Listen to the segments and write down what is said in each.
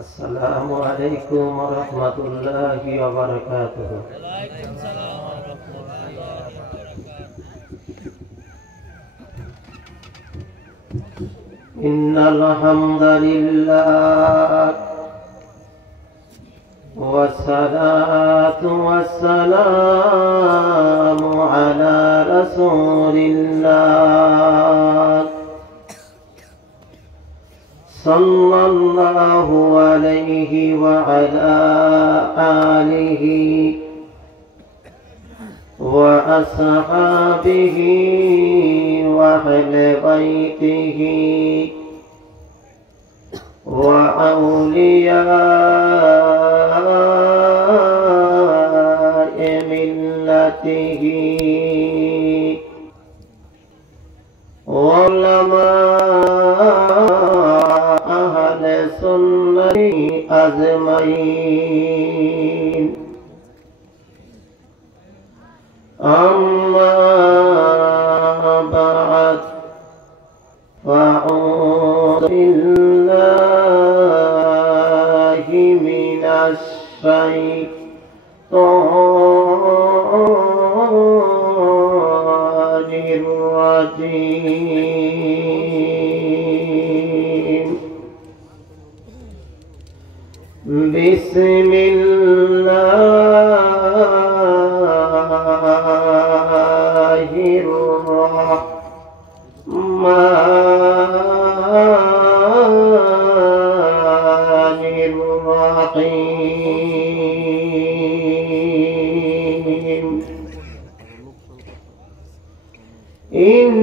السلام عليكم ورحمة الله وبركاته. وعليكم السلام ورحمة الله وبركاته. إن الحمد لله والصلاة والسلام على رسول الله صلى الله عليه وعلى آله وأصحابه وأهل بيته وأولياء ملته وعلماء أهل سنة أجمعين. أما بعد فأعوذ بالله من الشيطان الرجيم. بسم الله الرحمن الرحيم. إن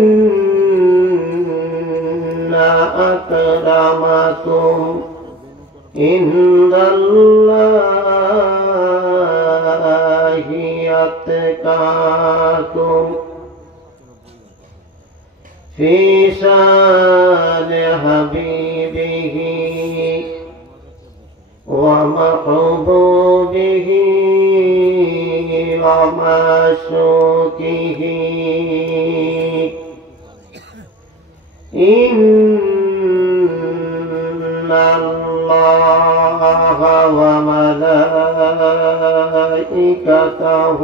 أكرمكم عند الله يتقاكم. في شان حبيبه ومحبوبه ومعشوقه. إن الله وملائكته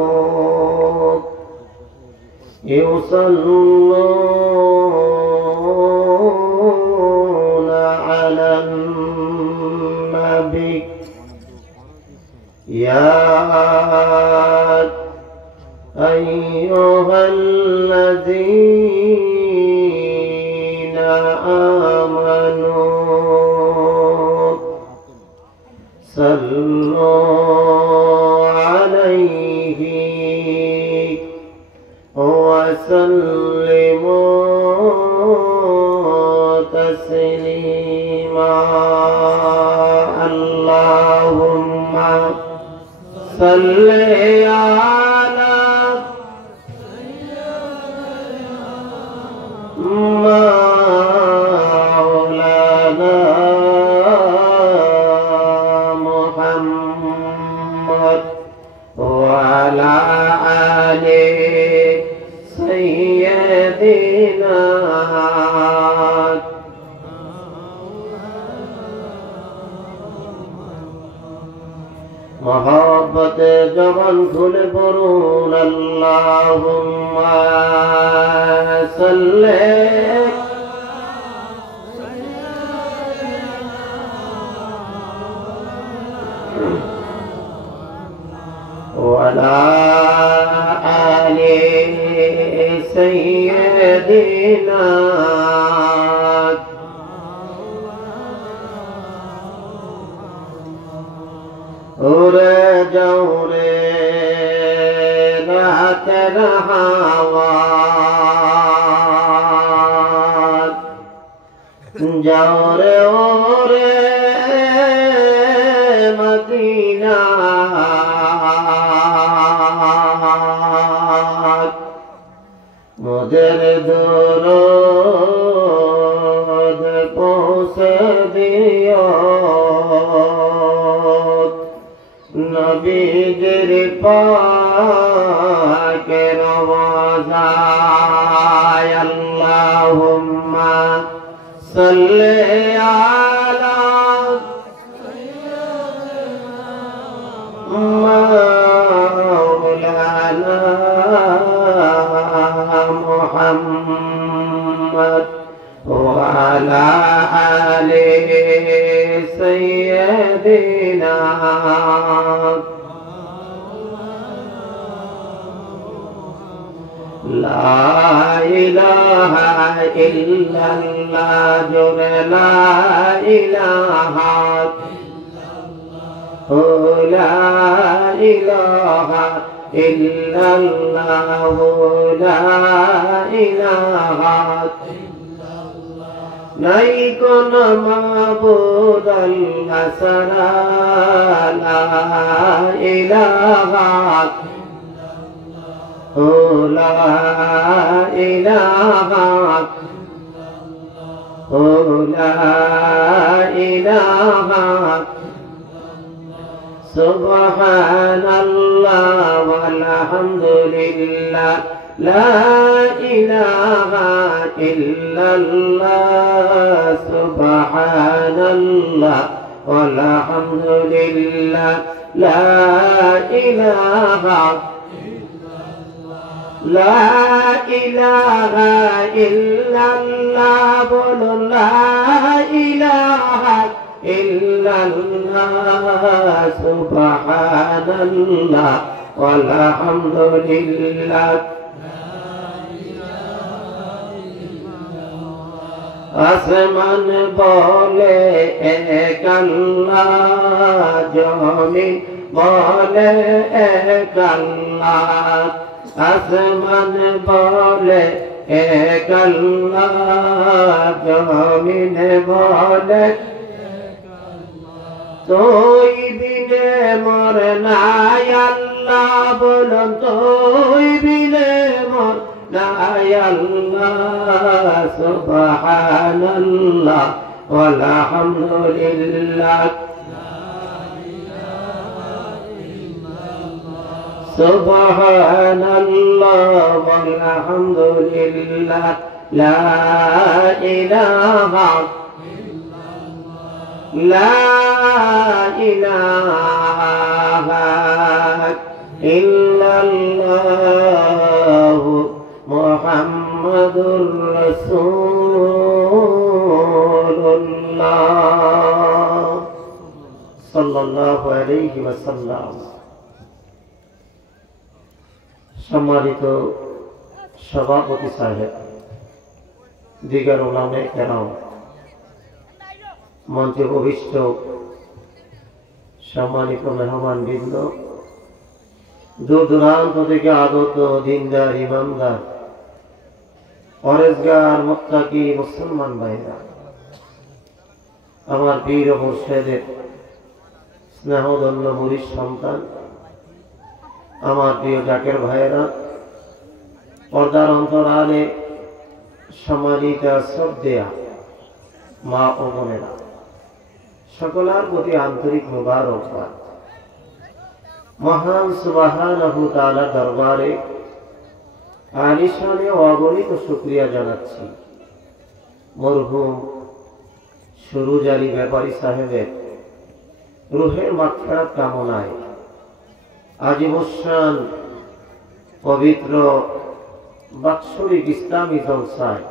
يصلون على النبي يا أيها الذين آمنوا صلوا عليه وسلموا تسليما. اللهم صل على مولانا محمد وعلى آل سيدنا. محبت جوان كل برون. اللهم صل وعلى آل سيدنا. جورے رات رہاوات جورے اورے مدینہ مدر درود پہنچ دیا নবীর পাক রওজায়। আল্লাহুম্মা সাল্লি আলা سيدنا لا إله إلا الله لا إله لا إله إلا الله لا إله নাই কোন মাবুদ আল্লাহ ছাড়া লা ইলাহা লা ইলাহা লা ইলাহা সুবহানাল্লাহ ওয়াল হামদুলিল্লাহ لا إله إلا الله سبحان الله والحمد لله لا إله لا إله إلا الله لا إله إلا الله سبحان الله والحمد لله আসমান বলে এক আল্লাহ জমিন বলে এক আল্লাহ আসমান বলে এক আল্লাহ জমিন বলে তুই বিনে মর নাই আল্লাহ বলুন তুই বিনে মর নাই আল্লাহ সুবহানাল্লাহ ওয়াল হামদুলিল্লাহ সুবহানাল্লাহ ওয়াল হামদুলিল্লাহ লা ইলাহা لا إله إلا الله محمد رسول الله صلى الله عليه وسلم সম্মানিত সভাপতি সাহেব দিগার উলামে কেরাম মঞ্চে উপবিষ্ট সম্মানিত মেহমান বৃন্দ দূর দূরান্ত থেকে আগত দিনদার ইমানদার পরেজগার মুত্তাকি মুসলমান ভাইরা আমার পীর ও মুর্শিদের স্নেহধন্য মুরিদ সন্তান আমার প্রিয় জাকের ভাইরা পর্দার অন্তরালে সম্মানিত শ্রদ্ধেয়া মা ও বোনেরা সকলের প্রতি আন্তরিক মুবারকবাদ মহান সুবহানাহু তাআলা দরবারে আলিশানে অগণিত শুকরিয়া জানাচ্ছি মরহুম সুরুজ আলী ব্যাপারী সাহেবের রুহের মাগফিরাত কামনায় আজীবন পবিত্র বাৎসরিক ইসলামী জলসায়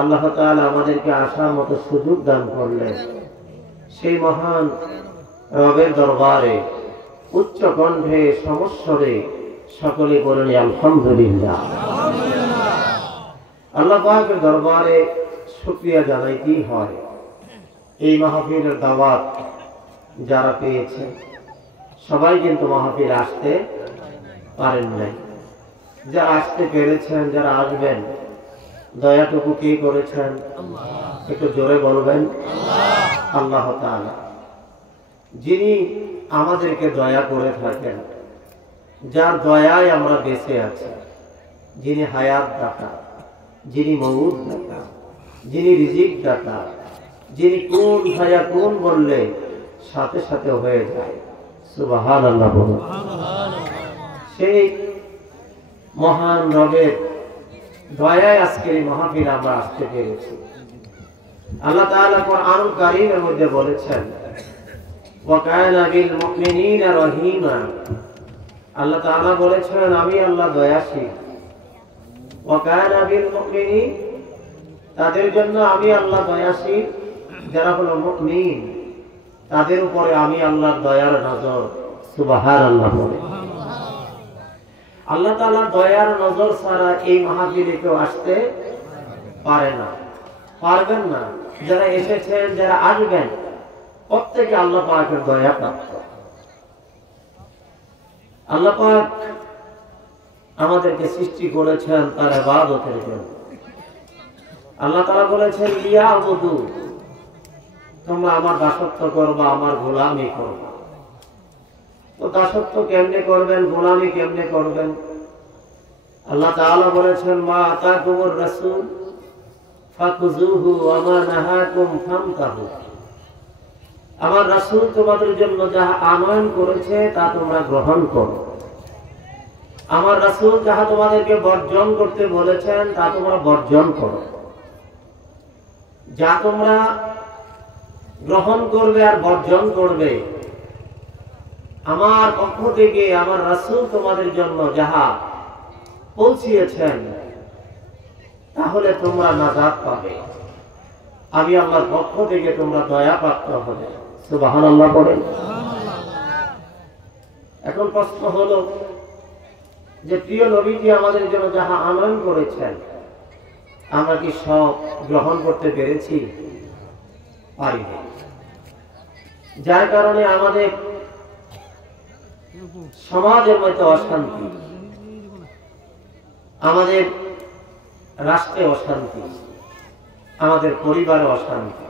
আল্লাহ তাআলা আমাদেরকে আসার মতো সুযোগ দান করলেন সেই মহান রবের দরবারে উচ্চ কণ্ঠে সমস্বরে সকলে বলেন আলহামদুলিল্লাহ। আল্লাহ পাকের দরবারে শুকরিয়া জানাইতেই হয়। এই মাহফিলের দাওয়াত যারা পেয়েছেন সবাই কিন্তু মাহফিলে আসতে পারেন নাই, যারা আসতে পেরেছেন যারা আসবেন দয়াটুকু কে করেছেন একটু জোরে বলবেন আল্লাহ তাআলা। যিনি আমাদেরকে দয়া করে থাকেন, যার দয়ায় আমরা বেঁচে আছি, যিনি হায়াত দাতা, যিনি মউত দাতা, যিনি রিজিক দাতা, যিনি কোন ভায়া কোন বললে সাথে সাথে হয়ে যায়, সুবহানাল্লাহ বলুন। সেই মহান রবের দয়ায় আজকের এই মাহফিলে আমরা আসতে পেরেছি। আল্লাহ তাআলা কোরআনুল কারীমের মধ্যে বলেছেন ওয়া কানা বিল মুমিনিনা রহিমা। আল্লাহ তাআলা বলেছেন আমি আল্লাহ দয়াশীল। ওয়া কানা বিল মুমিনিন, তাদের জন্য আমি আল্লাহ দয়াশীল। যারা হলো মুমিন, তাদের উপরে আমি আল্লাহর দয়ার নজর, সুবহানাল্লাহ বলে। আল্লাহ তাআলার দয়ার নজর ছাড়া এই মাহফিলে কেউ আসতে পারে না, পারবেন না। যারা এসেছেন, যারা আসবেন, প্রত্যেকে আল্লাহ পাকের দয়া প্রাপ্ত। আল্লাহ পাক আমাদেরকে সৃষ্টি করেছেন তার ইবাদতের জন্য। আল্লাহ তাআলা বলেছেন লিয়াবুদু, তোমরা আমার দাসত্ব করবা, আমার গোলামি করবা। তো দাসত্ব কেমনে করবেন, গোলামি কেমনে করবেন? আল্লাহ তাআলা বলেছেন মা আতাকুমুর রাসূল ফাকুযুহু ওয়া মা নাহাকুম ফান্তাহু। আমার রাসূল তোমাদের জন্য যাহা আনয়ন করেছে তা তোমরা গ্রহণ করো। আমার রাসূল যাহা তোমাদেরকে বর্জন করতে বলেছেন তা তোমরা বর্জন করো। যা তোমরা গ্রহণ করবে আর বর্জন করবে, আমার পক্ষ থেকে আমার রাসূল তোমাদের জন্য যাহা পৌঁছিয়েছেন, তাহলে তোমরা নাজাত পাবে। আমি আল্লাহর পক্ষ থেকে তোমরা দয়া প্রাপ্ত হবে। সুবহানাল্লাহ বলেন। এখন প্রশ্ন হলো যে প্রিয় নবীজি আমাদের জন্য যাহা আনয়ন করেছেন, আমরা কি সব গ্রহণ করতে পেরেছি? পারিনি। যার কারণে আমাদের সমাজের মধ্যে অশান্তি, আমাদের রাষ্ট্রে অশান্তি, আমাদের পরিবারে অশান্তি।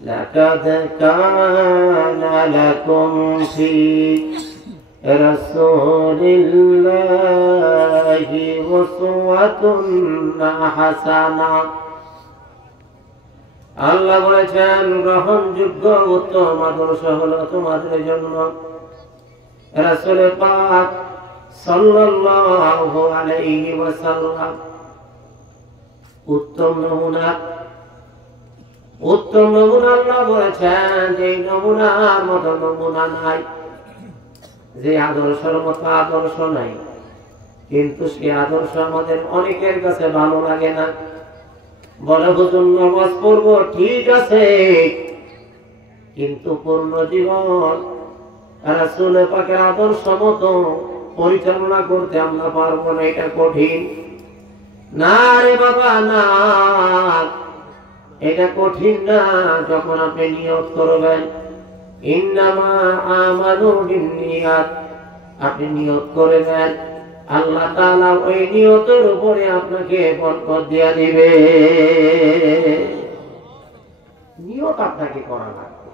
লাকাদ কানা লাকুম ফি রাসূলিল্লাহি উসওয়াতুন হাসানাহ। আল্লাহ বলেছেন গ্রহণযোগ্য উত্তম আদর্শ হলো তোমাদের জন্য রাসূল পাক সাল্লাল্লাহু আলাইহি ওয়াসাল্লাম। উত্তম নমুনা, উত্তম নমুনা আল্লাহ বলেছেন যে নমুনার মতো নমুনা নাই, যে আদর্শের মতো আদর্শ নাই। কিন্তু সেই আদর্শ আমাদের অনেকের কাছে ভালো লাগে না। বলে হুজুর নামাজ পড়বো, ঠিক আছে, কিন্তু পূর্ণ জীবন রাসূল পাকের আদর্শ মতো পরিচালনা করতে আমরা পারবো না, এটা কঠিন। না রে বাবা না, এটা কঠিন না। যখন আপনি নিয়ত করবেন ইন্নামা আমালু বিন্নিয়াত, আপনি নিয়ত করবেন, আল্লাহ তাআলা ওই নিয়তের উপরে আপনাকে বরকত দিয়ে দিবে। নিয়ত আপনাকে করা লাগবে।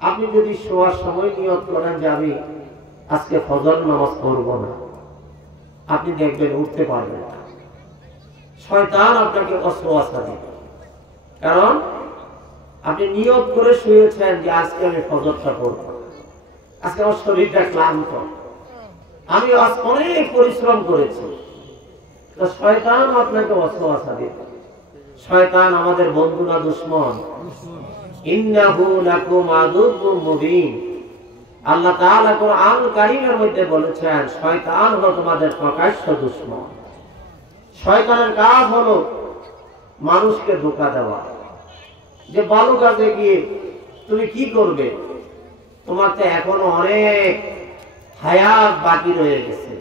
আপনি যদি শোয়ার সময় নিয়ত করেন যে আমি আজকে ফজর নামাজ পড়ব না, আপনি দেখবেন উঠতে পারবেন না। শয়তান আপনাকে ওয়াসওয়াসা দিবে, কারণ আপনি নিয়ত করে শুয়েছেন যে আজকে আমি ফজরটা পড়ব, আজকে আমার শরীরটা ক্লান্ত, আমি আজ অনেক পরিশ্রম করেছি। তো শয়তান আপনাকে ওয়াসওয়াসা দিবে। শয়তান আমাদের বন্ধু না দুশমন? ইন্নাহু লাকুম আদুউম মুবিন। আল্লাহ তাআলা কোরআন কারীমের মধ্যে বলেছেন শয়তান হলো তোমাদের প্রকাশ্য দুশমন। শয়তানের কাজ হলো মানুষকে ধোঁকা দেওয়া, যে ভালো কাজে গিয়ে তুমি কি করবে, তোমার তো এখনো অনেক হায়াত বাকি রয়ে গেছে,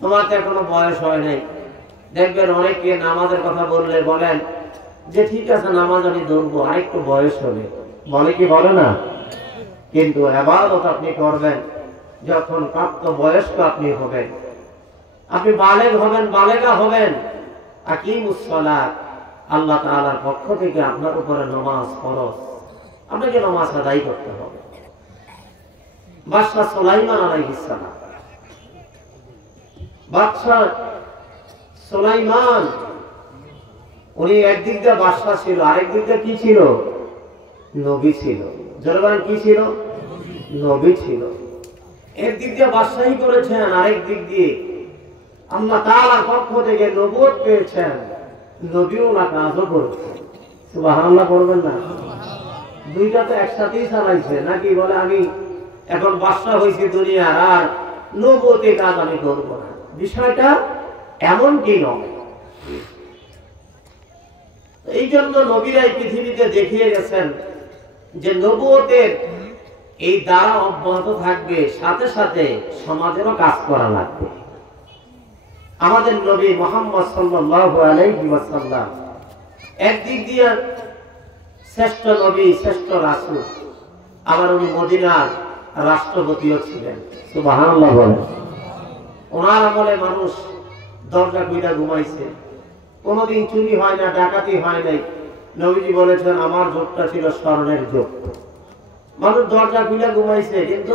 তোমার তো এখনো বয়স হয় নাই। দেখবেন অনেকে নামাজের কথা বললে বলেন যে ঠিক আছে নামাজ আমি ধরবো, আরেকটু বয়স হবে, বলে কি বলে না? কিন্তু ইবাদত আপনি করবেন যখন প্রাপ্ত বয়স্ক আপনি হবেন, আপনি বালেগ হবেন, বালেগা হবেন। আকিমুস সালাত, আল্লাহ তাআলার পক্ষ থেকে আপনার উপরে নামাজ ফরজ, আপনাকে নামাজ আদায় করতে হবে। বাদশা সুলাইমান আলাইহিস সালাম, বাদশা সুলাইমান উনি একদিক দিয়ে বাদশা ছিল, আরেক দিক দিয়ে কি ছিল? নবী ছিল। জনগণ কি ছিল? নবী ছিল। একদিক দিয়ে বাদশাহী করেছেন, আরেক দিক দিয়ে আল্লাহ তাআলার পক্ষ থেকে নবুয়ত পেয়েছেন, নবীও না কাজও করেছেন। সুবহানাল্লাহ বলবেন না? দুইটা তো একসাথেই চালাইছে নাকি? বলে আমি এখন বাদশা হয়েছি দুনিয়ার, আর নবুয়তে কাজ আমি করব না। বিষয়টা এমন কি নয়। এই জন্য নবীরাই পৃথিবীতে দেখিয়ে গেছেন যে নবুয়তের এই দ্বারা অব্যাহত থাকবে, সাথে সাথে সমাজেরও কাজ করা লাগবে। আমাদের নবী মুহাম্মদ সাল্লাল্লাহু আলাইহি ওয়াসাল্লাম একদিক দিয়ে শ্রেষ্ঠ নবী, শ্রেষ্ঠ রাসূল, আবার উনি মদিনার রাষ্ট্রপতিও ছিলেন। সুবহানাল্লাহ বলেন। ওনার আমলে মানুষ দরজা খুইলা ঘুমাইছে, কোনোদিন চুরি হয় না, ডাকাতি হয় নাই। নবীজি বলেছেন আমার যুগটা ছিল স্বর্ণের যুগ। মানুষ দরজা খুইলা ঘুমাইছে কিন্তু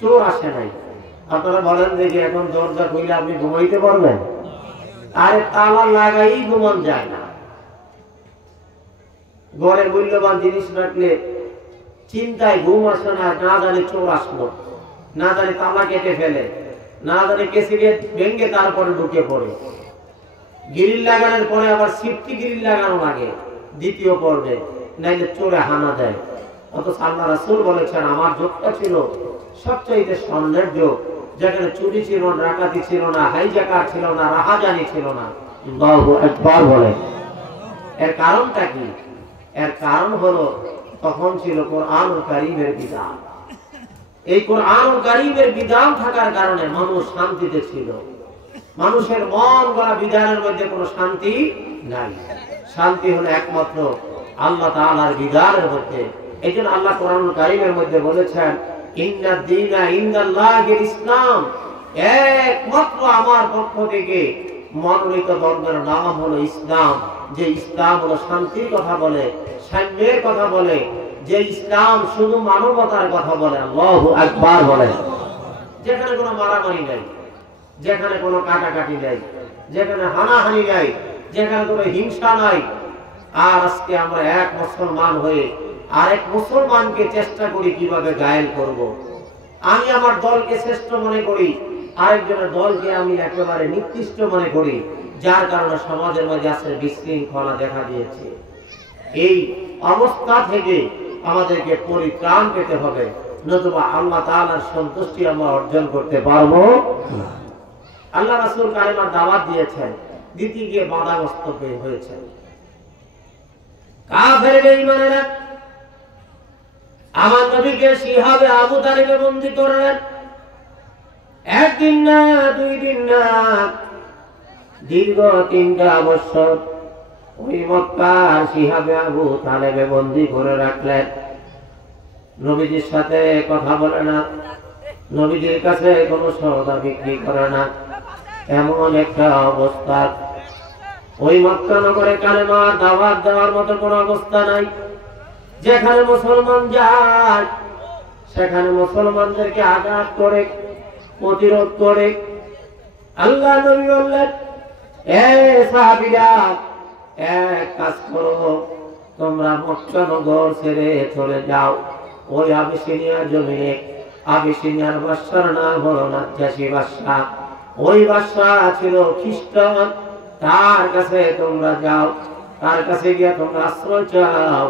চোর আসে নাই। আপনারা বলেন যে এখন দরজা খুইলে আপনি ঘুমাইতে পারবেন? আরে তালা লাগাই ঘুমান যায় না। ঘরে মূল্যবান জিনিস রাখলে চিন্তায় ঘুম আসে না, না জানি চোর আসলো, না জানি তালা কেটে ফেলে, না জানি কেসিকে ভেঙে তারপরে ঢুকে পড়ে। গ্রিল লাগানোর পরে আবার সিফটি গ্রিল লাগানো লাগে দ্বিতীয় পর্বে, নাইলে চোরে হানা দেয়। অথচ আল্লাহ রাসূল বলেছেন আমার যুগটা ছিল সবচাইতে স্বর্ণের যুগ, যেখানে চুরি ছিল না, ডাকাতি ছিল না, হাইজাকার ছিল না, রাহাজানি ছিল না। আল্লাহু আকবার বলে। এর কারণটা কি? এর কারণ হলো তখন ছিল কোরআনুল কারীমের বিধান। এই কোরআনুল কারীমের বিধান থাকার কারণে মানুষ শান্তিতে ছিল। মানুষের মন গড়া বিধানের মধ্যে কোনো শান্তি নাই। শান্তি হলো একমাত্র আল্লাহ তাআলার বিধানের মধ্যে। এই জন্য আল্লাহ কোরআনুল কারীমের মধ্যে বলেছেন ইন্নাদ দীনা ইনদাল্লাহিল ইসলাম, একমাত্র আমার পক্ষ থেকে মনোনীত ধর্মের নাম হলো ইসলাম। যে ইসলাম হলো শান্তির কথা বলে, সাম্যের কথা বলে, যে ইসলাম শুধু মানবতার কথা বলে। আল্লাহু আকবার বলে। যেখানে কোনো মারামারি নাই, যেখানে কোনো কাটাকাটি নাই, যেখানে হানাহানি নাই, যেখানে কোনো হিংসা নাই। আর আজকে আমরা এক মুসলমান হয়ে আরেক মুসলমানকে চেষ্টা করি কিভাবে ঘায়েল করব। আমি আমার দলকে শ্রেষ্ঠ মনে করি, আরেকজনের দলকে আমি একেবারে নিকৃষ্ট মনে করি, যার কারণে সমাজের মধ্যে আজকে বিশৃঙ্খলা দেখা দিয়েছে। এই অবস্থা থেকে আমাদেরকে পরিত্রাণ পেতে হবে, নতুবা আল্লাহ তাআলার সন্তুষ্টি আমরা অর্জন করতে পারবো না। আল্লাহ রাসূল কালেমার দাওয়াত দিয়েছেন, দিতে গিয়ে বাধাগ্রস্ত হয়েছে। কাফের বেঈমানেরা আমার নবীকে শিহাবে আবু তালিবে বন্দী করলেন। একদিন না, দুই দিন না, দীর্ঘ 3টা বছর ওই মক্কার শিহাবে আবু তালেবে বন্দী করে রাখলেন। নবীজির সাথে কথা বলে না, নবীজির কাছে কোনো সওদা বিক্রি করে না, এমন একটা অবস্থা। ওই মক্কা নগরে কালেমার দাওয়াত দেওয়ার মতো কোনো অবস্থা নাই। যেখানে মুসলমান যায় সেখানে মুসলমানদেরকে আঘাত করে, প্রতিরোধ করে। আল্লাহ নবী বললেন, এ সাহাবীরা, এক কাজ করো, তোমরা মক্কা নগর ছেড়ে চলে যাও ওই আবিসিনিয়ার জমিনে। আবিসিনিয়ার বাদশার নাম হলো নাজ্জাশী বাদশা। ওই বাদশা ছিল খ্রিস্টান। তার কাছে তোমরা যাও, তার কাছে গিয়ে তোমরা আশ্রয় চাও।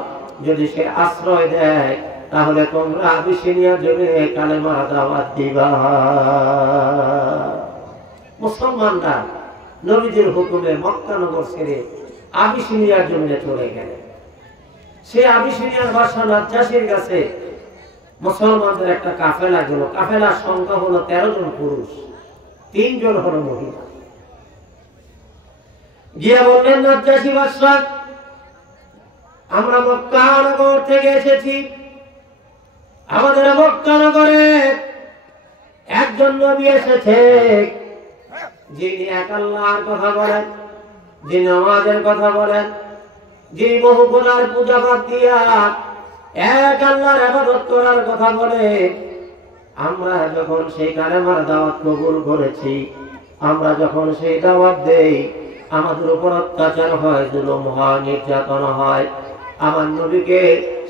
যদি সে আশ্রয় দেয় তাহলে তোমরা আবিসিনিয়া জমিনে কালেমার দাওয়াত দিবা। মুসলমানরা নবীজির হুকুমে মক্কা নগর ছেড়ে আবিসিনিয়ার জমিনে চলে গেলেন। সে আবিসিনিয়ার বাদশা নাজ্জাশীর কাছে মুসলমানদের একটা কাফেলা গেল। কাফেলার সংখ্যা হলো 13 জন পুরুষ, 3 জন হলো মহিলা। গিয়ে বললেন, নাজ্জাশী বাদশা, আমরা মক্কা নগর থেকে এসেছি। আমাদের মক্কা নগরে একজন নবী এসেছে, যিনি এক আল্লাহর কথা বলেন, যিনি নামাজের কথা বলেন, যিনি বহু গুনার পূজা বাদ দিয়া এক আল্লাহর ইবাদত করার কথা বলে। আমরা যখন সেই কালেমার দাওয়াত কবুল করেছি, আমরা যখন সেই দাওয়াত দেই, আমাদের উপর অত্যাচার হয়, জুলুম হয়, নির্যাতন হয়। আমার নবীকে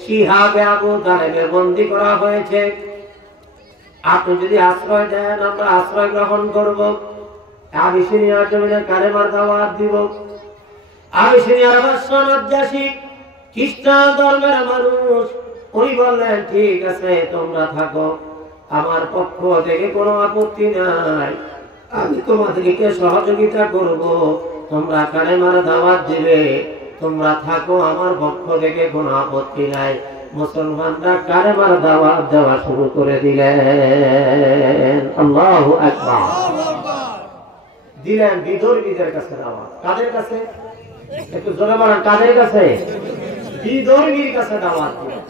শিহাবে আবু তালেবে বন্দী করা হয়েছে। আপনি যদি আশ্রয় দেন আমরা আশ্রয় গ্রহণ করব, আবিসিনিয়ার জমিনে কালেমার দাওয়াত দিব। আবিসিনিয়ার বাদশা নাজ্জাশী খ্রিস্টান ধর্মের মানুষ। উনি বললেন, ঠিক আছে তোমরা থাকো, আমার পক্ষ থেকে কোনো আপত্তি নাই, আমি তোমাদেরকে সহযোগিতা করব। তোমরা কালেমার দাওয়াত দিবে, তোমরা থাকো, আমার পক্ষ থেকে কোনো আপত্তি নাই। মুসলমানরা কালেমার দাওয়াত দেওয়া শুরু করে দিলেন। আল্লাহু আকবার। দিলেন বিধর্মীদের কাছে দাওয়াত। কাদের কাছে? একটু জোরে বলেন, কাদের কাছে? বিধর্মীর কাছে দাওয়াত দিলেন।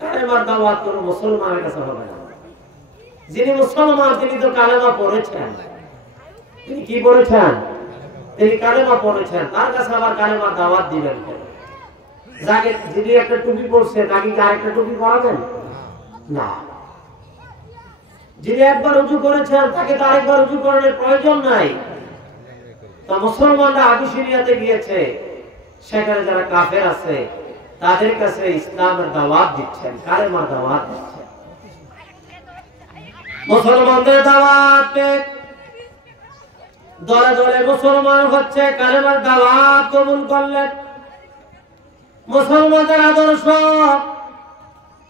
কালেমার দাওয়াত কোনো মুসলমানের কাছে হবে না। যিনি মুসলমান তিনি তো কালেমা পড়েছেন। তিনি কি পড়েছেন? তিনি কালেমা পড়েছেন। তার কাছে আবার কালেমার দাওয়াত দিবেন কেন? যাকে যিনি একটা টুপি পরছে তাকে কি আরেকটা টুপি পরাবেন না? যিনি একবার উজু করেছেন তাকে তো আরেকবার উজু করানোর প্রয়োজন নাই। তা মুসলমানরা আবিসিনিয়াতে গিয়েছে, সেখানে যারা কাফের আছে তাদের কাছে ইসলামের দাওয়াত দিচ্ছেন, কালেমার দাওয়াত দিচ্ছেন। মুসলমানদের দাওয়াত দলে দলে মুসলমান হচ্ছে, কালেমার দাওয়াত কবুল করলেন। মুসলমানদের আদর্শ,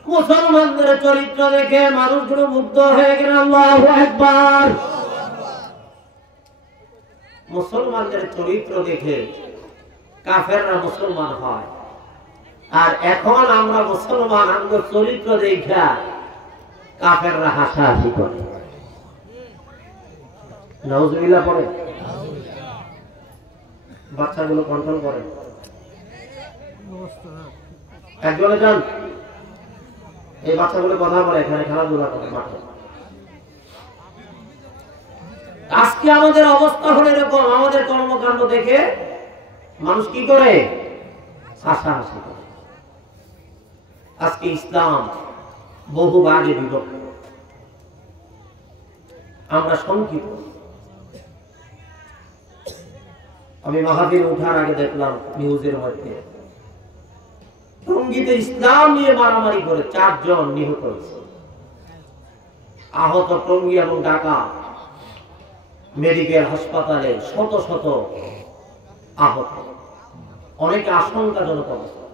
মুসলমানদের চরিত্র দেখে মানুষগুলো মুগ্ধ হয়ে গেল। আল্লাহু আকবার। মুসলমানদের চরিত্র দেখে কাফেররা মুসলমান হয়, আর এখন আমরা মুসলমান আমাদের চরিত্র দেখা কাফেররা হাসাহাসি করে। নাউজুবিল্লাহ পড়ে। বাচ্চাগুলো কন্ট্রোল করে। একজনে যান, এই বাচ্চাগুলো কথা বলে, এখানে খেলাধুলা করে মাঠে। আজকে আমাদের অবস্থা হলো এরকম, আমাদের কর্মকাণ্ড দেখে মানুষ কি করে? হাসাহাসি করে। আজকে ইসলাম বহু ভাগে বিভক্ত, আমরা সংক্ষিপ্ত। আমি মাহফিল উঠার আগে দেখলাম নিউজের মধ্যে টঙ্গীতে ইসলাম নিয়ে মারামারি করে 4 জন নিহত হয়েছে। আহত টঙ্গী এবং ঢাকা মেডিকেল হাসপাতালে শত শত আহত, অনেকে আশঙ্কাজনক অবস্থা,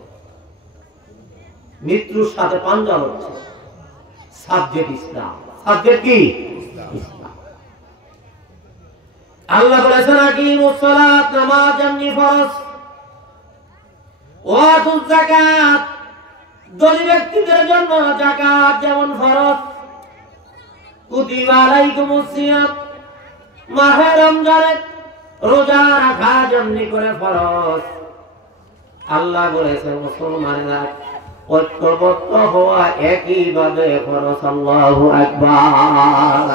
মৃত্যুর সাথে পাঞ্জা লড়ছে। সাবজেক্ট ইসলাম। সাবজেক্ট কি? ইসলাম। আল্লাহ বলেছেন আকিমুস সালাত, নামাজ যেমনি ফরজ, ওয়াতুজ যাকাত, ধনী ব্যক্তিদের জন্য যাকাত যেমন ফরজ, কুতিবা আলাইকুমুস সিয়াম, মাহে রমজানে রোজা রাখা যেমনি করে ফরজ। আল্লাহ বলেছেন মুসলমানেরা ঐক্যবদ্ধ হওয়া একইভাবে ফরজ। আল্লাহু আকবার।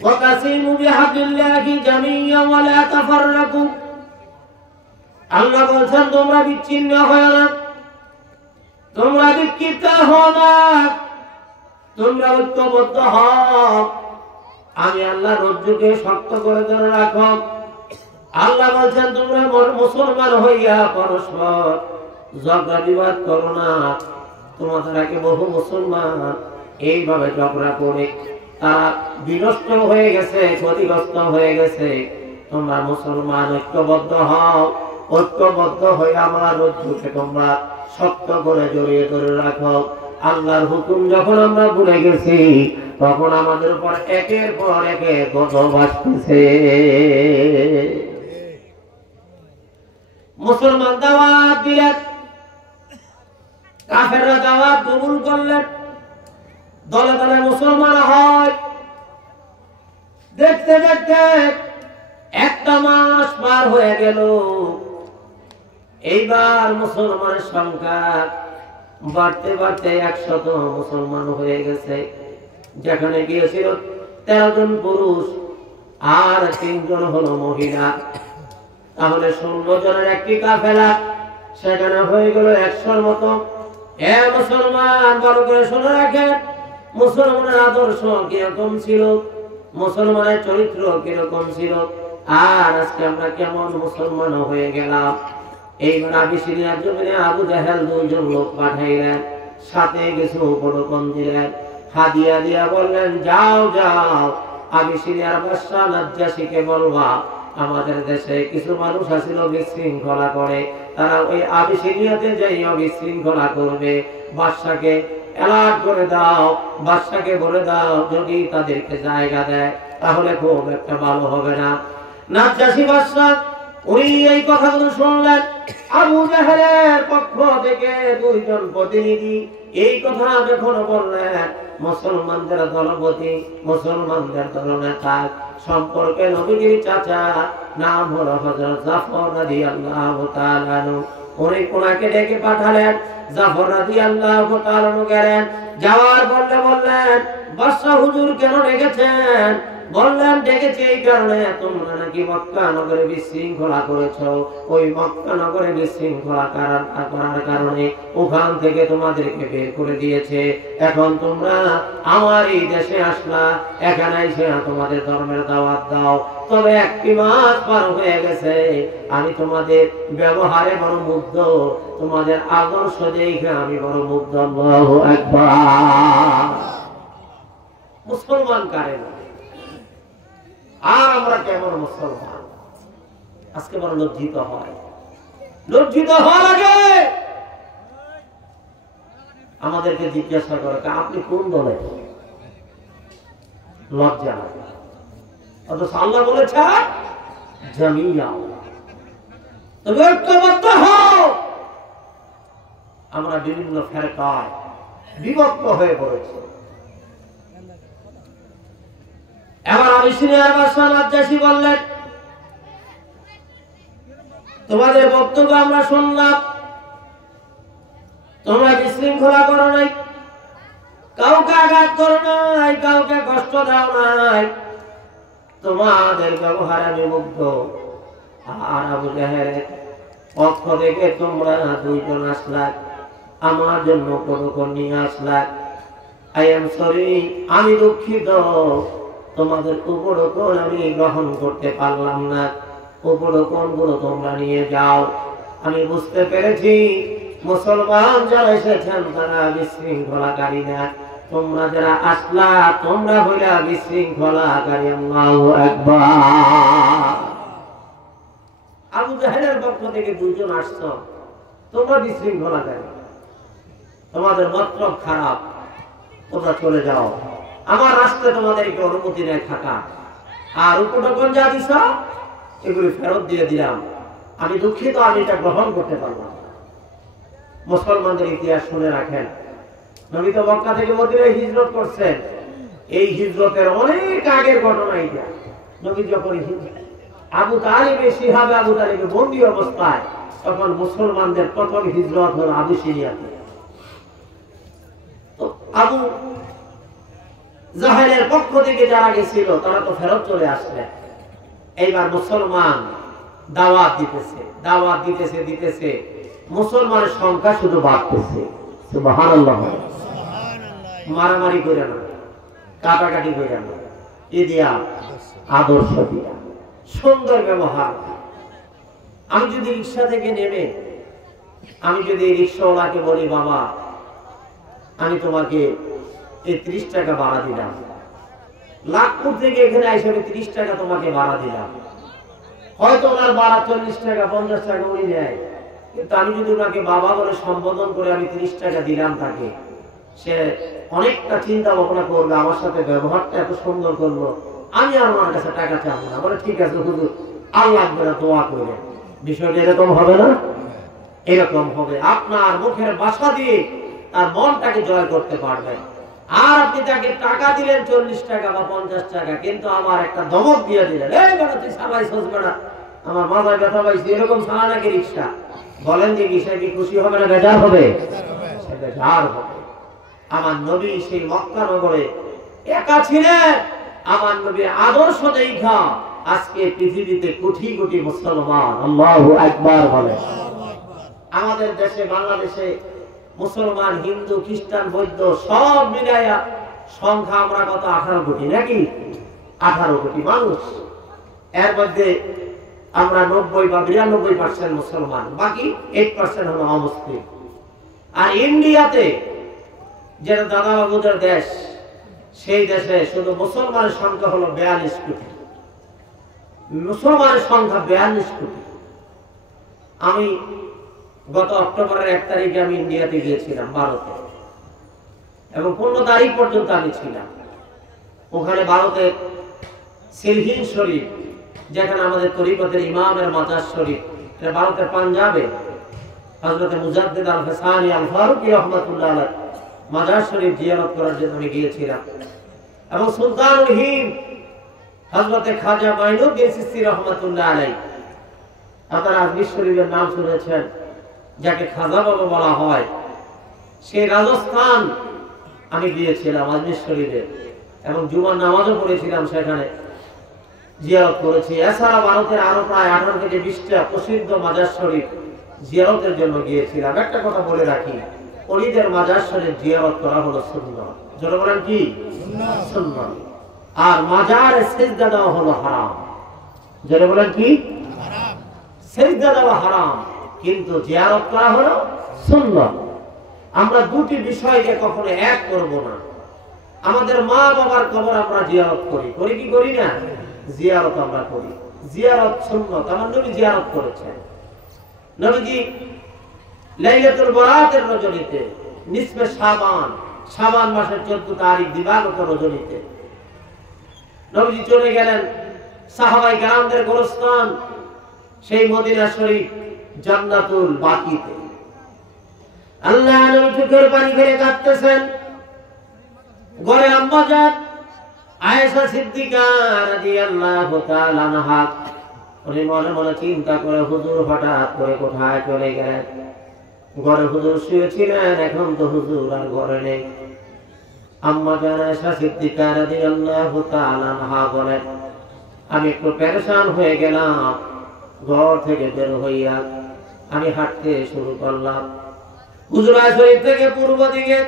ওয়াতাসিমু বিহাবিল্লাহি জামিআন ওয়া লা তাফাররাকু। আল্লাহ বলেন তোমরা বিচ্ছিন্ন হও না, তোমরা বিক্ষিপ্ত হও না, তোমরা ঐক্যবদ্ধ হও। আমি আল্লাহ রজ্জুকে শক্ত করে ধরে রাখো। আল্লাহ বলছেন তোমরা মুসলমান হইয়া পরস্পর ঝগড়া বিবাদ করো না। তোমাদের আগে বহু মুসলমান এইভাবে ঝগড়া করে তারা বিনষ্ট হয়ে গেছে, ক্ষতিগ্রস্ত হয়ে গেছে। তোমরা মুসলমান ঐক্যবদ্ধ হও, ঐক্যবদ্ধ হয়ে আমার রজ্জুকে তোমরা শক্ত করে জড়িয়ে ধরে রাখো। আল্লাহর হুকুম যখন আমরা ভুলে গেছি তখন আমাদের উপর একের পর একে গজব আসতেছে। মুসলমান দাওয়াত দিলেন, কাফেররা দাওয়াত কবুল করলেন, দলে দলে মুসলমান হয়। দেখতে দেখতে একটা মাস পার হয়ে গেল। এইবার মুসলমানের সংখ্যা বাড়তে বাড়তে 100 মুসলমান হয়ে গেছে। যেখানে গিয়েছিল 13 জন পুরুষ আর 3 জন হলো মহিলা, তাহলে 16 জনের একটি কাফেলা, সেখানে হয়ে গেল 100-র মতো। এ মুসলমান ভালো করে শুনে রাখেন, মুসলমানের আদর্শ কিরকম ছিল, মুসলমানের চরিত্র কিরকম ছিল, আর আজকে আমরা কেমন মুসলমান হয়ে গেলাম। এইবার আবিসিনিয়ার জমিনে আবু জাহেল 2 জন লোক পাঠাইলেন, সাথে কিছু উপঢৌকন দিলেন, হাদিয়া দিয়া বললেন যাও যাও আবিসিনিয়ার বাদশা নাজ্জাশীকে বলবা আমাদের দেশে কিছু মানুষ আছিল বিশৃঙ্খলা করে, তারা ওই আবিসিনিয়াতে যাইয়া বিশৃঙ্খলা করবে। বাদশাকে অ্যালার্ট করে দাও, বাদশাকে বলে দাও যদি তাদেরকে জায়গা দেয় তাহলে খুব একটা ভালো হবে না। নাজ্জাশী বাদশা উনি এই কথাগুলো শুনলেন। আবু জাহেলের পক্ষ থেকে দুইজন প্রতিনিধি এই কথা যখন বললেন, মুসলমানদের দলপতি, মুসলমানদের দলনেতা সম্পর্কে নবীজির চাচা নাম হলো হযরত জাফর রাদিয়াল্লাহু তাআলা আনহু, উনি ওনাকে ডেকে পাঠালেন। জাফর রাদিয়াল্লাহু তাআলা আনহু গেলেন, যাওয়ার বললেন বাদশা হুজুর কেন ডেকেছেন? বললেন ডেকেছে এই কারণে তোমরা নাকি মক্কা নগরে বিশৃঙ্খলা করেছো, ওই মক্কা নগরে বিশৃঙ্খলা করার কারণে ওখান থেকে তোমাদেরকে বের করে দিয়েছে। এখন তোমরা আমার এই দেশে আসলা, এখানে এসে তোমাদের ধর্মের দাওয়াত দাও। তবে একটি মাস পার হয়ে গেছে, আমি তোমাদের ব্যবহারে বড় মুগ্ধ, তোমাদের আদর্শ দেখে আমি বড় মুগ্ধ। আল্লাহু আকবার। মুসলমান কারে না? আর আমরা কেমন মুসলমান? আজকে বড় লজ্জিত হয়। লজ্জিত হওয়ার আগে আমাদেরকে জিজ্ঞাসা করে আপনি কোন দলে? লজ্জা নাই। অথচ আল্লাহ বলেছে জামিয়া, তবে ঐক্যবদ্ধ হও। আমরা বিভিন্ন ফেরকায় বিভক্ত হয়ে পড়েছি। এবার আবিসিনিয়ার বাদশা নাজ্জাশী বললেন, তোমাদের বক্তব্য আমরা শুনলাম, তোমরা বিশৃঙ্খলা করো নাই, কাউকে আঘাত করো নাই, কাউকে কষ্ট দাও নাই, তোমাদের ব্যবহারে আমি মুগ্ধ। আর আবু জাহেলের পক্ষ থেকে তোমরা দুইজন আসলা, আমার জন্য প্রটোকল নিয়ে আসলা। আই এম সরি, আমি দুঃখিত, তোমাদের উপরোকন আমি গ্রহণ করতে পারলাম না। উপরোকন গুলো তোমরা নিয়ে যাও। আমি বুঝতে পেরেছি মুসলমান যারা এসেছেন তারা বিশৃঙ্খলাকারী না, তোমরা যারা আসলা তোমরা হইলা বিশৃঙ্খলাকারী। আল্লাহু আকবার। আবু জাহেলের পক্ষ থেকে দুইজন আসছো, তোমরা বিশৃঙ্খলাকারী, তোমাদের মতলব খারাপ, তোমরা চলে যাও। আমার রাষ্ট্রে তোমাদেরকে অনুমতি নেই থাকা। আর উপটোকন যা দিছ এগুলি ফেরত দিয়ে দিলাম। আমি দুঃখিত, আমি এটা গ্রহণ করতে পারলাম। মুসলমানদের ইতিহাস শুনে রাখেন, নবী তো মক্কা থেকে মদিনায় হিজরত করছেন। এই হিজরতের অনেক আগের ঘটনা এটা। নবী যখন আবু তালিবে শিহাবে আবু তালিবে বন্দী অবস্থায়, তখন মুসলমানদের প্রথম হিজরত হল আবিসিনিয়াতে। তো আবু জাহেলের পক্ষ থেকে যারা গেছিল তারা তো ফেরত চলে আসলেন। এইবার মুসলমান দাওয়াত দিতেছে, মুসলমানের সংখ্যা শুধু বাড়তেছে। সুবহানাল্লাহ। মারামারি করে না, কাটাকাটি করে না, ইদিয়া আদর্শ দিয়া সুন্দর ব্যবহার। আমি যদি রিক্সা থেকে নেমে আমি যদি রিক্সাওয়ালাকে বলি, বাবা আমি তোমাকে এই 30 টাকা ভাড়া দিলাম, লাখপুর থেকে এখানে এসে 30 টাকা তোমাকে ভাড়া দিলাম, হয়তো ওনার ভাড়া 40 টাকা 50 টাকা উনি নেয়, কিন্তু আমি যদি ওনাকে বাবা বলে সম্বোধন করে আমি 30 টাকা দিলাম তাকে, সে অনেকটা চিন্তা ভাবনা করবে, আমার সাথে ব্যবহারটা এত সুন্দর করলো, আমি আর ওনার কাছে টাকা চাবো না, বলে ঠিক আছে হুজুর আর লাগবে না, দোয়া করে। বিষয়টা এরকম হবে না? এরকম হবে। আপনার মুখের ভাষা দিয়ে তার মনটাকে জয় করতে পারবেন। আর আপনি তাকে টাকা দিলেন 40 টাকা বা 50 টাকা, কিন্তু আমার একটা ধমক দিয়ে দিলেন, এই বেটা তুই সাবাই সোজ বেটা, আমার মাথায় ব্যথা পাইছি, এরকম সারা নাকি রিক্সা। বলেন যে সে কি খুশি হবে না বেজার হবে? সে বেজার হবে। আমার নবী সেই মক্কা নগরে একা ছিলেন। আমার নবীর আদর্শ দেখা আজকে পৃথিবীতে কোটি কোটি মুসলমান আল্লাহু আকবার বলে। আমাদের দেশে বাংলাদেশে মুসলমান, হিন্দু, খ্রিস্টান, বৌদ্ধ সব মিলাইয়া সংখ্যা আমরা কত? 18 কোটি নাকি? 18 কোটি মানুষ। এর মধ্যে আমরা 90 বা 92% মুসলমান, বাকি 8% হলো অমুসলিম। আর ইন্ডিয়াতে যেটা দাদা বাবুদের দেশ, সেই দেশে শুধু মুসলমানের সংখ্যা হলো 42 কোটি। মুসলমানের সংখ্যা 42 কোটি। আমি গত অক্টোবরের 1 তারিখে আমি ইন্ডিয়াতে গিয়েছিলাম, ভারতে, এবং 15 তারিখ পর্যন্ত আমি ছিলাম ওখানে। ভারতের সিলহিন শরীফ যেখানে আমাদের তরিকতের ইমামের মাজার শরীফ, এটা ভারতের পাঞ্জাবে হযরত মুজাদ্দিদ আল হাসানি আল ফারুকি রাহমাতুল্লাহ আলাইহি মাজার শরীফ জিয়ারত করার জন্য আমি গিয়েছিলাম। এবং সুলতানুল হিন্দ হযরত খাজা মাইনুদ্দিন চিশতি রাহমাতুল্লাহ আলাইহি, আপনারা আজমির শরীফের নাম শুনেছেন, যাকে খাজা বাবা বলা হয়, সেই রাজস্থান আমি গিয়েছিলাম আজমির শরীফে এবং জুমার নামাজও পড়েছিলাম, সেখানে জিয়ারত করেছি। এছাড়া ভারতের আরো প্রায় 18 থেকে 20টা প্রসিদ্ধ মাজার শরীফ জিয়ারতের জন্য গিয়েছিলাম। একটা কথা বলে রাখি, ওলিদের মাজার শরীফ জিয়ারত করা হলো সুন্নাহ। যারা বলেন কি সুন্নাহ। আর মাজারে সিজদা দেওয়া হলো হারাম। যারা বলেন কি হারাম। সিজদা দেওয়া হারাম, কিন্তু জিয়ারত করা হলো সুন্নাহ। আমরা দুটি বিষয়কে কখনো এক করব না। আমাদের মা বাবার কবর আমরা জিয়ারত করি, করি কি করি না? জিয়ারত আমরা করি। জিয়ারত সুন্নাত। আমার নবী জিয়ারত করেছেন। নবীজি লাইলাতুল বরাতের রজনীতে, নিসফে শাবান মাসের 14 তারিখ দিবাগত রজনীতে নবীজি চলে গেলেন সাহাবায়ে কেরামদের গোরস্থান সেই মদিনা শরীফ জান্নাতুল বাকিতে। আল্লাহ নবী চোখের পানি ফেলে কাঁদতেছেন। ঘরে আম্মা জান আয়েশা সিদ্দিকা রাদিয়াল্লাহু তাআলা আনহা উনি মনে মনে চিন্তা করে, হুজুর হঠাৎ করে কোথায় চলে গেলেন? ঘরে হুজুর শুয়েছিলেন, এখন তো হুজুর আর ঘরে নেই। আম্মা জান আয়েশা সিদ্দিকা রাদিয়াল্লাহু তাআলা আনহা বলেন, আমি একটু পেরেশান হয়ে গেলাম। ঘর থেকে বের হইয়া আমি হাঁটতে শুরু করলাম। হুজুরা শরীফ থেকে পূর্ব দিকে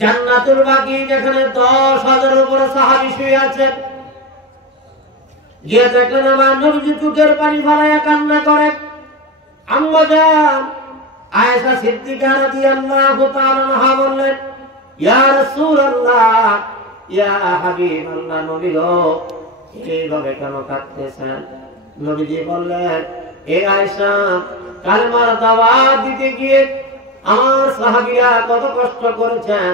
জান্নাতুল বাকি, যেখানে 10,000 উপরে সাহাবী শুয়ে আছেন, গিয়ে দেখলেন আমার নবীজি চোখের পানি ফেলাইয়া কান্না করে। আম্মা জান আয়েশা সিদ্দিকা রাদিয়াল্লাহু তাআলা আনহা বললেন, ইয়া রাসূলুল্লাহ, ইয়া হাবিবাল্লাহ, নবী গো, এইভাবে কেন কাঁদতেছেন? নবীজি বললেন, এ আয়েশা, কালেমার দাওয়াত দিতে গিয়ে আমার সাহাবীরা কত কষ্ট করেছেন,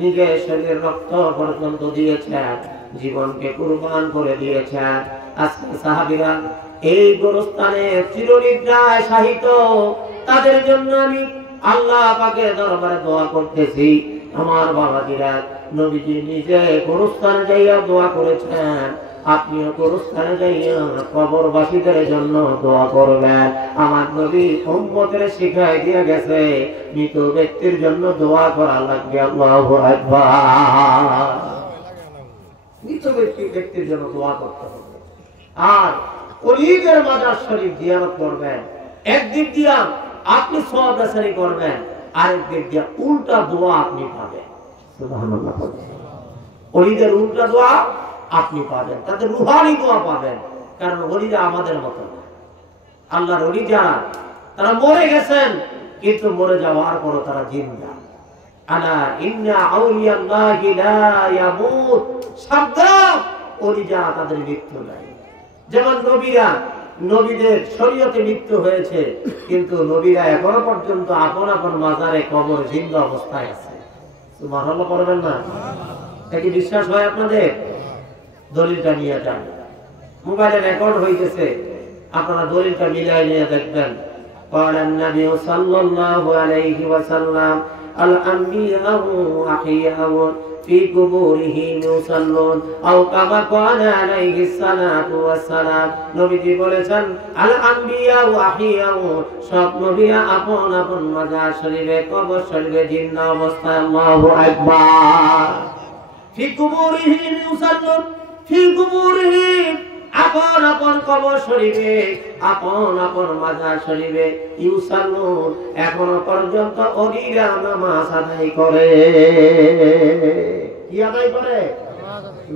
নিজের শরীরের রক্ত পর্যন্ত দিয়েছেন, জীবনকে কুরবান করে দিয়েছেন। আজকে সাহাবীরা এই গোরস্থানে চিরনিদ্রায় শায়িত, তাদের জন্য আমি আল্লাহ পাকের দরবারে দোয়া করতেছি। আমার বাবাজিরা, নবীজি নিজে গোরস্থানে যাইয়া দোয়া করেছেন, আপনিও গোরস্থানে যাইয়া কবরবাসীদের জন্য দোয়া করবেন। আমার নবী উম্মতের শিখাই দিয়ে গেছে, মৃত ব্যক্তির জন্য দোয়া করা লাগবে। আল্লাহু আকবার। মৃত ব্যক্তির জন্য দোয়া করতে হবে। আর ওলিদের মাজার শরীফ জিয়ারত করবেন। একদিক দিয়া আপনি সওয়াব রাশি করবেন, আরেক দিক দিয়া উল্টা দোয়া আপনি পাবেন। সুবহানাল্লাহ। ওলিদের উল্টা দোয়া আপনি পাবেন, তাদের রুহানি দোয়া পাবেন। কারণ ওলিরা আমাদের মতো না। আল্লাহর ওলি যারা, তারা মরে গেছেন, কিন্তু মরে যাওয়ার পর তারা জিন্দা। আলা ইন্না আউলিয়াল্লাহি লা ইয়ামুত। সাবধান, ওলি যারা, তাদের মৃত্যু নাই। যেমন নবীরা, নবীদের শরীয়তে মৃত্যু হয়েছে, কিন্তু নবীরা এখনো পর্যন্ত আপন আপন মাজারে কবর জিন্দা অবস্থায় আছে। সুবহানাল্লাহ পড়বেন না? এটা কি বিশ্বাস হয় আপনাদের? দলিলটা নিয়ে যান, মোবাইলে রেকর্ড হইতেছে, আপনারা দলিলটা মিলাই নিয়ে দেখবেন। ক্বালান নবী সাল্লাল্লাহু আলাইহি ওয়াসাল্লাম, আল আম্বিয়াউ আহইয়াউ ফি কুবুরিহিম ইউসাল্লুন আও কামা ক্বালা আলাইহিস সালাতু ওয়াস সালাম। নবীজি বলেছেন, আল আম্বিয়াউ আহইয়াউ, সব নবীরা আপন আপন মাজার শরীফে, কবর শরীফে জিন্দা অবস্থায়। আল্লাহু আকবার। ফি কুবুরিহিম ইউসাল্লুন, ফি কুবুরিহিম, আপন আপন কবর শরীফে, আপন আপন মাজার শরীফে, ইউসাল্লুন, এখনো পর্যন্ত ওলিরা নামাজ আদায় করে। কি আদায় করে?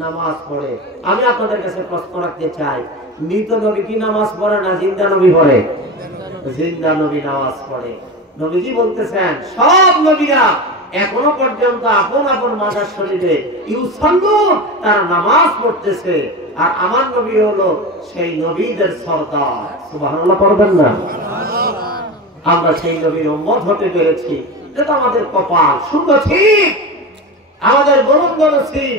নামাজ পড়ে। আমি আপনাদের কাছে প্রশ্ন রাখতে চাই, মৃত নবী কি নামাজ পড়ে না জিন্দা নবী পড়ে? জিন্দা নবী নামাজ পড়ে। নবীজি বলতেছেন, সব নবীরা এখনো পর্যন্ত আপন আপন মাজার শরীফে ইউসাল্লুন, তারা নামাজ পড়তেছে। আর আমার নবী হলো সেই নবীদের সরদার। সুবহানাল্লাহ পড়বেন না? আমরা সেই নবীর উম্মত হতে পেরেছি, এটা আমাদের কপাল। শুধু ঠিক আমাদের গোলন্দ নসিব,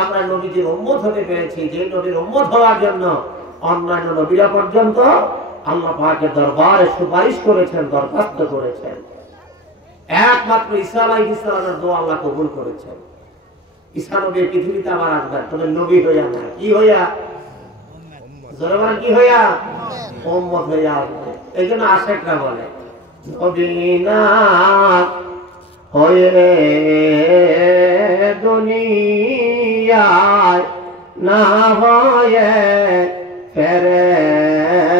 আমরা নবীজির উম্মত হতে পেরেছি। যে নবীর উম্মত হওয়ার জন্য অন্যান্য নবীরা পর্যন্ত আল্লাহ পাকের দরবারে সুপারিশ করেছেন, দরখাস্ত করেছেন। একমাত্র ঈসা আলাইহিস সালামের দোয়া আল্লাহ কবুল করেছেন। ঈসা নবী পৃথিবীতে আবার আসবেন, তবে নবী হইয়া না, কি হইয়া? জোরে বলেন, কি হইয়া? উম্মত হইয়া আসবে। এই জন্য আশেকরা বলে নবী না হয়ে দুনিয়ায় না হয়ে ফেরেশতা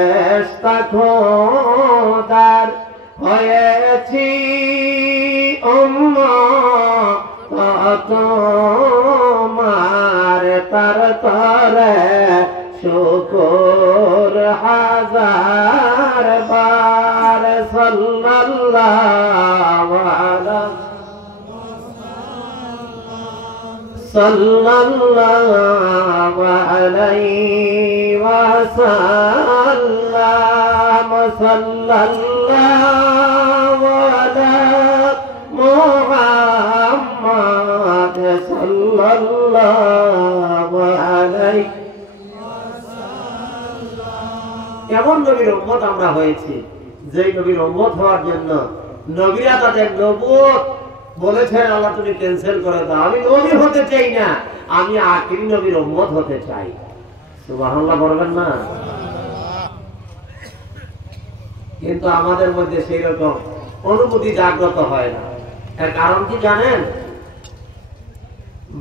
খোদার হয়েছি উম্মত তোমার, তার তরে শুকর হাজার বার। সাল্লাল্লাহু আলাইহি ওয়াসাল্লাম। সাল্লাল্লাহু আলা মুহাম্মাদ সাল্লাল্লাহু আলাইহি। কেমন নবীর উম্মত আমরা হয়েছি, যেই নবীর উম্মত হওয়ার জন্য নবীরা তাদের নবুয়ত বলেছেন আল্লাহ তুমি ক্যান্সেল করে দাও, আমি নবী হতে চাই না, আমি আখিরি নবীর উম্মত হতে চাই। সুবহানাল্লাহ বলবেন না? কিন্তু আমাদের মধ্যে সেই রকম অনুভূতি জাগ্রত হয় না। এর কারণ কি জানেন?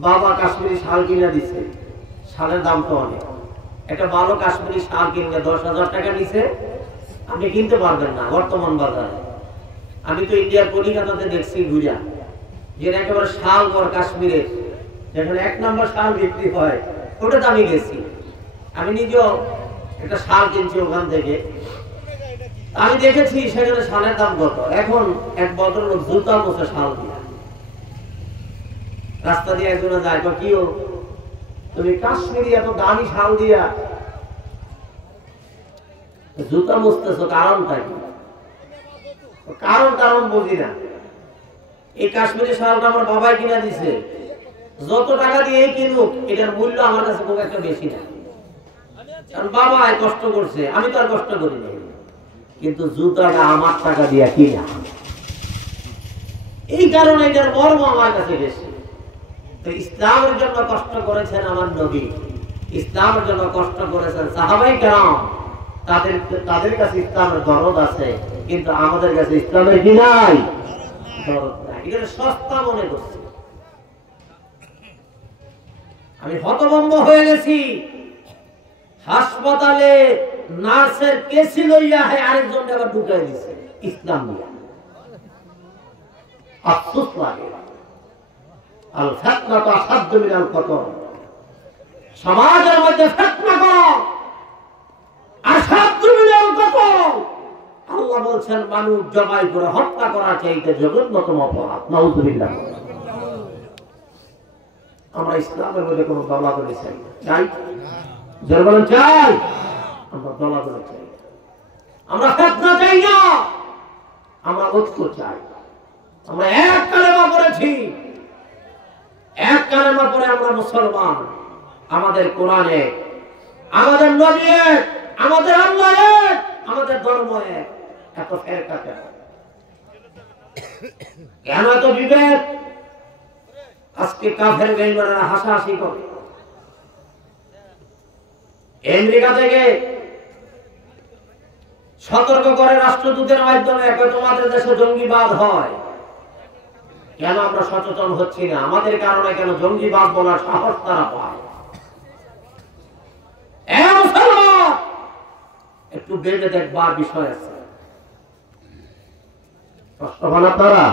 বাবা কাশ্মীরি শাল কিনে দিছে, শালের দাম তো অনেক। একটা ভালো কাশ্মীরি শাল কিনলে 10,000 টাকা নিছে, আপনি কিনতে পারবেন না বর্তমান বাজারে। আমি তো ইন্ডিয়ার কলিকাতাতে দেখছি ঘুরা, যেটা একেবারে শাল ঘর কাশ্মীরের, যেখানে 1 নম্বর শাল বিক্রি হয়, ওটাতে আমি গেছি। আমি নিজেও একটা শাল কিনছি ওখান থেকে, আমি দেখেছি সেখানে শালের দাম কত। এখন এক ভদ্রলোক জুতা মোছে শাল দিয়া, রাস্তা দিয়ে একজনে যায়, তো কি তুমি কাশ্মীরি এত দামি শাল দিয়া জুতা মুছতেছো, কারণটা কি? কারণ বুঝি না। এই কাশ্মীরি শালটা আমার বাবাই কিনা দিছে, যত টাকা দিয়ে কিনুক এটার মূল্য আমার কাছে খুব একটা বেশি না, কারণ বাবা কষ্ট করছে, আমি তো আর কষ্ট করি না। কিন্তু জুতাটা আমার টাকা দিয়া কিনা, এই কারণে এটার মর্ম আমার কাছে বেশি। তো ইসলামের জন্য কষ্ট করেছেন আমার নবী, ইসলামের জন্য কষ্ট করেছেন সাহাবায়ে কেরাম, তাদের কাছে ইসলামের দরদ আছে, কিন্তু আমাদের কাছে ইসলামের কি নাই? দরদ নাই। এটা সস্তা মনে করছি। আমি হতভম্ব হয়ে গেছি, হাসপাতালে নার্সের কেসি লইয়া আরেকজন আবার ঢুকাই দিছে ইসলাম দিয়া। আফসোস লাগে। আল ফিতনাতু আসাদ্দু মিনাল কতল। সমাজের মধ্যে ফিতনা করো আসাদ্দু মিনাল কতল। আল্লাহ বলছেন মানুষ জবাই করে হত্যা করার চাইতে জঘন্যতম অপরাধ। নাউযুবিল্লাহ। আমরা ইসলামের মধ্যে কোনো দলাদলি চাই না, চাই? যারা বলেন চাই, আমরা দলাদলি চাই, আমরা ফিতনা চাই না, আমরা ঐক্য চাই। আমরা এক কালেমা পড়েছি, এক কালেমা পড়ে আমরা মুসলমান। আমাদের কোরআনে, আমাদের নবী এক, আমাদের আল্লাহ এক, আমাদের ধর্ম এক। এত ফেরকা কেন? কেন এত বিভেদ? আজকে কাফের বেঈমানরা হাসাহাসি করে। আমেরিকা থেকে সতর্ক করে রাষ্ট্রদূতের মাধ্যমে, তোমাদের দেশে জঙ্গিবাদ হয়। কেন আমরা সচেতন হচ্ছি না? আমাদের কারণে কেন জঙ্গিবাদ বলার সাহস তারা পায়? একটু বেঁধে দেখবার বিষয় আছে। কষ্ট পান আপনারা?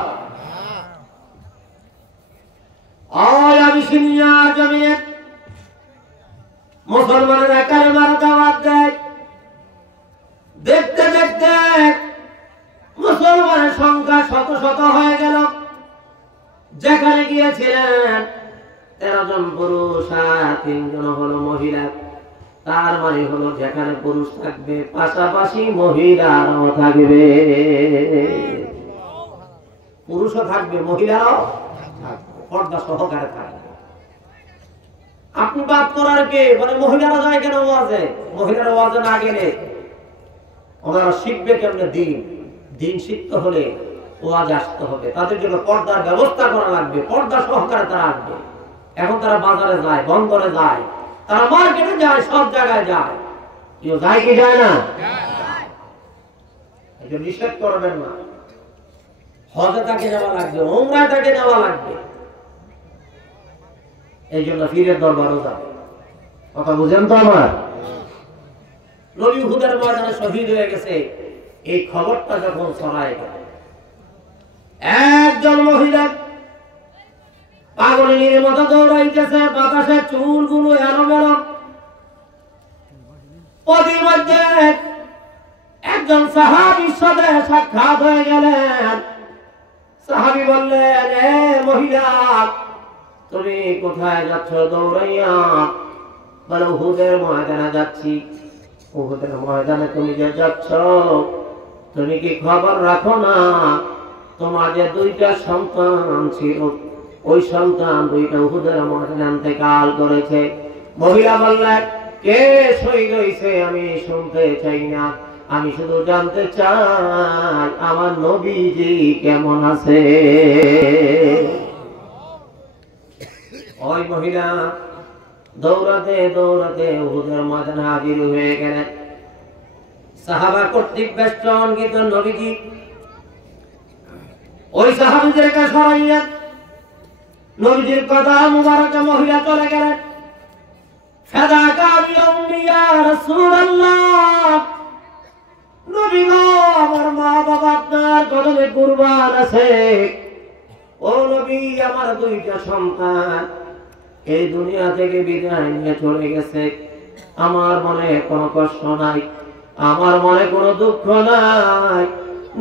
মুসলমানেরা কালেমার দাওয়াত দেয়, দেখতে দেখতে মুসলমানের সংখ্যা শত শত হয়ে গেল। যেখানে গিয়েছিলেন 13 জন পুরুষ আর 3 জন হলো মহিলা। তার মানে হলো যেখানে পুরুষ থাকবে পাশাপাশি মহিলারাও থাকবে, পুরুষও থাকবে মহিলারাও থাকবে, পর্দা সহকারে থাকবে। আপনি বাদ করার কে? মানে মহিলারা যায় কেন ওয়াজে? মহিলারা ওয়াজে না গেলে ওনারা শিখবে কেমনে দিন? দিন শিখতে হলে ওয়াজ আসতে হবে। তাদের জন্য পর্দার ব্যবস্থা করা লাগবে, পর্দা সহকারে তারা আসবে। এখন তারা বাজারে যায়, বন্দরে যায়, তারা মার্কেটে যায়, সব জায়গায় যায়। কেউ যায় কি যায় না? এটা নিষেধ করবেন না। হজে তাকে যাওয়া লাগবে, ওমরায় তাকে যাওয়া লাগবে। এই জন্য পীরের দরবারও যাবে। কথা বুঝেন তো আমার? নবী উহুদের ময়দানে শহীদ হয়ে গেছে, এই খবরটা যখন ছড়ায় গেল, একজন মহিলা পাগলের মতো দৌড়াইতেছে, বাতাসে চুলগুলো এলোমেলো। ওদের মধ্যে একজন সাহাবীর সাথে সাক্ষাৎ হয়ে গেলেন। সাহাবী বললেন, এ মহিলা, তুমি কোথায় যাচ্ছ দৌড়াইয়া? বলে, উহুদের ময়দানে যাচ্ছি। উহুদের ময়দানে তুমি যে যাচ্ছ, তুমি কি খবর রাখো না তোমার যে দুইটা সন্তান ছিল, ওই সন্তান দুইটা উহুদের ময়দানে ইন্তেকাল করেছে? মহিলা বললেন, কে শহীদ হয়েছে আমি শুনতে চাই না, আমি শুধু জানতে চাই আমার নবীজি কেমন আছে। ওই মহিলা দৌড়াতে দৌড়াতে উহুদের ময়দানে হাজির হয়ে গেলেন। সাহাবা কর্তৃক বেষ্টন কিন্তু নবীজি ওই সাহাবীদেরকে সরাইয়া নবীজির কথা মুবারকে মহিলা চলে গেলেন। ফাদাকা বিউম্মি ইয়া রাসূলুল্লাহ, নবী গো, আমার মা বাবা আপনার কদমে কুরবান আছে। ও নবী, আমার দুইটা সন্তান এই দুনিয়া থেকে বিদায় নিয়ে চলে গেছে। আমার মনে কোনো কষ্ট নাই, আমার মনে কোনো দুঃখ নাই।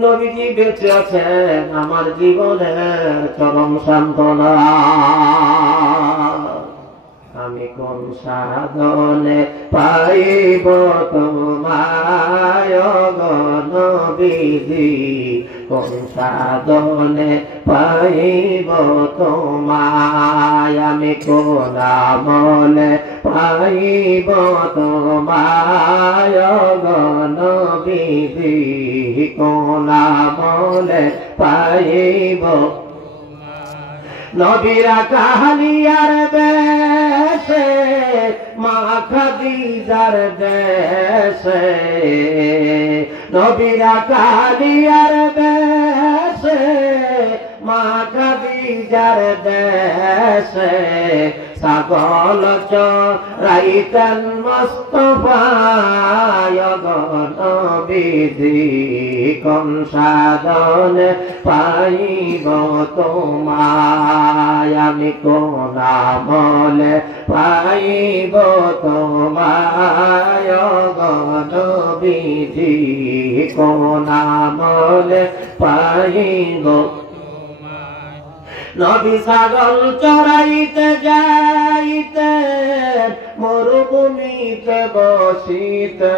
নবীজি বেঁচে আছেন, আমার জীবনের চরম সান্ত্বনা। আমি কোন সাধনে পাইব তোমায় গো নবীজি, কোন সাধনে পাইব তোমায়? আমি কোন আমলে পাইব তোমায় গো নবীজি, কোন আমলে পাইব? নবীরা কাহালিয়ার দেশে, মা খাদিজার দেশে। নবীরা কাহালিয়ার দেশে, মা খাদিজার দেশে। ছাগল চরাইতেন মুস্তাফায় গো নবীজি, কোন সাধনে পাইব তোমায়? আমি কোন আমলে পাইব তোমায় গো নবীজি, কোন আমলে পাইব? নবী ছাগল চরাইতে যাইতে, মরুভূমিতে বসিতে।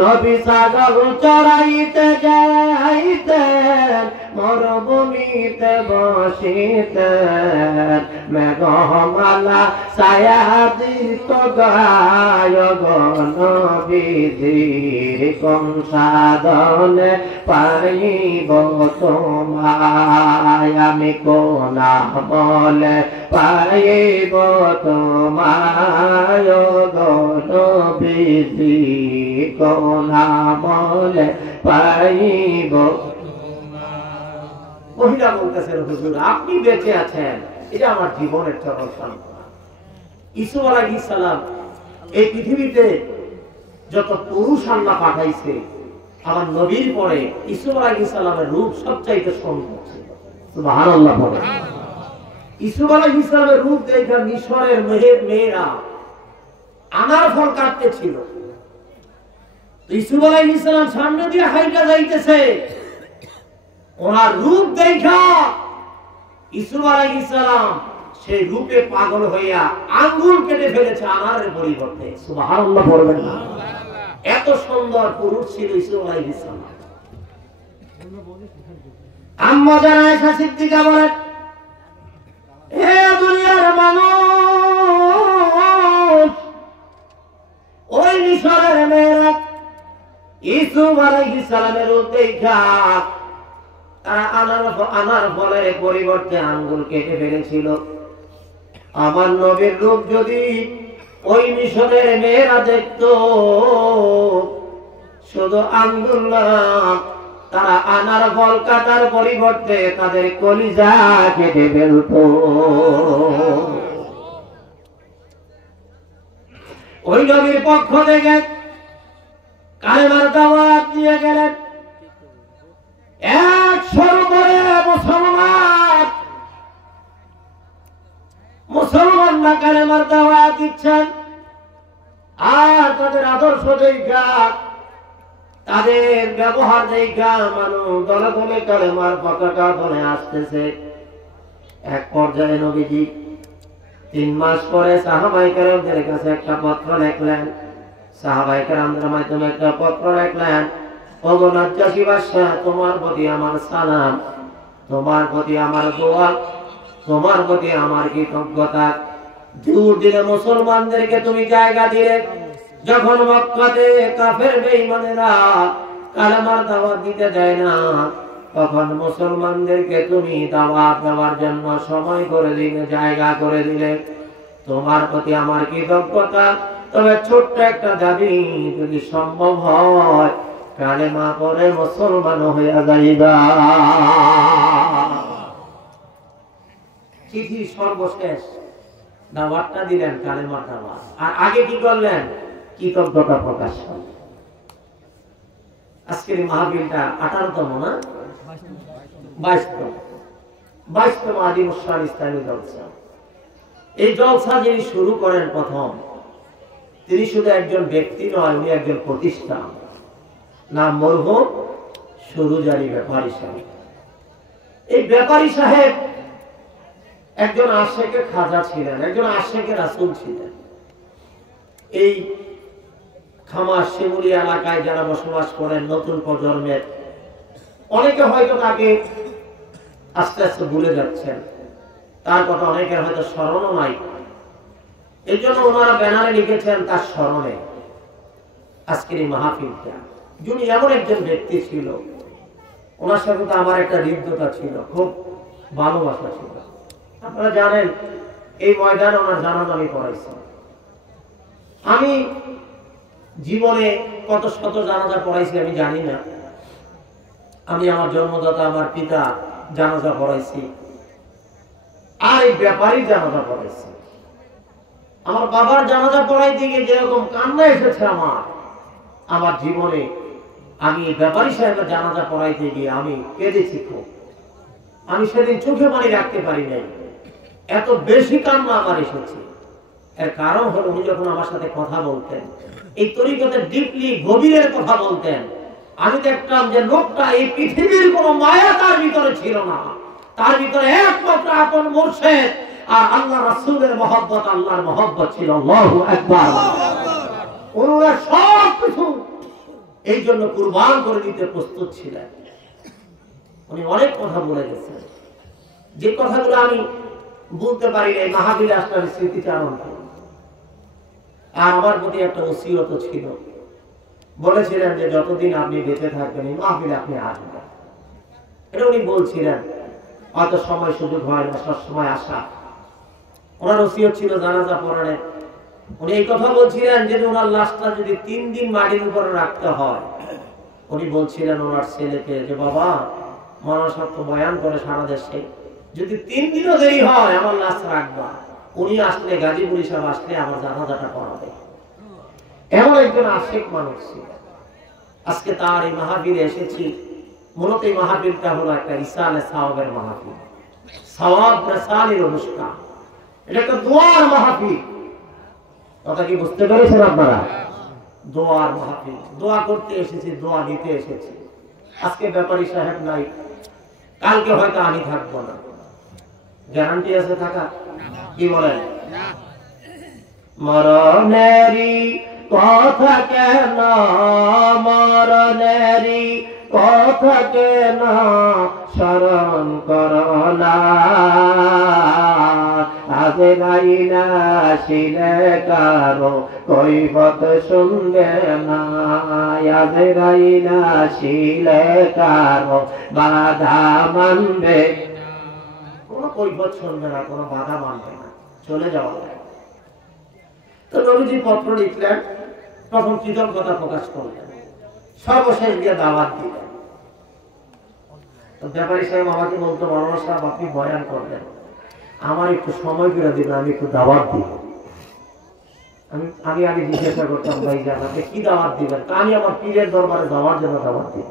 নবী ছাগল চরাইতে যাইতে, মরুভূমিতে বসিতে। মেঘমালা ছায়া দিত গায় গো নবীজি, কোন সাধনে পাইব তোমায়? আমি কোন আমলে পাইব তোমায় গো নবীজি, কোন আমলে পাইব? মহিলা বলতেছেন, হুজুর আপনি বেঁচে আছেন, এটা আমার জীবনের চরম সান্ত্বনা। ঈসা আলাইহিস সালাম এই পৃথিবীতে যত পুরুষ আল্লাহ পাঠাইছে, আমার নবীর পরে ঈসা আলাইহিস সালামের রূপ সবচাইতে সুন্দর ছিল। সুবহানাল্লাহ বলেন। ঈসা আলাইহিস সালামের রূপ দেখে মিশরের মেয়েরা আনার ফল কাটতেছিল। ঈসা আলাইহিস সালাম সামনে দিয়ে হাইটা যাইতেছে, ওনার রূপ দেখা ঈসা আলাইহিস সালাম সেই রূপে পাগল হইয়া আঙ্গুল কেটে ফেলেছে আনারের পরিবর্তে। সুবহানাল্লাহ বলবেন না? এত সুন্দর পুরুষ ছিল ঈসা আলাইহিস সালাম। আম্মা জান আয়েশা সিদ্দিকা বলেন, হে দুনিয়ার মানুষ, ইউসুফ আলাইহিস সালামের রূপ দেখা তারা আনার ফলের পরিবর্তে আঙ্গুল কেটে ফেলেছিল। আমার নবীর রূপ যদি ওই মিশরের মেয়েরা দেখত, শুধু আঙ্গুল না, তারা আনার ফল কাটার পরিবর্তে তাদের কলিজা কেটে ফেলত। ওই নবীর পক্ষ থেকে কালেমার দাওয়াত দিয়ে গেলেন 100 করে মুসলমানরা কালেমার দাওয়াত দিচ্ছেন। আর তাদের আদর্শ দেখা, তাদের ব্যবহার দেখা মানুষ দলে দলে কালেমার পতাকা ধরে আসতেছে। এক পর্যায়ে নবীজি 3 মাস পরে সাহাবায়ে কেরামদের কাছে একটা পত্র লিখলেন। সাহাবায়ে কেরামদের মাধ্যমে একটা পত্র লিখলেন, ওগো নাজ্জাশী বাদশা, তোমার প্রতি আমার সালাম, তোমার প্রতি আমার দোয়া, তোমার প্রতি আমার কৃতজ্ঞতা। দূর দিনে মুসলমানদেরকে তুমি জায়গা দিলে, যখন মক্কাতে কাফের বেঈমানেরা কালেমার দাওয়াত দিতে যায় না, তখন মুসলমানদেরকে তুমি দাওয়াত দেওয়ার জন্য সময় করে দিলে, জায়গা করে দিলে। তোমার প্রতি আমার কৃতজ্ঞতা। তবে ছোট্ট একটা দাবি, যদি সম্ভব হয় কালেমা পড়ে মুসলমান হয়ে যাইবা। চিঠি সর্বশেষ দাওয়াতটা দিলেন, কালেমার দাওয়াত। আর আগে কি করলেন? কৃতজ্ঞতা প্রকাশ করলেন। আজকের এই মাহফিলটা 18তম না 22তম আজিমুসান ইসলামী জলসা। এই জলসা যিনি শুরু করেন প্রথম, তিনি শুধু একজন ব্যক্তি নয়, উনি একজন প্রতিষ্ঠান। নাম মরহুম সুরুজ আলী ব্যাপারী সাহেব। এই ব্যাপারী সাহেব একজন আশেকে খাজা ছিলেন, একজন আশেকে রাসূল ছিলেন। এই খামার শিমুলি এলাকায় যারা বসবাস করেন, নতুন প্রজন্মের অনেকে হয়তো তাকে আস্তে আস্তে ভুলে যাচ্ছেন, তার কথা অনেকের হয়তো স্মরণও নাই। এই জন্য ওনারা ব্যানারে লিখেছেন তার স্মরণে আজকের এই মাহফিলটা। যিনি এমন একজন ব্যক্তি ছিল, ওনার সাথে তো আমার একটা হৃদ্যতা ছিল, খুব ভালোবাসা ছিল। আপনারা জানেন এই ময়দানে ওনার জানাজা আমি পড়াইছি। আমি জীবনে কত শত জানাজা পড়াইছি আমি জানি না। আমি আমার জন্মদাতা আমার পিতা জানাজা পড়াইছি, আর এই ব্যাপারী জানাজা পড়াইছি। আমার বাবার জানাজা পড়াইতে গিয়ে যেরকম কান্না এসেছে আমার জীবনে, আমি ব্যাপারী সাহেবের জানাজা পড়াইতে গিয়ে আমি কেঁদেছি খুব। আমি সেদিন চোখে পানি রাখতে পারি নাই, এত বেশি কান্না আমার এসেছে। এর কারণ হলো উনি যখন আমার সাথে কথা বলতেন, এই তরিকতের ডিপলি গভীরের কথা বলতেন, আমি দেখতাম যে লোকটা এই পৃথিবীর কোনো মায়া তার ভিতরে ছিল না। তার ভিতরে একমাত্র আপন মুর্শিদ আর আল্লাহ রাসূলের মহব্বত, আল্লাহর মহব্বত ছিল। আল্লাহু আকবার। ওনারা সব কিছু এই জন্য কুরবান করে দিতে প্রস্তুত ছিলেন। উনি অনেক কথা বলে গেছেন, যে কথাগুলো আমি বলতে পারি না, মাহফিলে আসলে স্মৃতিচারণ করি। আর আমার প্রতি একটা ওসিয়ত ছিল, বলেছিলেন যে যতদিন আপনি বেঁচে থাকবেন এই মাহফিলে আপনি আসবেন। এটা উনি বলছিলেন, অত সময় সুযোগ হয় না সবসময় আসা। ওনার ওসিয়ত ছিল জানাজা পড়ানোর। উনি এই কথা বলছিলেন যে ওনার লাশটা যদি 3 দিন মাটির উপরে রাখতে হয়, উনি বলছিলেন ওনার ছেলেকে যে বাবা, মনসত্ব বয়ান করে সারা দেশে, যদি 3 দিনও দেরি হয় আমার লাশ রাখবা। উনি আসলে, গাজীপুর সাহেব আসলে আমার জানাজাটা পড়াবে। এমন একজন আশিক মানুষ ছিল। আজকে তার এই মাহফিলে এসেছি। মূলত এই মাহফিলটা হলো একটা ইসালে সাওয়াবের মাহফিল, সাওয়াব রাসালির অনুষ্ঠান। এটা একটা দোয়ার মাহফিল। কথা কি বুঝতে পেরেছেন আপনারা? দোয়ার মাহফিল। দোয়া করতে এসেছি, দোয়া নিতে এসেছি। আজকে ব্যাপারী সাহেব নাই, কালকে হয়তো আমি থাকবো না। গ্যারান্টি আছে থাকা? কি বলেন? মরণেরি কথা কেন, মরণেরি কথা কেন স্মরণ করো না, আজরাইল আসিলে কারো কৈফত শুনবে না, আজরাইল আসিলে কারো বাধা মানবে, কোনো কৈফত শুনবে না, কোনো বাধা মানবে না, চলে যাওয়া যায়। তো নবীজি পত্র লিখলেন, তখন কৃতজ্ঞতা প্রকাশ করলেন, সর্বশেষ দিয়ে দাওয়াত দিলেন। তো ব্যাপারী সাহেব আমাকে বলতো, মাওলানা সাহেব আপনি বয়ান করলেন, আমার একটু সময় করে দিবেন, আমি একটু দাওয়াত দিব। আমি আগে জিজ্ঞাসা করতাম, ভাই জান আপনি কি দাওয়াত দিবেন? আমি আমার পীরের দরবারে যাওয়ার জন্য দাওয়াত দিব।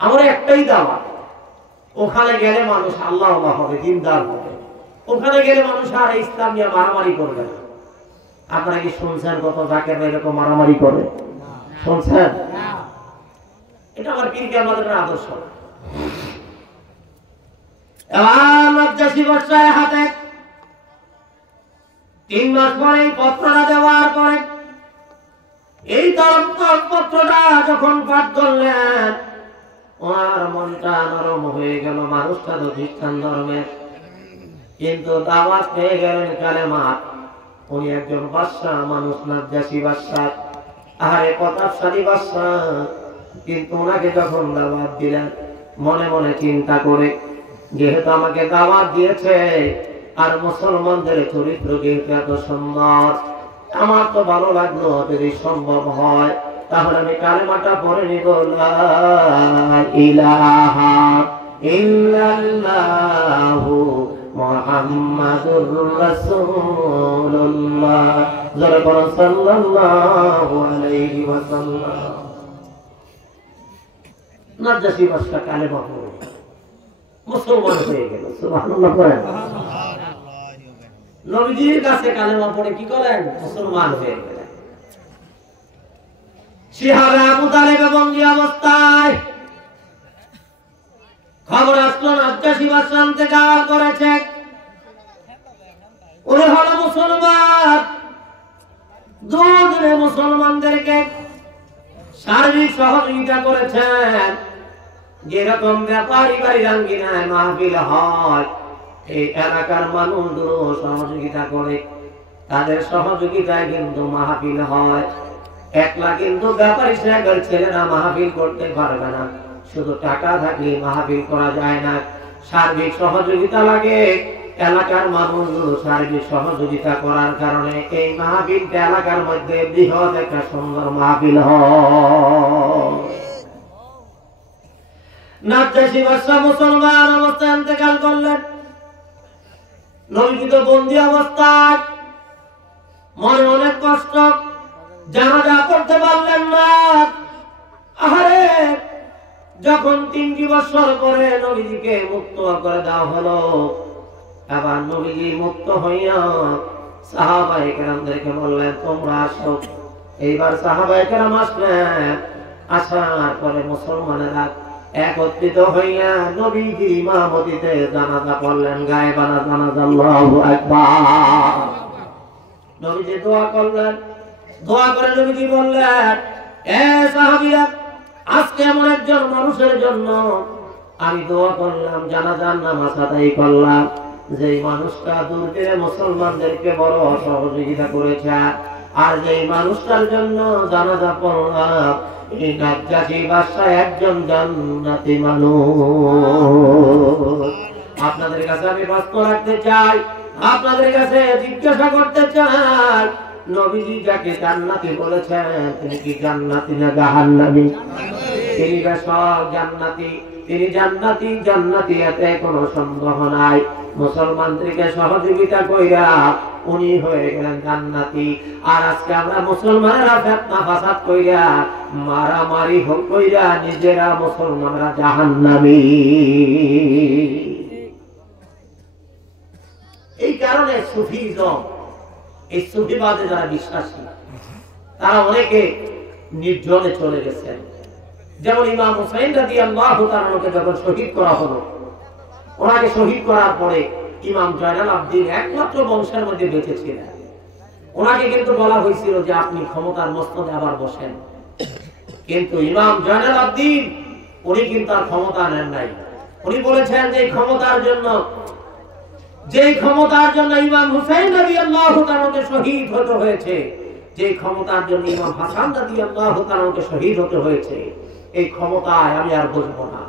আমার একটাই দাওয়াত, ওখানে গেলে মানুষ আল্লাহ আল্লাহ হবে, দিনদার হবে, ওখানে গেলে মানুষ আর ইসলাম নিয়ে মারামারি করবে না। আপনারা কি শুনছেন কত জাকের এরকম মারামারি করে? শুনছেন? এটা আমার পীরকে আমাদের আদর্শ। হাতে 3 মাস পরে পত্রটা দেওয়ার পরে এই পত্রটা যখন পাঠ করলেন, ওনার মনটা নরম হয়ে গেল। মানুষটা তো খ্রিস্টান ধর্মের, কিন্তু দাওয়াত পেয়ে গেলেন কালেমা। উনি একজন বাদশাহ মানুষ, নাজ্জাশী বাদশাহ, আরে প্রতাপশালী বাদশাহ, কিন্তু ওনাকে যখন দাওয়াত দিলেন মনে মনে চিন্তা করে, যেহেতু আমাকে দাওয়াত দিয়েছে আর মুসলমানদের চরিত্র যেহেতু এত সুন্দর, আমার তো ভালো লাগলো, যদি সম্ভব হয় তাহলে আমি কালেমাটা পড়ে নিব, লা ইলাহা ইল্লাল্লাহু মুহাম্মাদুর রাসূলুল্লাহ, যারা বলেন সাল্লাল্লাহু আলাইহি ওয়াসাল্লাম। নাজ্জাশী বাদশা কালেমা পড়ে মুসলমান হয়ে গেল। সুবহানাল্লাহ বলেন। নবীজির কাছে কালেমা পড়ে কি করেন? মুসলমান হয়ে গেলেন। শিহাবে আবু তালেব বন্দী অবস্থায় খবর আসলো নাজ্জাশী বাদশা ইন্তেকাল করেছে। উনি হলো মুসলমান। দুদিনে মুসলমানদেরকে সার্বিক সহযোগিতা করেছেন। যেরকম ব্যাপারী বাড়ি রাঙ্গিনায় মাহফিল হয়, এই এলাকার মানুষগুলো সহযোগিতা করে, তাদের সহযোগিতায় কিন্তু মাহফিল হয়। একলা কিন্তু ব্যাপারী সাহেবের ছেলেরা মাহফিল করতে পারবে না, শুধু টাকা থাকলে মাহফিল করা যায় না, সার্বিক সহযোগিতা লাগে। এলাকার মানুষগুলো সার্বিক সহযোগিতা করার কারণে এই মাহফিলটা এলাকার মধ্যে বৃহৎ একটা সুন্দর মাহফিল হয়। নাজ্জাশী বাদশা মুসলমান অবস্থায় ইন্তেকাল করলেন। নবীজি তো বন্দী অবস্থায়, মনে অনেক কষ্ট, জানাজা করতে পারলেন না। আহারে, যখন 3টি বছর পরে নবীজিকে মুক্ত করে দেওয়া হলো, আবার নবীজি মুক্ত হইয়া সাহাবায়ে কেরামদেরকে বললেন, তোমরা আসো। এইবার সাহাবায়ে কেরাম আসলেন। আসার পরে মুসলমানেরা একত্রিত হইয়া নবীজির ইমামতিতে জানাজা পড়লেন, গায়েবানা জানাজা। আল্লাহু আকবার। নবীজি দোয়া করলেন। দোয়া করে নবীজি বললেন, এ সাহাবীরা, আজকে এমন একজন মানুষের জন্য আমি দোয়া করলাম, জানাজার নামাজ আদায় করলাম, যে মানুষটা দূর থেকে মুসলমানদেরকে বড় সহযোগিতা করেছে, আর যে মানুষটার জন্য জানাজা পড়লাম, এই নাজ্জাশী বাদশা একজন জান্নাতি মানুষ। আপনাদের কাছে আমি প্রশ্ন রাখতে চাই, আপনাদের কাছে জিজ্ঞাসা করতে চাই, নবীজি যাকে জান্নাতি বলেছেন, তিনি কি জান্নাতি না জাহান্নামী? তিনি সব জান্নাতি, তিনি জান্নাতি। জান্নাতি এতে কোনো সন্দেহ নাই। মুসলমানদেরকে সহযোগিতা কইরা উনি হয়ে গেলেন জান্নাতি। আর আজকে আমরা মুসলমানেরা ফিতনা ফাসাদ কইরা মারামারি কইরা নিজেরা মুসলমানরা জাহান্নামী। এই কারণে সুফিজম, এই সুফিবাদে যারা বিশ্বাসী, তারা অনেকে নির্জনে চলে গেছেন। যেমন ইমাম হুসাইন রাদিয়াল্লাহু তাআলাকে যখন শহীদ করা হলো, ওনাকে শহীদ করার পরে ইমাম জয়নাল আবদিন একমাত্র বংশের মধ্যে বেঁচে ছিলেন। ওনাকে কিন্তু বলা হয়েছিল যে আপনি ক্ষমতার মস্তদে আবার বসেন, কিন্তু ইমাম জয়নাল আবদিন উনি কিন্তু আর ক্ষমতা নেন নাই। উনি বলেছেন যে ক্ষমতার জন্য যে ক্ষমতার জন্য ইমাম হুসাইন রাদিয়াল্লাহু তাআলাকে শহীদ হতে হয়েছে, যে ক্ষমতার জন্য ইমাম হাসান রাদিয়াল্লাহু তাআলাকে শহীদ হতে হয়েছে, এই ক্ষমতায় আমি আর বসবো না।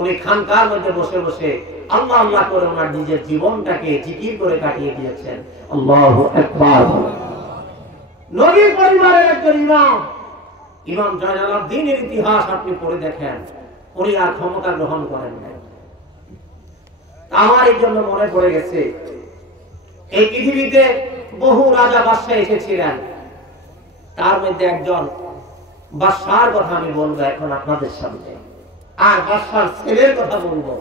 উনি খানকার মধ্যে বসে বসে আল্লাহ আল্লাহ করে ওনার নিজের জীবনটাকে জিকির করে কাটিয়ে দিয়েছেন। আল্লাহু আকবার। নবীর পরিবারের একজন ইমাম, ইমাম জয়নালাবদ্বীনের ইতিহাস আপনি পড়ে দেখেন, উনি আর ক্ষমতা গ্রহণ করেন না। আমার এই জন্য মনে পড়ে গেছে, এই পৃথিবীতে বহু রাজা বাদশাহ এসেছিলেন, তার মধ্যে একজন বাদশার কথা আমি বলবো এখন আপনাদের সামনে, আর বাদশার ছেলের কথা বলবো।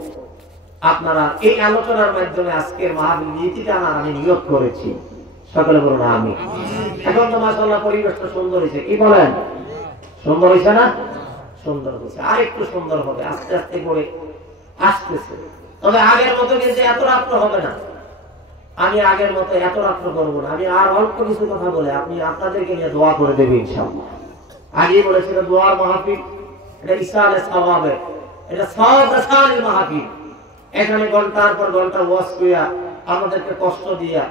আপনারা এই আলোচনার মাধ্যমে আজকের মাহফিল নীতিটা আমি নিয়োগ করেছি, সকলে বলুন আমি। এখন তো মাশাআল্লাহ পরিবেশটা সুন্দর হয়েছে, কি বলেন? সুন্দর হয়েছে না? সুন্দর হয়েছে, আর একটু সুন্দর হবে, আস্তে আস্তে করে আসতেছে। তবে আগের মতো কিন্তু এত রাত্র হবে না, আমি আগের মতো এত রাত্র করবো না। আমি আর অল্প কিছু কথা বলে আপনি আপনাদেরকে নিয়ে দোয়া করে দেবে ইনশাআল্লাহ। আগেই বলেছিল দোয়ার মাহফিল, এটা ইসলামের স্বভাবে, এটা সব রাসায়নিক মাহফিল। এখানে ঘন্টার পর ঘন্টা ওয়াজ কইয়া আমাদেরকে কষ্ট দিয়া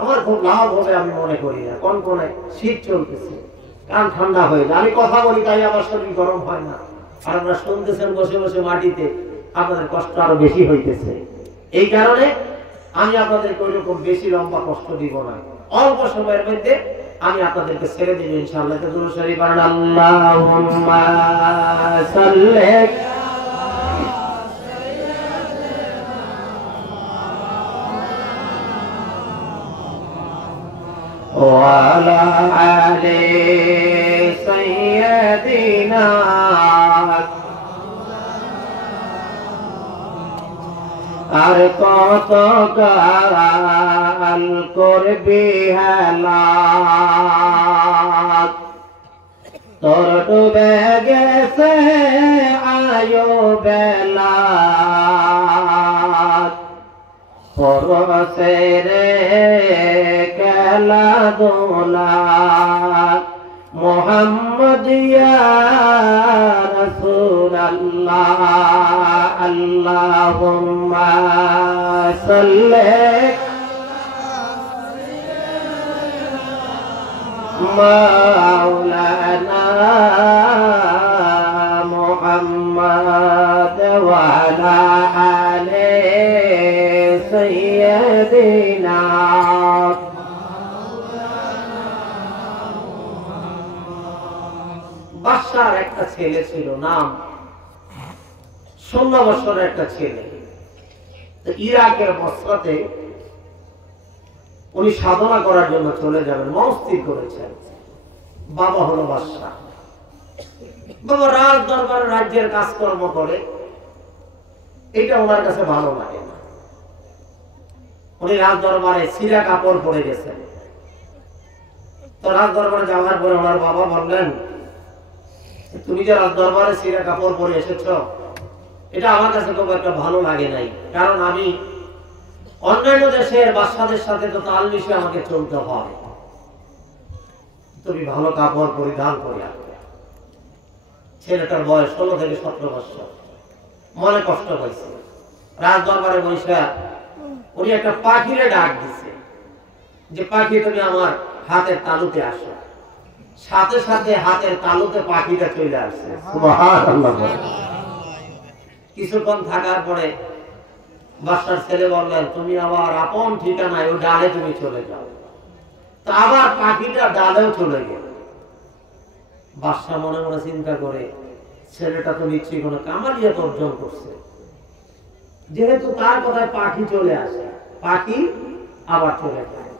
আমার খুব লাভ হবে আমি মনে করি না। কনকনে শীত চলতেছে, কান ঠান্ডা হয়ে যায়, আমি কথা বলি তাই আমার শরীর গরম হয় না, আর আপনারা শুনতেছেন বসে বসে মাটিতে, আপনাদের কষ্ট আরো বেশি হইতেছে। এই কারণে আমি আপনাদেরকে ওইরকম বেশি লম্বা কষ্ট দিব না, অল্প সময়ের মধ্যে আমি আপনাদেরকে ছেড়ে দিব ইনশাআল্লাহ। দুরূদ শরীফ পড়েন, আল্লাহুম্মা সাল্লি ওয়ালা আলি সাইয়্যিদিনা। আর কত কাল করবি হেলাত, তোর ডুবে গেছে আয়ো বেলা, পরশে রে খেলা দোলা, মোহাম্মদ ইয়া রাসূলুল্লাহ। আল্লাহুম্মা সাল্লি মাওলানা মুহাম্মদ ওয়া আলা আলি সাইয়্যিদিনা। বাদশার একটা ছেলে ছিল, নাম 16 বছরের একটা ছেলে। ইরাকের বসরাতে উনি সাধনা করার জন্য চলে যাবেন, মনস্থির করেছেন। বাবা হলো বাদশা, বাবা রাজ দরবারে রাজ্যের কাজকর্ম করে, এটা ওনার কাছে ভালো লাগে না। উনি রাজ দরবারে ছিঁড়া কাপড় পরে গেছেন। তো রাজ দরবারে যাওয়ার পরে ওনার বাবা বললেন, তুমি যে রাজ দরবারে ছিঁড়া কাপড় পরে এসেছ, এটা আমার কাছে খুব একটা ভালো লাগে নাই, কারণ আমি অন্যান্য দেশের বাদশাদের সাথে তো তাল মিশে আমাকে চলতে হয়, তুমি ভালো কাপড় পরিধান করে আসবে। ছেলেটার বয়স 16 থেকে 17 বছর, মনে কষ্ট হয়েছে। রাজ দরবারে বসে উনি একটা পাখিরে ডাক দিছে যে, পাখি তুমি আমার হাতের তালুতে আসো। সাথে সাথে হাতের তালুতে পাখিটা চলে আসছে। সুবহানাল্লাহ। কিছুক্ষণ থাকার পরে বাদশার ছেলে বললেন, তুমি আবার আপন ঠিকানায় ওই ডালে তুমি চলে যাও। তা আবার পাখিটা ডালেও চলে গেল। বাদশা মনে মনে চিন্তা করে, ছেলেটা তো নিশ্চয়ই কোনো কামালিয়াত অর্জন করছে, যেহেতু তার কথায় পাখি চলে আসে, পাখি আবার চলে যায়।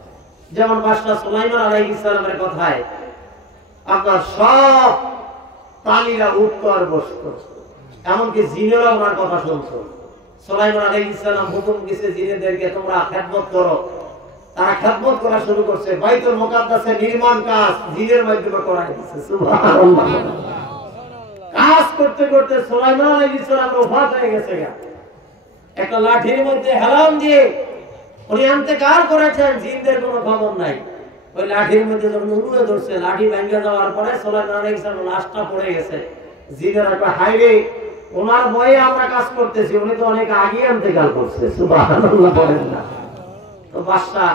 যেমন বাদশা সুলাইমান আলাইহিস সালামের কথায় আপনার সব প্রাণীরা উঠত আর বসত, এমনকি জিনেরা ওনার কথা শুনতো। সুলাইমান আলাইহিস সালাম হুকুম দিয়েছে জিনেদেরকে, তোমরা খেদমত করো। তারা খেদমত করা শুরু করছে। বাইতুল মুকাদ্দাসের নির্মাণ কাজ জিনের মাধ্যমে করা হয়েছে। সুবহানাল্লাহ। কাজ করতে করতে সুলাইমান আলাইহিস সালাম ওফাত হয়ে গেছে। একটা লাঠির মধ্যে হেলাম দিয়ে উনি ইন্তেকাল করেছেন, জিনদের কোনো খবর নাই। ওই লাঠির মধ্যে যখন উড়ে ধরছে, লাঠি ভেঙে যাওয়ার পরে সুলাইমান আলাইহিস সালাম লাশটা পড়ে গেছে। জিনেরা কয়, হায় রে, ওনার ভয়ে আমরা কাজ করতেছি, উনি তো অনেক আগে ইন্তেকাল করছে। সুবহানাল্লাহ বলেন না। তো বাদশাহ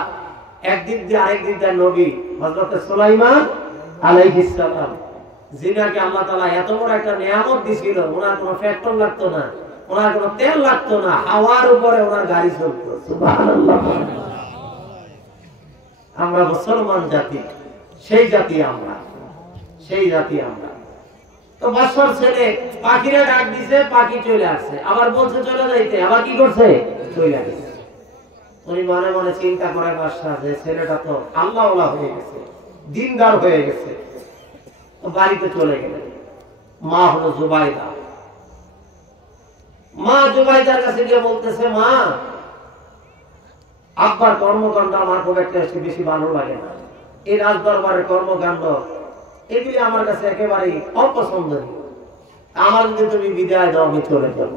একদিক দিয়ে আরেক দিক দিয়ে নবী হযরত সুলাইমান আলাইহিস সালাম, যিনাকে আল্লাহ তাআলা এত বড় একটা নিয়ামত দিয়েছিল, ওনার কোনো পেট্রোল লাগতো না, ওনার কোনো তেল লাগতো না, হাওয়ার উপরে ওনার গাড়ি চলতো। সুবহানাল্লাহ। আমরা মুসলমান জাতি, সেই জাতি আমরা, সেই জাতি আমরা। তো বাদশার ছেলে পাখিরে ডাক দিছে, পাখি চলে আসছে, আবার বলছে চলে যাইতে, আবার কি করছে? চলে গেছে। উনি মনে মনে চিন্তা করে বাদশা যে ছেলেটা তো আল্লাহওয়ালা হয়ে গেছে, দিনদার হয়ে গেছে। তো বাড়িতে চলে গেলেন। মা হলো জুবাইদা। মা জুবাইদার কাছে গিয়ে বলতেছে, মা আব্বার কর্মকাণ্ড আমার খুব একটা বেশি ভালো লাগে না, এই রাজ দরবারের কর্মকাণ্ড এগুলি আমার কাছে একেবারেই অপছন্দনীয়, আমার যদি তুমি বিদায় দাও আমি চলে যাব।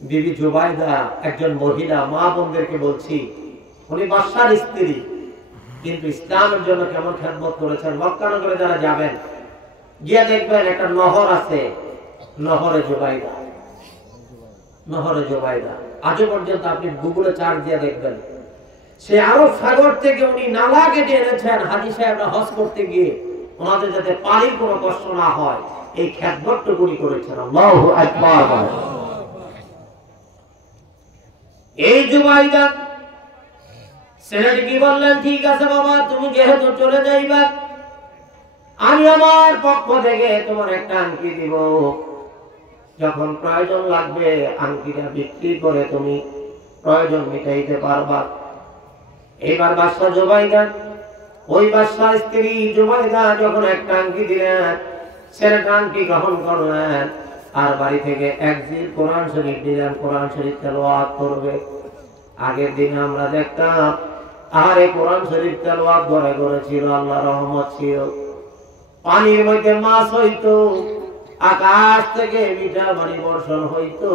বিবি জুবাইদা একজন মহিলা, মা বোনদেরকে বলছি, উনি বাদশার স্ত্রী, কিন্তু ইসলামের জন্য কেমন খেদমত করেছেন। মক্কা নগরে যারা যাবেন গিয়ে দেখবেন একটা নহর আছে, নহরে জুবাইদা, নহরে জুবাইদা। আজও পর্যন্ত আপনি গুগলে চার্জ দিয়ে দেখবেন, সে আরব সাগর থেকে উনি নালা কেটে এনেছেন হাজী সাহেবরা হজ করতে গিয়ে, ওনাদের যাতে পানির কোনো কষ্ট না হয় এই খেদমতটুকু উনি করেছেন। আল্লাহু আকবার। এই জুবাইদা ছেলেটি কি বললেন, ঠিক আছে বাবা, তুমি যেহেতু চলে যাইবা, আমি আমার পক্ষ থেকে তোমার একটা আংটি দিব, যখন প্রয়োজন লাগবে আংটিটা বিক্রি করে তুমি প্রয়োজন মিটাইতে পারবা। এইবার বাদশা জুবাইদা, ওই বাদশার স্ত্রী জুবাইদা যখন একটা আংটি দিলেন, ছেলেটা আংটি গ্রহণ করলেন, আর বাড়ি থেকে এক জিল কোরআন শরীফ দিলেন, কোরআন শরীফ তেলাওয়াত করবে। আগের দিন আমরা দেখতাম আর এই কোরআন শরীফ তেলাওয়াত ঘরে ঘরে ছিল, আল্লাহর রহমত ছিল, পানির মধ্যে মাছ হইতো, আকাশ থেকে মিঠা পানি বর্ষণ হইতো।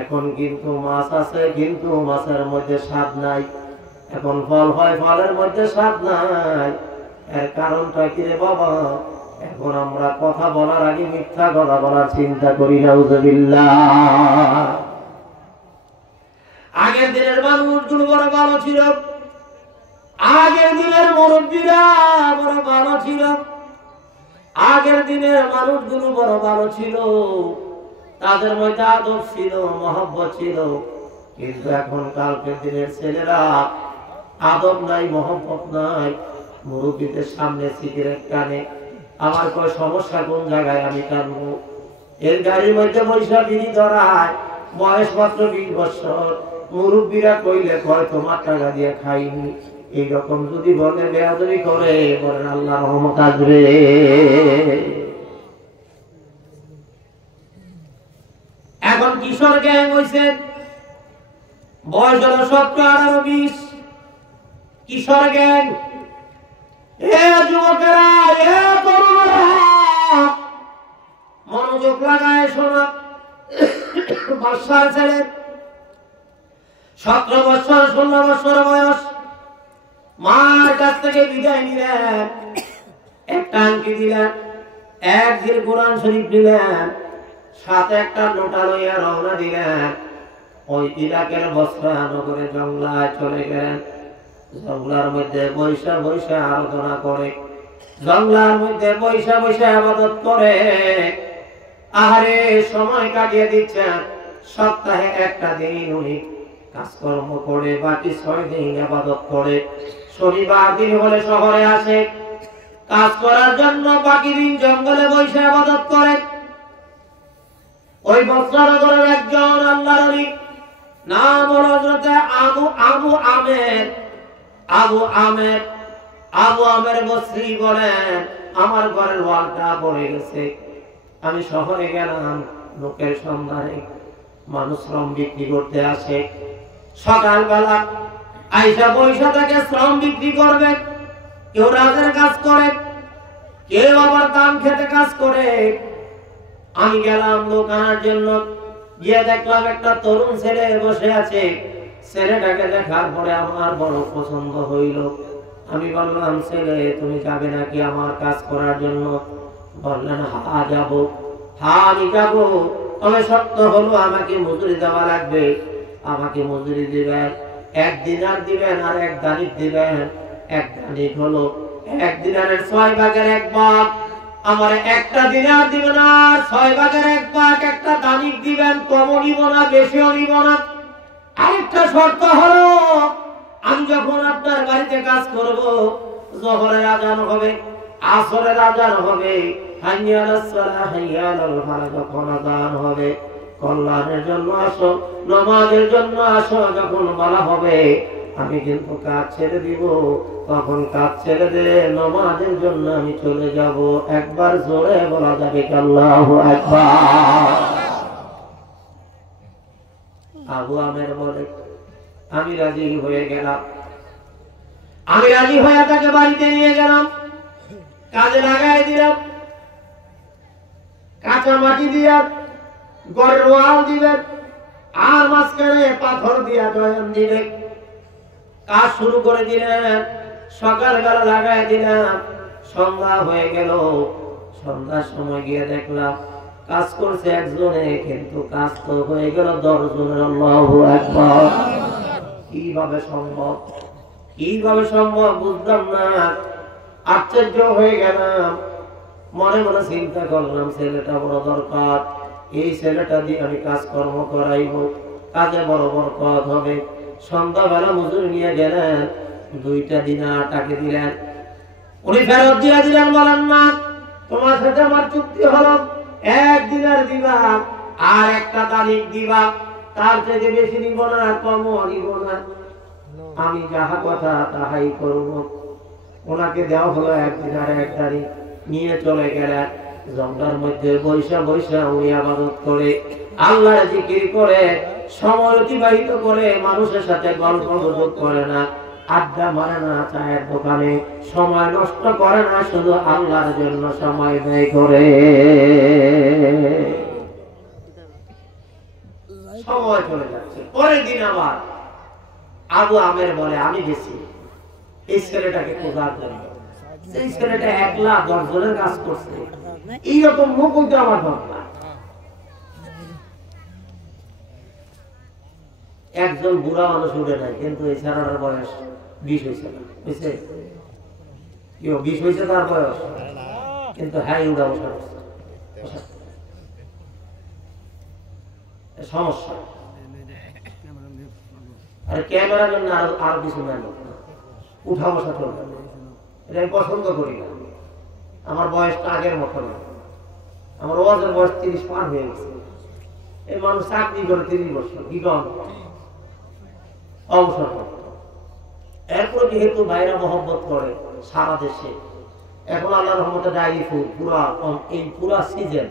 এখন কিন্তু মাছ আছে, কিন্তু মাছের মধ্যে স্বাদ নাই। এখন ফল হয়, ফলের মধ্যে স্বাদ নাই। এর কারণটা কি রে বাবা? এখন আমরা কথা বলার আগে মিথ্যা কথা বলার চিন্তা করি। নাউযুবিল্লাহ। আগের দিনের মানুষগুলো বড় ভালো ছিল, আগের দিনের মুরব্বীরা বড় ভালো ছিল, আগের দিনের মানুষগুলো বড় ভালো ছিল, তাদের মধ্যে আদব ছিল, মহব্বত ছিল। কিন্তু এখন কালকের দিনের ছেলেরা আদব নাই, মহব্বত নাই, মুরব্বীদের সামনে সিগারেট টানে। আমার কোনো সমস্যা কোন জায়গায় আমি টানবো? এর গাড়ির মধ্যে পয়সা বিড়ি ধরায়, বয়স মাত্র 20 বছর, মুরব্বীরা কইলে কয় তোমার টাকা দিয়ে খাইনি। এইরকম যদি বলে বেয়াদবি করে, বলেন আল্লাহ রহমত আসবে। এখন কিশোর গ্যাং হইছে, বয়স হলো 17, 18, 20, কিশোর গ্যাং। এ যুবকেরা, এ তরুণরা, মনোযোগ লাগায় শোনা। বাদশার ছেলে 17 বছর 16 বছর বয়স, মার কাছ থেকে বিদায় নিলেন, একটা আংটি দিলেন, এক জিল কোরআন শরীফ দিলেন, সাথে একটা লোটা লইয়া রওনা দিলেন। ওই ইরাকের বসরা নগরে জঙ্গলায় চলে গেলেন। জঙ্গলার মধ্যে বৈশা বৈশা আরাধনা করে, জঙ্গলার মধ্যে বৈশা বৈশা ইবাদত করে। আহারে সময় কাটিয়ে দিচ্ছেন। সপ্তাহে একটা দিন উনি কাজকর্ম করে, বাকি 6 দিন ইবাদত করে। শনিবার দিন হলে শহরে আসে কাজ করার জন্য, বাকি দিন জঙ্গলে বৈশা ইবাদত করে। ওই বসরানগরের একজন আল্লাহর ওলি, নাম হলো হযরত আবু আমের বসরি বলেন, আমার ঘরের ওয়ালটা পড়ে গেছে। আমি শহরে গেলাম, লোকের সন্ধানে, মানুষ শ্রম বিক্রি করতে আসে। সকালবেলা আইসা পয়সা থেকে শ্রম বিক্রি করবে, কেউ রাজের কাজ করে, কেউ আবার দাম খেতে কাজ করে। আমি গেলাম দোকানের জন্য, গিয়ে দেখলাম একটা তরুণ ছেলে বসে আছে। ছেলেটাকে দেখার পরে আমার বড় পছন্দ হইল। আমি বললাম, ছেলে তুমি যাবে নাকি আমার কাজ করার জন্য? বললেন, হ্যাঁ যাবো। হ্যাঁ আমি যাবো, তবে শর্ত হলো আমাকে মজুরি দেওয়া লাগবে। আমাকে মজুরি দিবেন, 1 দিনার দিবেন আর 1 দানিক দিবেন। 1 দানিক হলো 1 দিনারের 6 ভাগের 1 ভাগ। আমার 1টা দিনার দিবেন আর 6 ভাগের 1 ভাগ একটা দানিক দিবেন, কমও নিব না বেশিও নিব না। আরেকটা শর্ত হলো আমি যখন আপনার বাড়িতে কাজ করব, যোহরের আজান হবে, আসরের আজান হবে, হাইয়া আলাস সালাহ হাইয়া আলাল ফালাহ যখন আজান হবে, কল্যাণের জন্য আসো, নামাজের জন্য আসো যখন বলা হবে, আমি কিন্তু কাজ ছেড়ে দিব। তখন কাজ ছেড়ে দিয়ে নামাজের জন্য আমি চলে যাব। একবার জোরে বলা যাবে আল্লাহু আকবার। আবু আমের বলে আমি রাজি হয়ে গেলাম। আমি রাজি হয়ে তাকে বাড়িতে নিয়ে গেলাম, কাজে লাগাই দিলাম। কাঁচা মাটি দিয়া গড়ের ওয়াল দিবেন আর মাঝখানে পাথর দিয়া জয়েন দিবে। কাজ শুরু করে দিলেন, সকালবেলা লাগাই দিলাম, সন্ধ্যা হয়ে গেল। সন্ধ্যার সময় গিয়ে দেখলাম কাজ করছে 1 জনে, কিন্তু কাজ তো হয়ে গেল 10 জনের। আল্লাহু আকবার। কিভাবে সম্ভব, কিভাবে সম্ভব বুঝলাম না, আশ্চর্য হয়ে গেলাম। মনে মনে চিন্তা করলাম ছেলেটা বড় দরকার, এই ছেলেটা দিয়ে আমি কাজকর্ম করাইব, কাজে বড় বরকত হবে। সন্ধ্যাবেলা মজুরি নিয়ে গেলেন, 2টা দিনার টাকা দিলেন। উনি ফেরত দিয়ে দিলেন, বলেন না তোমার সাথে আমার চুক্তি হলো 1 দিনার দিবা আর একটা দানিক দিবা, তার থেকে বেশি নিব না, কমও নিব না। আমি যাহা কথা তাহাই করব। ওনাকে দেওয়া হলো 1 দিনার 1 দানিক, নিয়ে চলে গেলেন। জঙ্গলের মধ্যে বৈশা বৈশা উনি ইবাদত করে, আল্লাহর জিকির করে, সময় অতিবাহিত করে, মানুষের সাথে গল্প গুজব করে না, আড্ডা মারে না, চায়ের দোকানে সময় নষ্ট করে না, শুধু আল্লাহর জন্য সময় ব্যয় করে। সময় চলে যাচ্ছে। পরের দিন আবার আবু আমের বলে আমি গেছি এই ছেলেটাকে খোঁজার জন্য। সেই ছেলেটা 1,10 জনের কাজ করছে, এইরকম মুকুল তো আমার দরকার। একজন বুড়া মানুষ উঠে নাই, কিন্তু এই ছেলেটার বয়স 20 হয়েছে না, বুঝছে? কি 20 হয়েছে তার বয়স, কিন্তু হ্যাঁ উড়া বসা সমস্যা। আর ক্যামেরার জন্য আরো কিছু নাই, উঠা বসা চলবে, এটা আমি পছন্দ করি না। আমার বয়সটা আগের মতো না, আমার ওয়াজের বয়স 30 পার হয়ে গেছে। এই মানুষ চাকরি করে 30 বছর, কি কম অবসর। এরপরে যেহেতু বাইরা মহব্বত করে সারা দেশে, এখন আল্লাহর রহমতে ডায়েরি ফুল পুরা, এই পুরা সিজন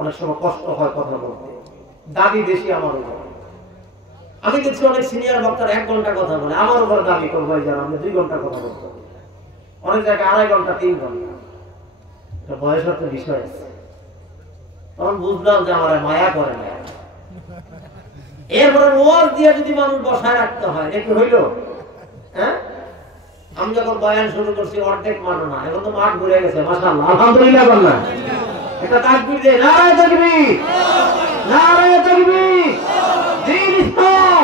অনেক সময় কষ্ট হয় কথা বলতে, দাবি বেশি আমার উপর। আমি দেখছি অনেক সিনিয়র বক্তার 1 ঘন্টা কথা বলে, আমার উপর দাবি করবো যারা আপনি 2 ঘন্টা কথা বলতে, অনেক জায়গায় 2.5 ঘন্টা 3 ঘন্টা। এটা বয়সের তো বিষয় আছে। তখন বুঝলাম যে আমার মায়া করে না। এরপরে ওয়াজ দিয়ে যদি মানুষ বসায় রাখতে হয়, একটু হইল। হ্যাঁ, আমি যখন বয়ান শুরু করছি অর্ধেক মানো না, এখন তো মাঠ ঘুরে গেছে। মাশাআল্লাহ, আলহামদুলিল্লাহ বললাম। একটা তাকবীর দে, নারে তাকবীর, নারে তাকবীর, দ্বীন ইসলাম,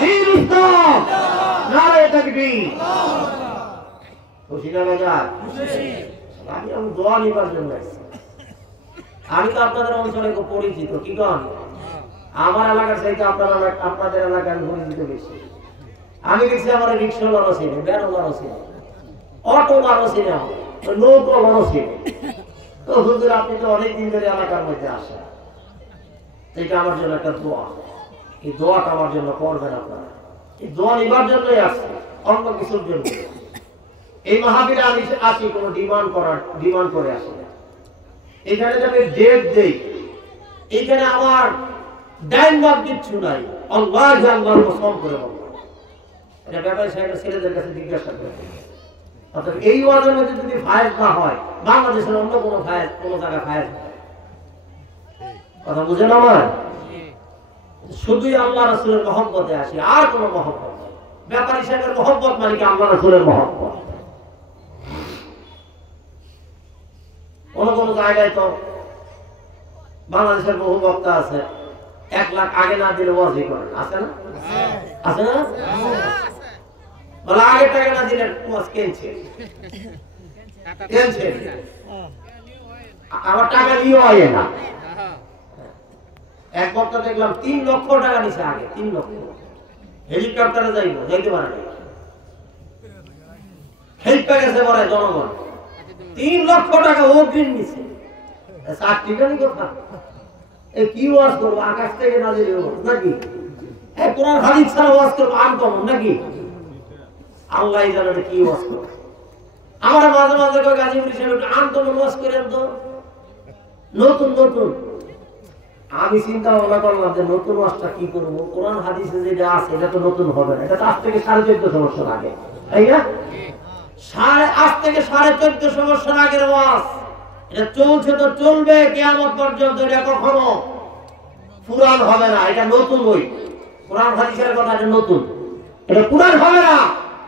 দ্বীন ইসলাম, নারে তাকবীর। খুশি না বাজার? আমি দোয়া নিবার জন্য আসছি। আমি তো আপনাদের অঞ্চলে খুব পরিচিত, কি কন? আমার এলাকার চাইতে আপনাদের এলাকার পরিচিত বেশি। আমি দেখছি আমার রিক্সাওয়ালারও ছিলেন, ভ্যানওয়ালারও ছিলেন, অটোওয়ালারও ছিলেন, নৌকোওয়ালারও ছিলেন। তো হুজুর আপনি তো অনেকদিন ধরে এলাকার মধ্যে আসেন, এটা আমার জন্য একটা দোয়া। এই দোয়াটা আমার জন্য করবেন আপনারা। এই দোয়া নিবার জন্যই আসছে, অন্য কিছুর জন্য। এই মাহফিলে আমি আসি কোনো ডিমান্ড করে আসি না। এখানে যাবে ডেট দেই, এখানে আমার ডাইন বাদ কিচ্ছু নাই। আল্লাহর কসম করে বলবো, এটা ব্যাপারী সাহেবের ছেলেদের কাছে জিজ্ঞাসা করে। অর্থাৎ এই ওয়াজের মধ্যে যদি ফায়েজ না হয়, বাংলাদেশের অন্য কোনো ফায়েজ, কোনো জায়গায় ফায়েজ কথা বুঝেন আমার? শুধুই আল্লাহ রাসূলের মহব্বতে আসি, আর কোনো মহব্বত নেই। ব্যাপারী সাহেবের মহব্বত মানে কি আল্লাহ রাসূলের মহব্বত। কোন কোন জায়গায় তো বাংলাদেশের বহু বক্তা আছে, 1 লাখ আগে না দিলে ওয়াজি করেন, আছে না? আছে না? বলে আগে টাকা না দিলে ওয়াজ কিনছে, আবার টাকা নিয়েও হয় না। এক বছর দেখলাম 3 লক্ষ টাকা নিছে আগে, 3 লক্ষ। হেলিকপ্টারে যাইতে পারে না, হেল্প গেছে বলে জনগণ 3 লক্ষ টাকা অগ্রিম নিছে। চাকরিটারই কথা, কি ওয়াজ করবো আকাশ থেকে না দিলে নাকি? কোরআন হাদিস ছাড়া ওয়াজ করবো আনকমন নাকি? আল্লাহ জানে কি ওয়াজ করবো। আমার মাঝে মাঝে গাজীপুর হিসেবে আনকমন ওয়াজ করেন তো, নতুন নতুন। আমি চিন্তা ভাবনা করলাম যে নতুন ওয়াজটা কি করবো, কোরআন হাদিসে যেটা আছে এটা তো নতুন হবে না, এটা তো আজ থেকে 1450 বছর আগে, তাই না? আজ থেকে 1450 বছর আগের ওয়াজ, এটা চলছে তো চলবে কিয়ামত পর্যন্ত, এটা কখনো পুরান হবে না। এটা নতুন বই, কোরআন হাদিসের কথা, এটা নতুন, এটা পুরান হবে না,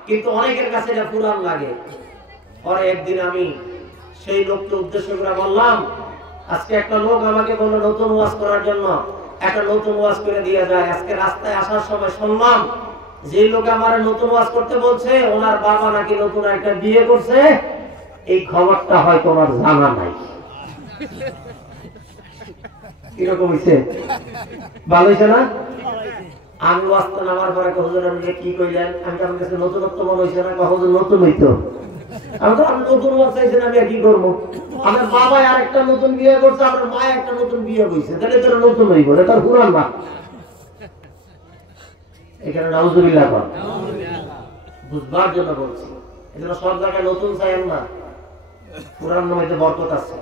কিন্তু অনেকের কাছে এটা পুরান লাগে। পরে একদিন আমি সেই লোককে উদ্দেশ্য করে বললাম, আজকে একটা লোক আমাকে বললো নতুন ওয়াজ করার জন্য, একটা নতুন ওয়াজ করে দিয়ে যায়। আজকে রাস্তায় আসার সময় শুনলাম যে লোক আমার নতুন ওয়াজ করতে বলছে ওনার বাবা নাকি নতুন একটা বিয়ে করছে। এই খবরটা হয়তো ওনার জানা নাই। কিরকম হয়েছে? ভালো হয়েছে না? আমি ওয়াজটা নামার পরে হুজুর আপনি কি কইলেন? আমি আমার কাছে নতুনত্ব মনে হয়েছে না, হুজুর নতুন হইতো। আমি নতুন ওয়াজ চাইছেন, আমি কি করবো? আমার বাবা আর একটা নতুন বিয়ে করছে, আমার মা একটা নতুন বিয়ে করছে, তাহলে তোরা নতুন হইব, এটা তার পুরান না। এখানে নাউজুবিল্লাহ কর, বুঝবার জন্য বলছি। এজন্য সব জায়গায় নতুন চাইেন না, পুরান নইতে বরকত আছে।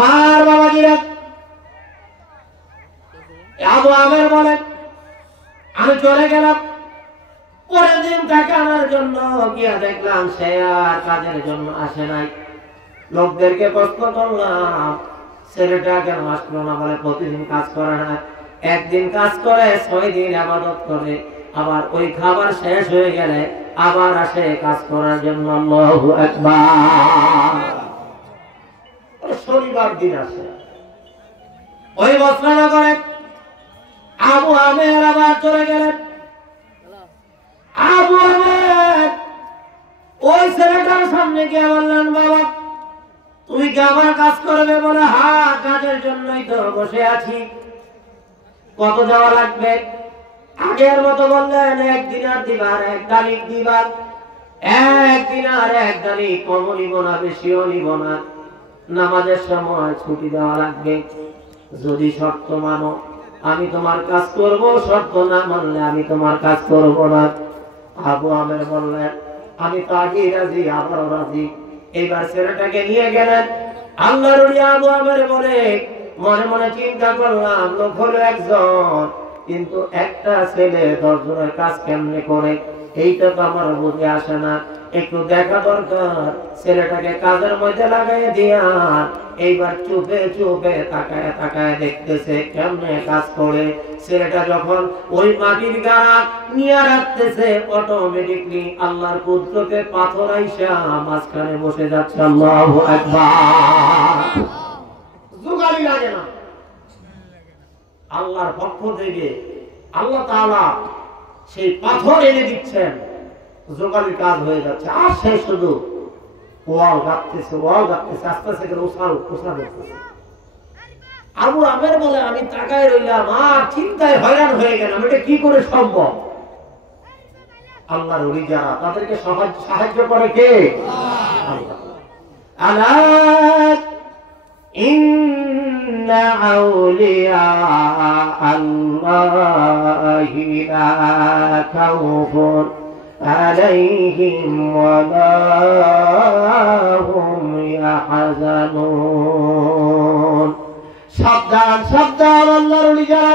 আমার বাবাজিরা আবু আমের বলে আমি চলে গেলাম। পরের দিন টাকা আনার জন্য গিয়া দেখলাম সে আর কাজের জন্য আসে নাই। লোকদেরকে প্রশ্ন করলাম ছেলেটা কেন আসলো না, বলে প্রতিদিন কাজ করে না, একদিন কাজ করে 6 দিন ইবাদত করে, আবার ওই খাবার শেষ হয়ে গেলে আবার আসে কাজ করার জন্য। আল্লাহু আকবার। শনিবার দিন আসে। ওই বস্ত্রনগরে আবু আমের আবার চলে গেলেন। আবু আমের ওই ছেলেটার সামনে গিয়ে বললেন, বাবা তুমি কি আমার কাজ করবে? বলে হ্যাঁ, কাজের জন্যই তো বসে আছি। কত দেওয়া লাগবে? আগের মতো বললেন 1 দিনার দিবার, 1 দানিক দিবার। 1 দিনার 1 দানিক, কমও নিব না বেশিও নিব না। নামাজের সময় ছুটি দেওয়া লাগবে। যদি শর্ত মানো আমি তোমার কাজ করব, শর্ত না মানলে আমি তোমার কাজ করব না। আবু আমের বললেন আমি তো আগেই রাজি, আবারও রাজি। এবার ছেলেটাকে নিয়ে গেলেন। আল্লাহর ওলি আবু আমের বলে মনে মনে চিন্তা করলাম লোক হলো একজন, কিন্তু একটা ছেলে 10 জনের কাজ কেমনে করে এইটা তো আমার বুঝে আসে না। একটু দেখা দরকার। ছেলেটাকে কাজের মধ্যে লাগাই দিয়া এইবার চুপে চুপে তাকায় তাকায় দেখতেছে কেমনে কাজ করে। ছেলেটা যখন ওই মাটির গাড়া নিয়ে রাখতেছে, অটোমেটিকলি আল্লাহর কুদরতে পাথর আইসা মাঝখানে বসে যাচ্ছে। আল্লাহু আকবার। জোগাড়ি লাগে না, আল্লাহর পক্ষ থেকে আল্লাহ তাআলা সেই পাথর এনে দিচ্ছেন, জোগাড়ির কাজ হয়ে যাচ্ছে। আর সে শুধু ওয়াল গাঁথতেছে, আস্তে আস্তে করে উসাল করতেছে। আবু আমের বলে আমি তাকায় রইলাম আর চিন্তায় হয়রান হয়ে গেলাম, এটা কি করে সম্ভব? আল্লাহর ওলি যারা তাদেরকে সাহায্য করে কে? আল্লাহ। আলা ইন্না আউলিয়া আল্লাহি লা খাউফুন আলাইহিম ওয়া লা হুম ইয়াহজানুন। সাবধান সাবধান, আল্লাহর ওলি যারা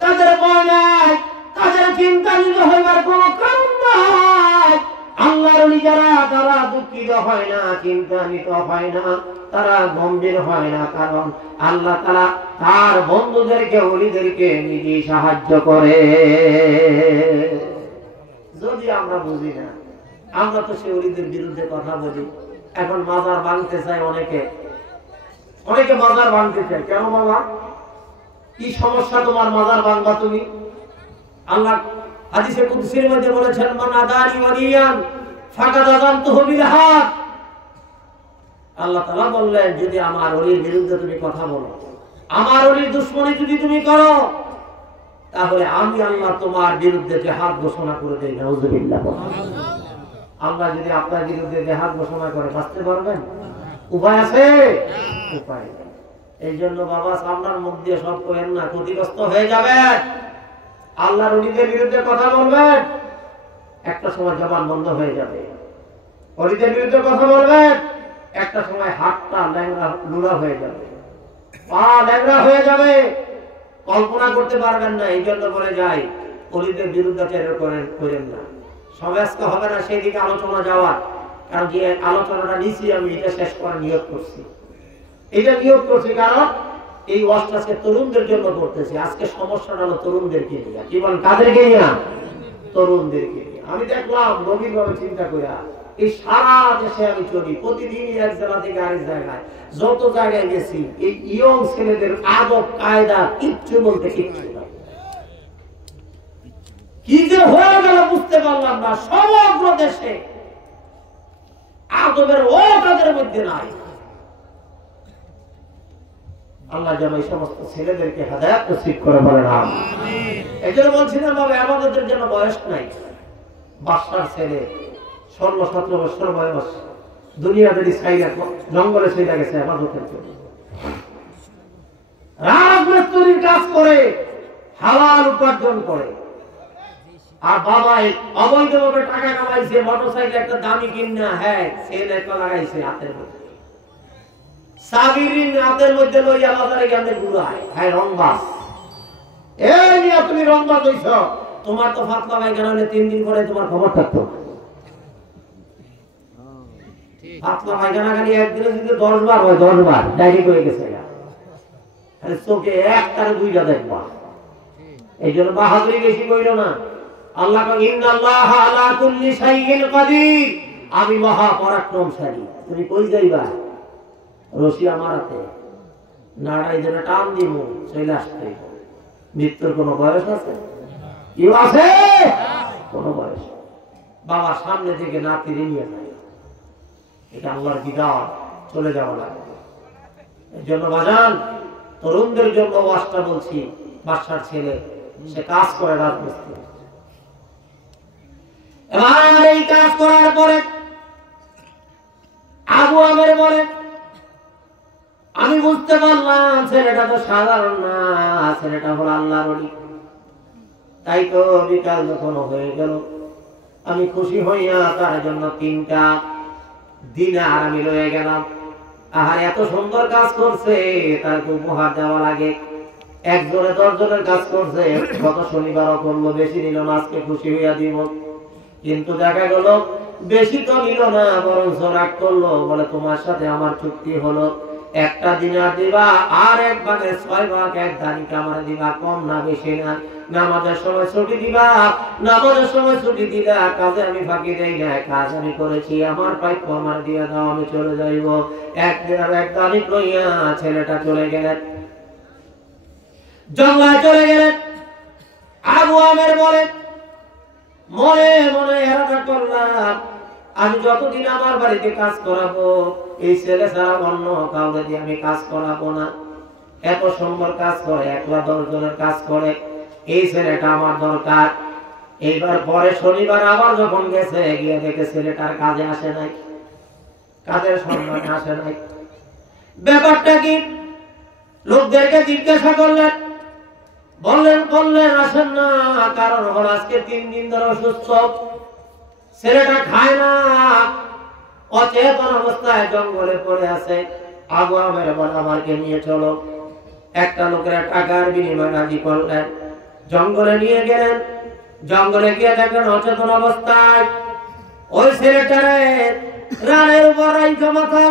তাদের ভয় নাই, তাদের চিন্তান্বিত হইবার কোনো কারণ নাই। আল্লাহর ওলি যারা তারা দুঃখিত হয় না, চিন্তান্বিত হয় না, তারা গম্ভীর হয় না, কারণ আল্লাহ তাআলা তার বন্ধুদেরকে ওলিদেরকে নিজেই সাহায্য করে। যদি আমরা বুঝি না, আমরা তো সেই ওলিদের বিরুদ্ধে কথা বলি। এখন মাজার ভাঙতে চাই অনেকে মাজার ভাঙতে চায়। কেন বাবা? কি সমস্যা তোমার, মাজার ভাঙবা তুমি? আল্লাহ হাদিসে কুদসির মধ্যে বলেছেন, মান আদানি ওয়ালিয়ান ফাকাদ আযানতুহু বিল হক। আল্লাহ তাআলা বললেন, যদি আমার ওলির বিরুদ্ধে তুমি কথা বলো, আমার ওলির দুশমনি যদি তুমি করো, তাহলে আমি আল্লাহ তোমার বিরুদ্ধে জিহাদ ঘোষণা করে দেই। নাউযুবিল্লাহ। আল্লাহ যদি আপনার বিরুদ্ধে জিহাদ ঘোষণা করে, বাঁচতে পারবেন? উপায় আছে? উপায় নেই। এই জন্য বাবা সামনের মুখ দিয়ে সব করেন না, ক্ষতিগ্রস্ত হয়ে যাবে। আল্লাহর ওলিদের বিরুদ্ধে কথা বলবেন, একটা সময় জবান বন্ধ হয়ে যাবে। ওলিদের বিরুদ্ধে কথা বলবেন, একটা সময় হাতটা ল্যাংড়া লুলা হয়ে যাবে, পা ল্যাংড়া হয়ে যাবে, কল্পনা করতে পারবেন না। এই জন্য বলে যাই, ওলিদের বিরুদ্ধাচার করেন না। সবে আজকে হবে না সেই দিকে আলোচনা যাওয়ার, কারণ যে আলোচনাটা নিচ্ছি আমি এটা শেষ করার নিয়ত করছি। এটা নিয়ত করছি কারণ এই ওয়াজটা আজকে তরুণদের জন্য করতেছি। আজকে সমস্যাটা হলো তরুণদেরকে নিয়ে। কি বলেন, কাদেরকে নিয়ে? তরুণদেরকে নিয়ে। আমি দেখলাম গভীরভাবে চিন্তা করে, এই সারা দেশে আমি চলি, প্রতিদিনই এক জায়গা থেকে আরেক জায়গায়, যত জায়গায় গেছি, এই ইয়ং ছেলেদের আদব কায়দা কিচ্ছু বলতে কিচ্ছু না। কি যে হয়ে গেল বুঝতে পারলাম না। সমগ্র দেশে আদবের ও তাদের মধ্যে নাই। আল্লাহ যেন এই সমস্ত ছেলেদেরকে হেদায়েত নসিব করে, বলেন আমিন। এই জন্য বলছিলাম বাবা, আমাদের জন্য বয়স নাই। বাচ্চার ছেলে 16-17 বছর বয়স, দুনিয়াতে জঙ্গলে চলে গেছে ইবাদতের জন্য, রাজমিস্ত্রির কাজ করে, হালাল উপার্জন করে। আর বাবা অবৈধভাবে টাকা কামাইছে, মোটরসাইকেল একটা দামি কিনা, হ্যাঁ সেল একটা লাগাইছে হাতের মধ্যে, সাবিরিন হাতের মধ্যে লইয়া বাজারে গেলে ঘুরায়, হ্যাঁ রংবাস। এই নিয়ে তুমি রংবাস হইছ, তোমার তো ফাতলা পায়খানা হলে 3 দিন পরে তোমার খবর থাকতো। ফাতলা পায়খানা খালি একদিনে যদি 10 বার হয়, 10 বার ডায়রি হয়ে গেছে, চোখে একটারে 2টা দেখবা। এই জন্য বাহাদুরি বেশি কইল না। আল্লাহ ইন্নাল্লাহা আলা কুল্লি শাইইন কাদির, আমি মহা পরাক্রমশালী। তুমি কই যাইবা? রশি আমার হাতে, নাড়াই যেন টান দিব, চলে আসতে। মৃত্যুর কোন বয়স আছে? কেউ আছে? কোন বয়স? বাবা সামনে থেকে নাতিরে নিয়ে যায়, এটা আল্লাহর বিধান, চলে যাওয়া লাগবে। এই জন্য বাজান, তরুণদের জন্য ওয়াজটা বলছি। বাদশার ছেলে, সে কাজ করে রাজমিস্ত্রি। এবার এই কাজ করার পরে আবু আমের বলে, আমি বুঝতে পারলাম ছেলেটা তো সাধারণ না, ছেলেটা হলো আল্লাহর ওলি। তাই তো বিকাল যখন হয়ে গেল, আমি খুশি হইয়া তার জন্য 3টা দিনার আমি লয়ে গেলাম। আর এত সুন্দর কাজ করছে, তার উপহার দেওয়া লাগে। একজনে 10 জনের কাজ করছে, গত শনিবারও করলো, বেশি নিল না, আজকে খুশি হইয়া দিব। কিন্তু দেখা গেল বেশি তো নিল না, বরং রাগ করলো, বলে তোমার সাথে আমার চুক্তি হলো, 1টা দিনার দিবা, আর 1 ভাগের 6 ভাগ 1 দানি কামার দিবা, কম না বেশি না। নামাজের সময় ছুটি দিবা, নামাজের সময় ছুটি দিলা, কাজে আমি ফাঁকি দেই না, কাজ আমি করেছি, আমার প্রাপ্য আমার দিয়ে দাও, আমি চলে যাইব। 1 দিনার 1 দানি লইয়া ছেলেটা চলে গেলেন, জঙ্গলে চলে গেলেন। আবু আমের বলে, মনে মনে এরাটা করলাম, আমি যতদিন আমার বাড়িতে কাজ করাবো, এই ছেলে ছাড়া অন্য কাউকে দিয়ে আমি কাজ করাবো না। এত সুন্দর কাজ করে, 10 জনের কাজ করে, এই ছেলেটা আমার দরকার। এইবার পরে শনিবার আবার যখন গেছে, গিয়ে দেখে ছেলেটার কাজে আসে নাই, কাজের সম্মানে আসে নাই। ব্যাপারটা কি? লোকদেরকে জিজ্ঞাসা করলেন, বললেন আসেন না, কারণ হল আজকে 3 দিন ধরে অসুস্থ, ছেলেটা খায় না, অচেতন অবস্থায় জঙ্গলে পড়ে আছে। আবু আমের বলে, আমাকে নিয়ে চলো। একটা লোকের টাকার বিনিময়ে রাজি করলেন, জঙ্গলে নিয়ে গেলেন। জঙ্গলে গিয়ে দেখলেন অচেতন অবস্থায় ওই ছেলেটারে রানের উপর রাইখা মাথা।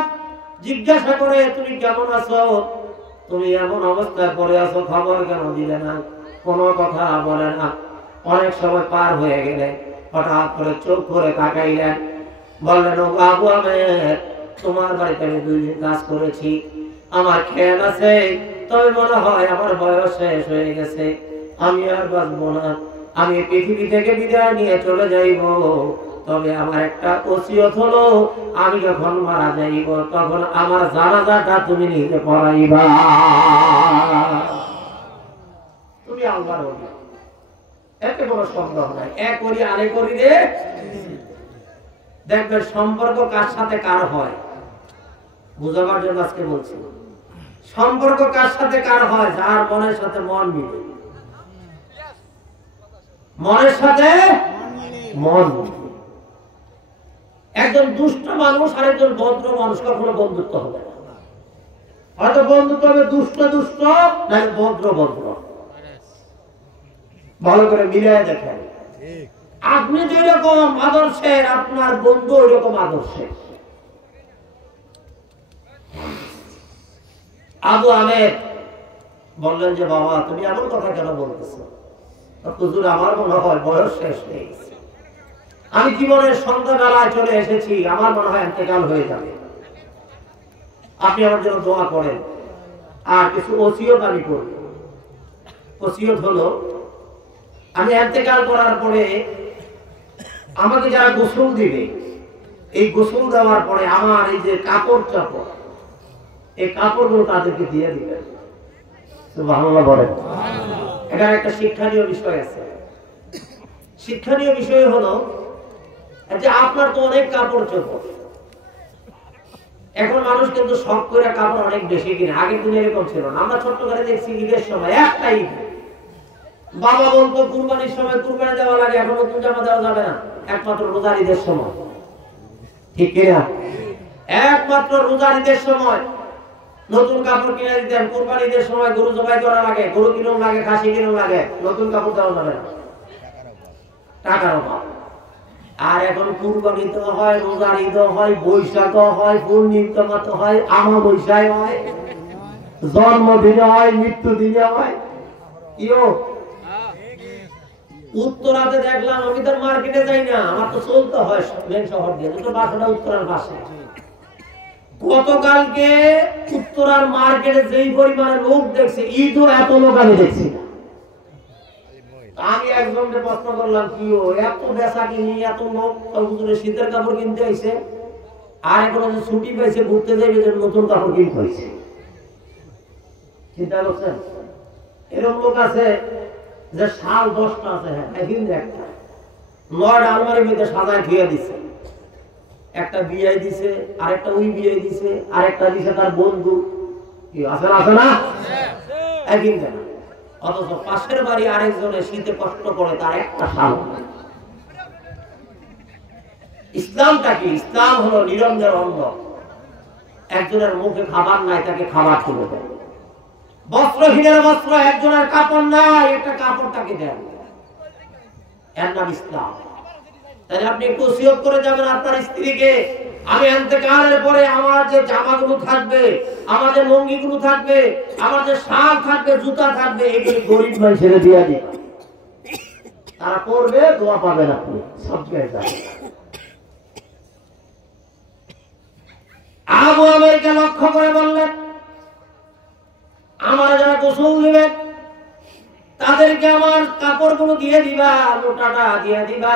জিজ্ঞাসা করে, তুমি কেমন আছো? তুমি এমন অবস্থায় পড়ে আছো, খবর কেন দিলে না? কোনো কথা বলে না। অনেক সময় পার হয়ে গেলে হঠাৎ করে চোখ করে তাকাইলেন, বললেন, ও আবু আমের, তোমার বাড়িতে আমি 2 দিন কাজ করেছি, আমার খেয়াল আছে তবে মনে হয় আমার বয়স শেষ হয়ে গেছে, আমি আর বাঁচবো না, আমি পৃথিবী থেকে বিদায় নিয়ে চলে যাইব। তবে আমার একটা ওসিয়ত হলো, আমি যখন মারা যাইব তখন আমার জানাজাটা তুমি নিজে পড়াইবা। তুমি আল্লাহর ওলি, এতে কোনো সন্দেহ নাই। এক করি আরে করি রে, দেখবে সম্পর্ক কার সাথে কার হয় বুঝাবার জন্য আজকে বলছি। সম্পর্ক কার সাথে কার হয়? যার মনের সাথে মন মিলে, মনের সাথে মন। একজন দুষ্ট মানুষ আর একজন ভদ্র মানুষ কখনো বন্ধুত্ব হবে না। হয়তো বন্ধুত্ব হবে দুষ্ট দুষ্ট, নাকি ভদ্র ভদ্র। ভালো করে মিলিয়ে দেখেন, আপনি যেরকম আদর্শের আপনার বন্ধু ওই রকম আদর্শের। আবু আমের বললেন যে বাবা তুমি এমন কথা কেন বলতেছো? হুজুর আমার মনে হয় বয়স শেষ হয়ে গেছে, আমি জীবনের সন্ধ্যাবেলায় চলে এসেছি, আমার মনে হয় ইন্তেকাল হয়ে যাবে, আপনি আমার জন্য দোয়া করেন। আর কিছু ওসিয়ত আমি করব। ওসিয়ত হলো, আমি ইন্তেকাল করার পরে আমাকে যারা গোসল দিবে, এই গোসল দেওয়ার পরে আমার এই যে কাপড় চাপড়, এই কাপড়গুলো তাদেরকে দিয়ে দিবেন। সুবহানাল্লাহ বলেন। এখানে একটা শিক্ষণীয় বিষয় আছে। শিক্ষণীয় বিষয় হলো যে আপনার তো অনেক কাপড় চোপড়, এখন মানুষ কিন্তু শখ করে কাপড় অনেক বেশি কিনে। আগের দিনে এরকম ছিল না। আমরা ছোট্ট করে দেখছি ঈদের সময় একটা ঈদ, বাবা বলতো কুরবানির সময় কুরবানি দেওয়া লাগে, এখন নতুন জামা দেওয়া যাবে না, একমাত্র রোজার ঈদের সময়। ঠিক কিনা? একমাত্র রোজার ঈদের সময় নতুন কাপড় কিনে দিতেন। কুরবানি ঈদের সময় গরু জবাই করা লাগে, গরু কিনুন লাগে, খাসি কিনুন লাগে, নতুন কাপড় দেওয়া যাবে না, টাকার অভাব। আর এখন কুরবানি তো হয়, রোজার ঈদ হয়, বৈশাখ হয়, পূর্ণিমা হয়, আমাবস্যায় হয়, জন্মদিনে হয়, মৃত্যু দিনে হয়। ইয়ো উত্তরাতে দেখলাম, আমি তো মার্কেটে যাই না, আমার তো চলতে হয় মেন শহর দিয়ে, দুটো বাসাটা উত্তরার পাশে। গতকালকে উত্তরার মার্কেটে যেই পরিমাণে লোক দেখছে, ঈদও এত লোক আমি দেখছি না। আমি একজনকে প্রশ্ন করলাম, কি ও এত বেচা কিনি, এত লোক হুজুরের শীতের কাপড় কিনতে হয়েছে, আর এখন ছুটি পাইছে ঘুরতে যাইবে, নতুন কাপড় কিনতে হয়েছে। চিন্তা করছেন? এরকম লোক আছে যে শাল 10টা আছে, হ্যাঁ কিন্তু একটা 9টা আলমারির মধ্যে সাজায় ধুয়ে দিছে। একটা বিয়ে দিছে, আরেকটা ওই বিয়ে দিছে, আরেকটা দিছে তার বন্ধু। কি আছে না? আছে না? একদিন কেন? অথচ পাশের বাড়ি আরেকজনে শীতে কষ্ট করে, তার একটা শাল। ইসলামটা কি? ইসলাম হলো নিরঞ্জন অন্ন। একজনের মুখে খাবার নাই, তাকে খাবার তুলে দেয়। বস্ত্রহীনের বস্ত্র, একজনের কাপড় নাই, একটা কাপড় তাকে দেন। এর নাম ইসলাম। তাহলে আপনি একটু ওসিয়ত করে যাবেন আপনার স্ত্রীকে, আমি ইন্তেকালের পরে আমার যে জামাগুলো থাকবে, আমার যে লুঙ্গিগুলো থাকবে, আমার যে শাল থাকবে, জুতা থাকবে, এগুলি গরিব মানুষের দিয়ে দিন, তারা পড়বে, দোয়া পাবেন আপনি, সব জায়গায়। আবু আমেরকে লক্ষ্য করে বললেন, আমার যারা গোসল দিবেন তাদেরকে আমার কাপড়গুলো দিয়ে দিবা, লোটাটা দিয়ে দিবা।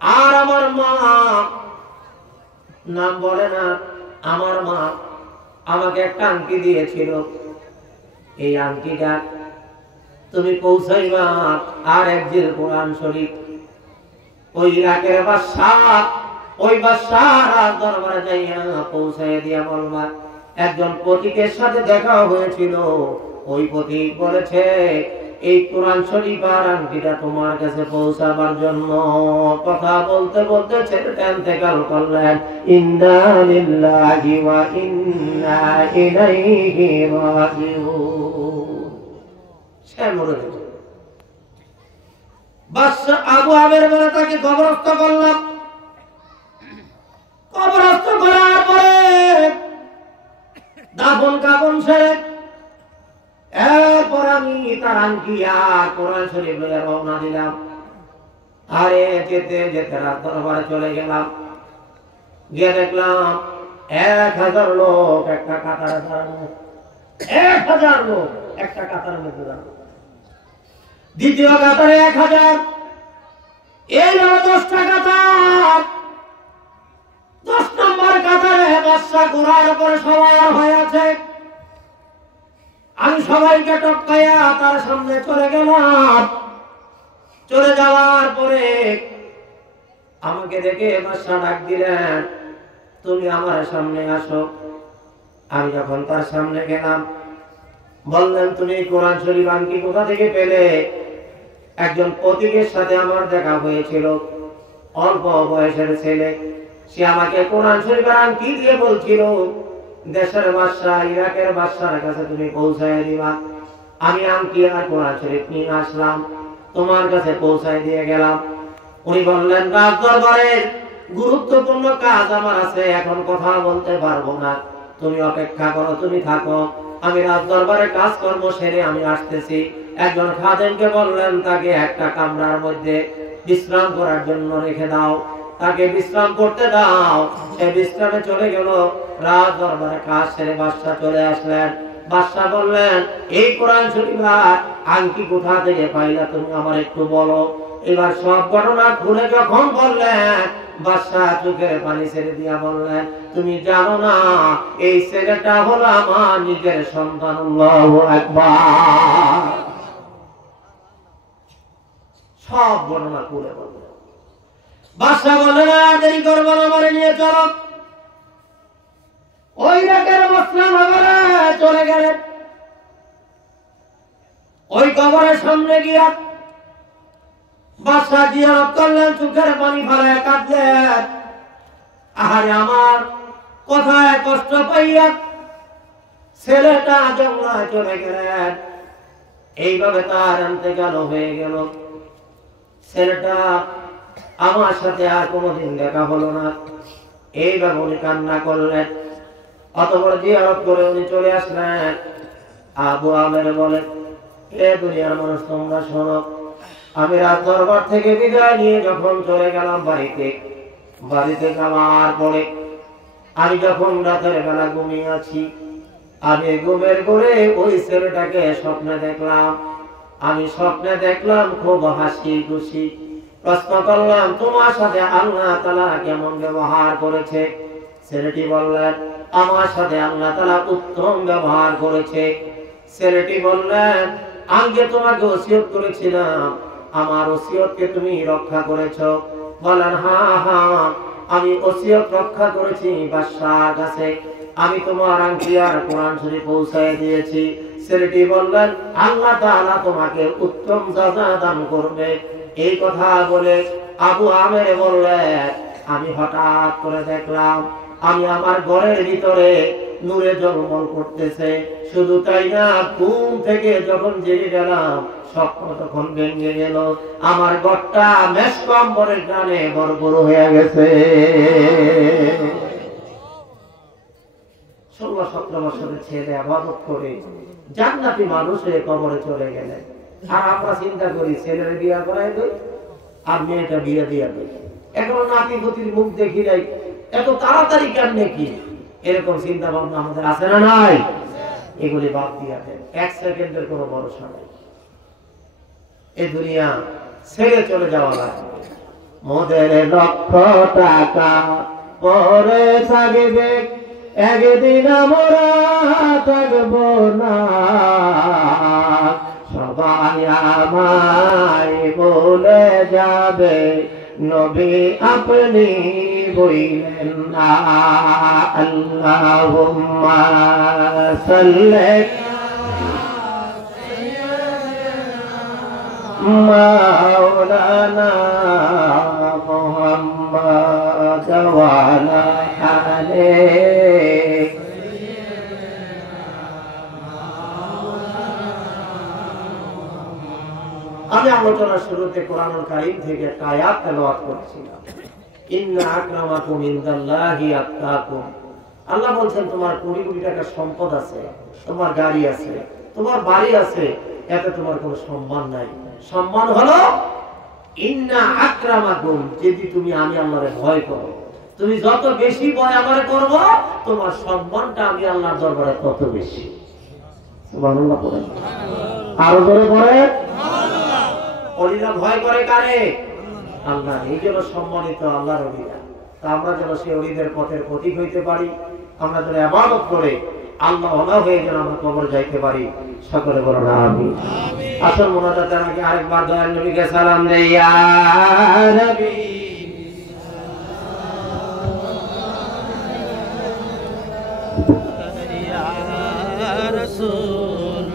আর আমার মা, নাম বলে না, আমার মা আমাকে একটা আংটি দিয়েছিল, এই আংটিটা তুমি পৌঁছাইবা আর একজিল কোরআন শরীফ। ওই ইরাকের বাদশাহ, ওই বাদশাহর দরবারে যাইয়া পৌঁছাই দিয়া বলবা, একজন পথিকের সাথে দেখা হয়েছিল, ওই পথিক বলেছে এই কোরআন শরীফ আর আংটিটা তোমার কাছে পৌঁছাবার জন্য। কথা বলতে বলতে ছেলেটা ইন্তেকাল করলেন। ইন্না লিল্লাহি ওয়া ইন্না ইলাইহি রাজিউন। সে মরে গেল। বাদশা আবু আমের বলে তাকে কবরস্থ করলাম। কবরস্থ করার পরে দাফন কাফন সেরে এরপর আমি তার আংটি আর কোরআন শরীফ লইয়া রওনা দিলাম। আরে যেতে যেতে রাত দরবারে চলে গেলাম, গিয়ে দেখলাম 1000 লোক একটা কাতারে দাঁড়ানো। 1000 লোক একটা কাতারের মধ্যে দাঁড়ানো, দ্বিতীয় কাতারে 1000, এইভাবে 10টা কাতার। 10 নম্বর কাতারে বাদশাহ ঘোড়ার উপরে সওয়ার হয়ে আছে। আমি সবাইকে টপকাইয়া তার সামনে চলে গেলাম। চলে যাওয়ার পরে আমাকে দেখে বাদশাহ ডাক দিলেন, তুমি আমার সামনে আসো। আমি যখন তার সামনে গেলাম, বললেন, তুমি কোরআন শরীফ আনকি কোথা থেকে পেলে? একজন পথিকের সাথে আমার দেখা হয়েছিল, অল্প বয়সের ছেলে। সে আমাকে কোরআন শরীফ আনকি দিয়ে বলছিল, দেশের বাদশাহ ইরাকের বাদশার কাছে তুমি পৌঁছায় দিবা। আমি আনকি আর কোরআন শরীফ নিয়ে আসলাম, তোমার কাছে পৌঁছায় দিয়ে গেলাম। উনি বললেন, রাজ দরবারের গুরুত্বপূর্ণ কাজ আমার আছে, এখন কথা বলতে পারবো না, তুমি অপেক্ষা করো, তুমি থাকো, আমি রাজ দরবারে কাজকর্ম সেরে আমি আসতেছি। একজন খাদেমকে বললেন, তাকে একটা কামরার মধ্যে বিশ্রাম করার জন্য রেখে দাও, তাকে বিশ্রাম করতে দাও। সে বিশ্রামে চলে গেল। রাজ দরবারে কাজ সেরে বাদশাহ চলে আসলেন। বাদশাহ বললেন, এই কোরআন শরীফ আংটি কোথা থেকে পাইলা, তুমি আমার একটু বলো। এবার সব ঘটনা খুলে যখন বললেন, বাদশাহ চোখের পানি ছেড়ে দিয়া বললেন, তুমি জানো না এই ছেলেটা হলো আমার নিজের সন্তান। আল্লাহু আকবার। সব ঘটনা খুলে বললেন। বাদশাহ বললেন, আর দেরি করবো না, আমারে নিয়ে চলো। ওই রাতের মুসলিম নগরে চলে গেলেন। ওই কবরের সামনে গিয়া বাদশাহ জিয়ারত করলেন, চোখের পানি ফেলে কাঁদলেন। আহারে আমার কথায় কষ্ট পাইয়া ছেলেটা জঙ্গলায় চলে গেলেন। এইভাবে তার ইন্তেকাল হয়ে গেল। ছেলেটা আমার সাথে আর কোনোদিন দেখা হলো না। এইভাবে উনি কান্না করলেন। অতঃপর জিয়ারত করে উনি চলে আসলেন। আবু আমের বলে, এ দুনিয়ার মানুষ, তোমরা শোনো, আমি রাত দরবার থেকে বিদায় নিয়ে যখন চলে গেলাম বাড়িতে যাওয়ার পরে আমি যখন রাতের বেলা ঘুমিয়ে আছি, আমি ঘুমের ঘরে ওই ছেলেটাকে স্বপ্নে দেখলাম। আমি স্বপ্নে দেখলাম খুব হাসি খুশি। প্রশ্ন করলাম, তোমার সাথে আল্লাহ তাআলা কেমন ব্যবহার করেছে? ছেলেটি বললেন, আমার সাথে আল্লাহ তাআলা উত্তম ব্যবহার করেছে। ছেলেটি বললেন, আমি যে তোমাকে ওসিয়ত করেছিলাম, আমার ওসিয়তকে তুমি রক্ষা করেছো? বলেন, হ্যাঁ হ্যাঁ, আমি ওসিয়ত রক্ষা করেছি বাদশার কাছে। আমি তোমার আংটি আর কোরআন শরীফ পৌঁছায় দিয়েছি। ছেলেটি বললেন, আল্লাহ তাআলা তোমাকে উত্তম সাজা দান করবে। এই কথা বলে আবু আমের বললেন, আমি হঠাৎ করে দেখলাম আমি আমার ঘরের ভিতরে নূরে ঝলমল করতেছে। শুধু তাই না, ঘুম থেকে যখন জেগে গেলাম, স্বপ্ন তখন ভেঙে গেল। আমার ঘরটা মেষকম্বরের টানে ভরপুর হয়ে গেছে। 16-17 বছরের ছেলে ইবাদত করে জান্নাতি মানুষ হয়ে কবরে চলে গেলেন। আর আমরা চিন্তা করি ছেলের বিয়ে করাই দেই আর মেয়েটা বিয়ে দিয়ে দেই, এখন নাতি পুতির মুখ দেখি নাই, এত তাড়াতাড়ি কেমনে কি? এরকম চিন্তা ভাবনা আমাদের আছে না নাই? এগুলি বাদ দিয়ে দেন, 1 সেকেন্ডের কোনো ভরসা নেই। এই দুনিয়া ছেড়ে চলে যাওয়া লাগবে। মোদের লক্ষ টাকা পরে থাকবে, একদিন আমরা থাকবো না। সবাই আমায় বলে যাবে, নবী আপনি বইলেন না। আল্লাহুম্মা সাল্লি মাওলানা মুহাম্মদ ওয়া আলা আলিহি। আমি আলোচনার শুরুতে কোরআনুল কারীম থেকে একটা আয়াত তেলাওয়াত করেছিলাম, ইন্না আকরামাকুম ইনদাল্লাহি আতকাকুম। আল্লাহ বলছেন, তোমার কোটি কোটি টাকার সম্পদ আছে, তোমার গাড়ি আছে, তোমার বাড়ি আছে, এতে তোমার কোনো সম্মান নাই। সম্মান হলো ইন্না আকরামাকুম, যদি তুমি আমি আল্লাহরে ভয় করো। তুমি যত বেশি ভয় আমারে করবো, তোমার সম্মানটা আমি আল্লাহর দরবারে তত বেশি। সুবহানাল্লাহ পড়ে আরো জোরে পড়ে ওলিরা ভয় করে কারে আল্লাহ এই জন্য সম্মানিত আল্লাহর ওলিরা তা আমরা যেন সেই ওলিদের পথের প্রতীক হইতে পারি আমরা যেন ইবাদত করে আল্লাহ ওলা হয়ে যেন আমরা কবর যাইতে পারি সকলে বলুন আমিন আসল মোনাজাতের আগে আরেকবার দয়াল নবীকে সালাম দেই ইয়া নবী رسول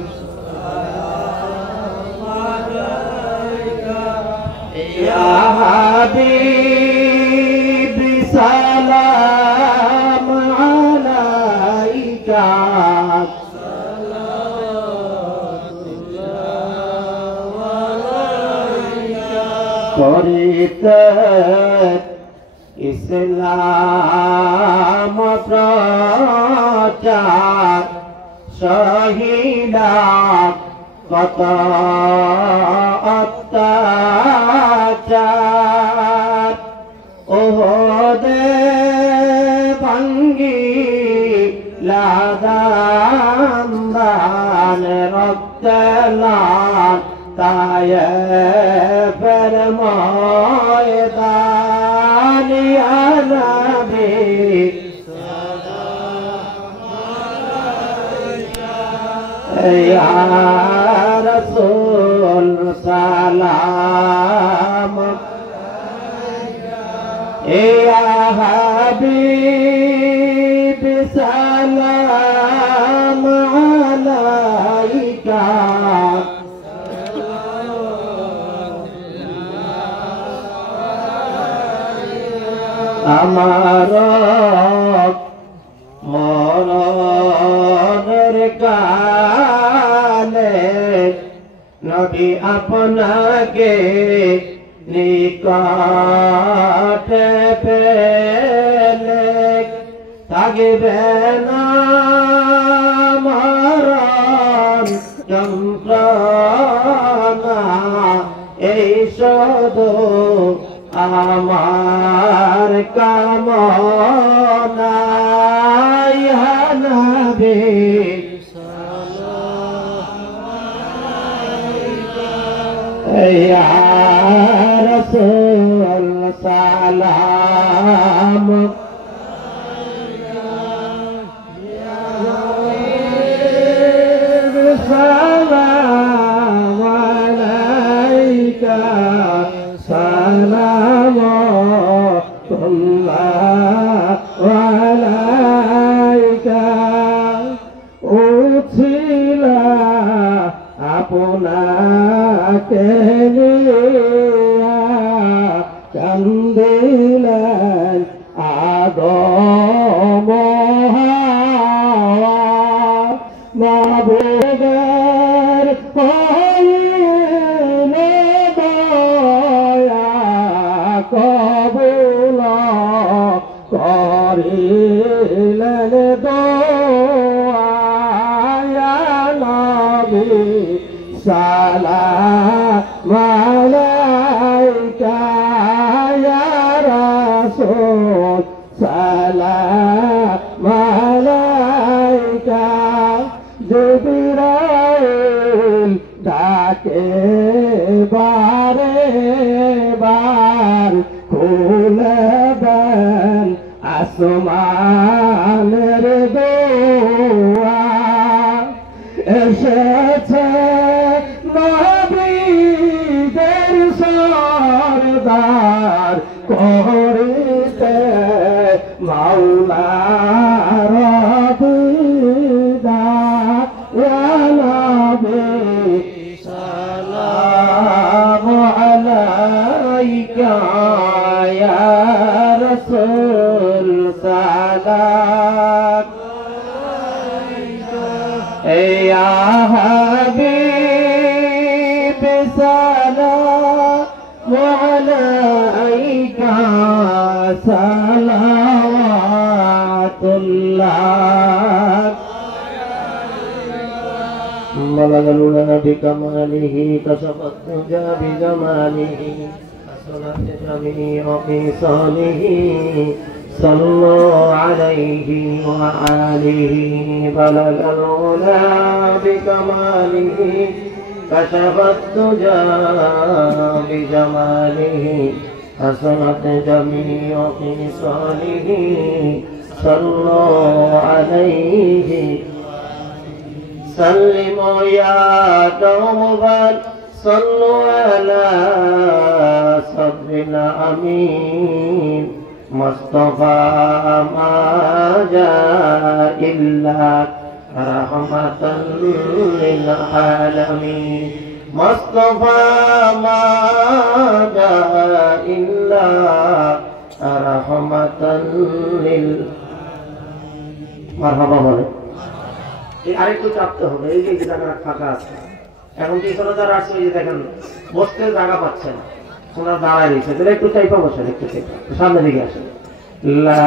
يا حبيبي سلام عليك করিতে ইসলাম প্রচার শহীদা কত অত্যাচার ওহদে ভাঙ্গি লাদান দান রক্ত লাল তায় ফের ময়দান ইয়া নবী يا رسول سلام يا حبيب سلام عليك আমার মরণের কালে নবী আপনাকে নিকটে পেলে থাকবে না মরণ যন্ত্রণা এই শুধু আমার কামনা ইয়া নবী ইয়া রাসূল সালাম সালাম আলাইকা সালামুল্লাহ আলাইকা উছিলা আপনাকে নিয়া কান্দিলেন আদম হাওয়া মাবুদের হইলে দয়া কবুল করিলেন দোয়া ইয়া নবী সালাম আলাইকা ইয়া রাসূল সালাম আলাইকা জিবরাইল ডাকে বারে বার খুলে দেন আসমানের দুয়ার এসেছে নবীদের সরদার করিতে মাওলার দিদার ইয়া নবী সালাম আলাইকা ইয়া রাসূল সালাম ইয়া হাবিব সালাম আলাইকা সালাওয়াতুল্লাহ বলগলুনা বিকামালিহি কাশফাত দুজা বিজামালিহি আসলাত জামিহি ওয়া ফিসালিহি صلوا عليه وآله بلغ العلا بكماله كشف الدجى بجماله حسنت جميع خصاله صلوا عليه سلموا يا قوم بل صلوا على صدر الأمين مصطفى ما جاء إلا رحمة للعالمين مصطفى ما جاء إلا رحمة مرحبا বলে এই আরেকটু চাপতে হবে এই যে জায়গা ফাঁকা আছে এখন পিছনে যারা আসছে এই যে দেখেন বসতে জায়গা পাচ্ছে না ওরা দাঁড়ায় রয়েছে তাহলে একটু চাইপা বসেন একটু চাইপা সামনের দিকে আসেন লা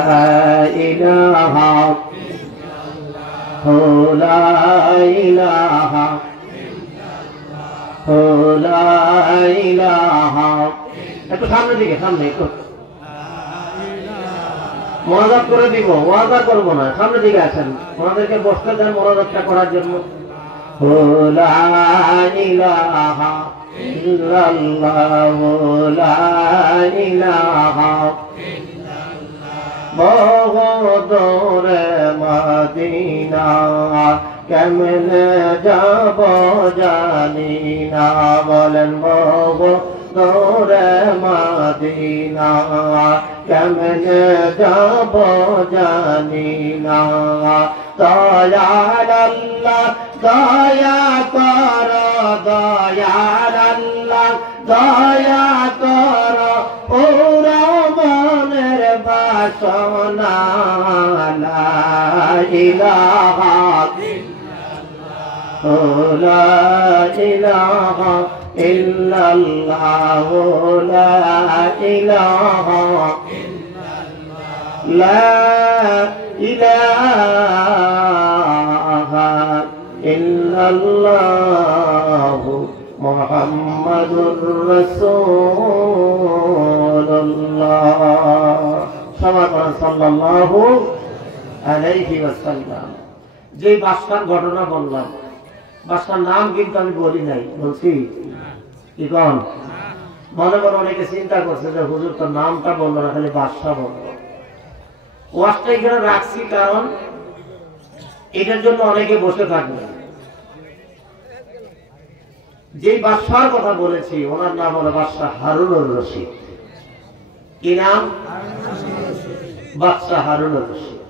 ইলাহা লা ইলাহা লা ইলাহা একটু সামনের দিকে সামনে একটু মোনাজাত করে দিব ওয়াদা করব না সামনের দিকে আসেন ওনাদেরকে বসতে দেন মোনাজাতটা করার জন্য লা ইলাহা ইল্লাল্লাহ লা ইলাহা বহুদূরে মদিনা কেমনে যাব জানি না বলেন বহুদূরে মদিনা কেমনে যাব জানি না দয়াল আল্লাহ দয়া কর দয়াল আল্লাহ দয়া কর ওরা মনের বাসনা লা ইলাহা লা ইলাহা ইল্লাল্লাহ লা ইলাহা লা ইলাহা ইল্লাল্লাহ মুহাম্মাদুর রাসূলুল্লাহ সাল্লাল্লাহু আলাইহি ওয়াসাল্লাম। যে বাদশার ঘটনা বললাম বাদশার নাম কিন্তু আমি বলি নাই বলছি কি কোন মনে মনে অনেকে চিন্তা করছে যে হুজুর তোর নামটা বললো না খালি বাদশা বললো ওয়াজটা এখানে রাখছি কারণ এটার জন্য অনেকে বসে থাকবে যে বাদশার কথা বলেছি ওনার নাম হলো বাদশাহ হারুনুর রশিদ কি নাম বাদশাহ হারুনুর রশিদ।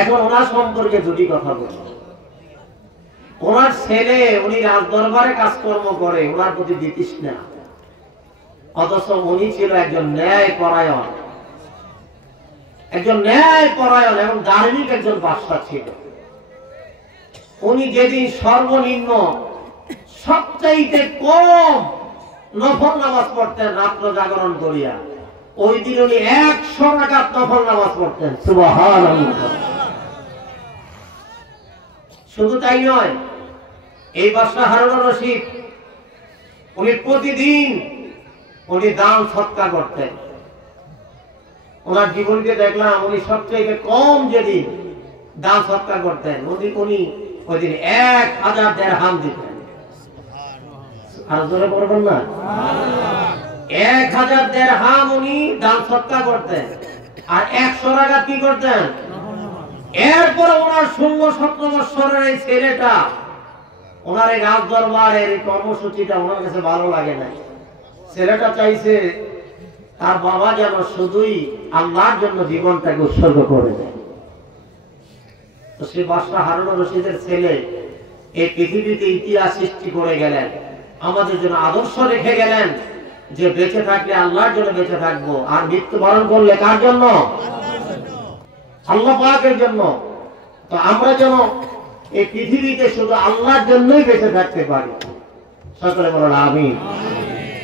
এখন ওনার সম্পর্কে দুটি কথা বলবো। ওনার ছেলে উনি রাজ দরবারে কাজকর্ম করে ওনার প্রতি বিতৃষ্ণা অথচ উনি ছিল একজন ন্যায় পরায়ণ এবং ধার্মিক একজন বাদশা ছিল। উনি যেদিন সর্বনিম্ন সবচাইতে কম নফল নামাজ পড়তেন রাত্র জাগরণ করিয়া ওই দিন উনি 100 রাকাত নফল নামাজ পড়তেন সুবহানাল্লাহ। শুধু তাই নয় এই বাদশাহ হারুনুর রশিদ উনি প্রতিদিন উনি দান সৎকার করতেন। ওনার জীবনকে দেখলাম উনি সবচেয়ে কম যেদিন দান সৎকার করতেন উনি ওই দিন 1000 দিরহাম দিতেন। আর জোরে বলবেন না 1000 দিরহাম উনি দান সৎকার করতেন আর 100 রাকাত কি করতেন। এরপর ওনার 16-17 বছরের এই ছেলেটা ওনার এই রাজ দরবারের এই কর্মসূচিটা ওনার কাছে ভালো লাগে না। ছেলেটা চাইছে তার বাবা যেন শুধুই আল্লাহর জন্য জীবনটাকে উৎসর্গ করে দেয়। তো সে বাদশাহ হারুনুর রশিদের ছেলে এই পৃথিবীতে ইতিহাস সৃষ্টি করে গেলেন, আমাদের জন্য আদর্শ রেখে গেলেন যে বেঁচে থাকলে আল্লাহর জন্য বেঁচে থাকবো আর মৃত্যুবরণ করলে কার জন্য? আল্লাহ পাকের জন্য। তো আমরা যেন এই পৃথিবীতে শুধু আল্লাহর জন্যই বেঁচে থাকতে পারি। সকলে বলুন আমিন।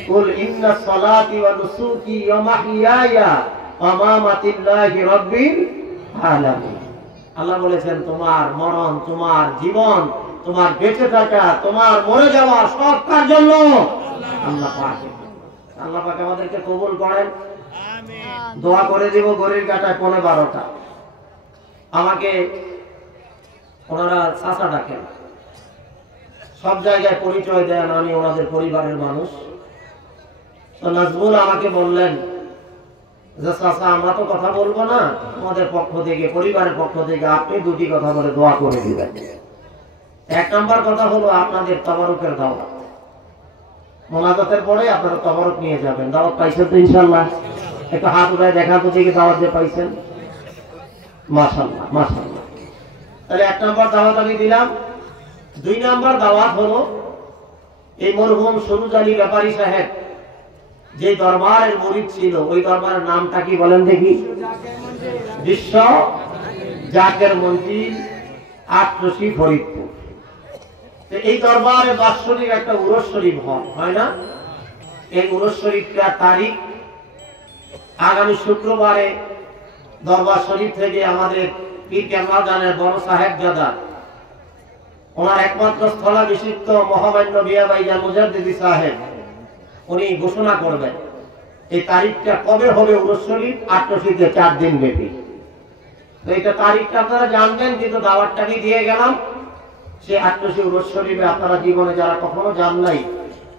কুল ইন্না সালাতি ওয়া নুসুকি ওয়া মাহইয়ায়া ওয়া মামাতি লিল্লাহি রাব্বিল আলামিন। আল্লাহ বলেছেন তোমার মরণ, তোমার জীবন, তোমার বেঁচে থাকা, তোমার মরে যাওয়া সব কার জন্য? আল্লাহ পাকের। আল্লাহ পাক আমাদেরকে কবুল করেন দোয়া করে দিব ঘড়ির কাঁটায় 11:30। আমাকে ওনারা চাচা ডাকেন, সব জায়গায় পরিচয় দেন আমি ওনাদের পরিবারের মানুষ। তো নাজমুল আমাকে বললেন যে চাচা আমরা তো কথা বলবো না, আমাদের পক্ষ থেকে পরিবারের পক্ষ থেকে আপনি দুটি কথা বলে দোয়া করে দিবেন। 1 নম্বর কথা হলো আপনাদের তাবারুকের দাওয়াত, মোনাজাতের পরে আপনারা তাবারুক নিয়ে যাবেন। দাওয়াত পাইছেন তো ইনশাআল্লাহ? একটু হাত উঠায় দেখা তো দেখি দাওয়াত যে পাইছেন। মাশাআল্লাহ মাশাআল্লাহ। তাহলে 1 নম্বর দাওয়াত আমি দিলাম। 2 নম্বর দাওয়াত হলো এই মরহুম সরুজ আলী ব্যাপারী সাহেব যে দরবারের মুরিদ ছিল, ওই দরবারের নামটা কি বলেন দেখি? বিশ্ব জাকের মঞ্জিল, আটরশি, ফরিদপুর। এই দরবারে বাৎসরিক একটা উরস শরীফ হয় না? এই উরস শরীফটার তারিখ আগামী শুক্রবারে দরবার শরীফ থেকে আমাদের পীর কেমলাজানের বড় সাহেবজাদা ওনার একমাত্র স্থলাভিষিক্ত মহামান্য মিয়াঁভাইজান মুজাদ্দিদি সাহেব উনি ঘোষণা করবেন এই তারিখটা কবে হবে। উরস শরীফ আটরশিতে 4 দিন ব্যাপী। তো এটা তারিখটা আপনারা জানবেন, কিন্তু দাওয়াতটা আমি দিয়ে গেলাম। সে আটরশি উরস শরীফে আপনারা জীবনে যারা কখনো যান নাই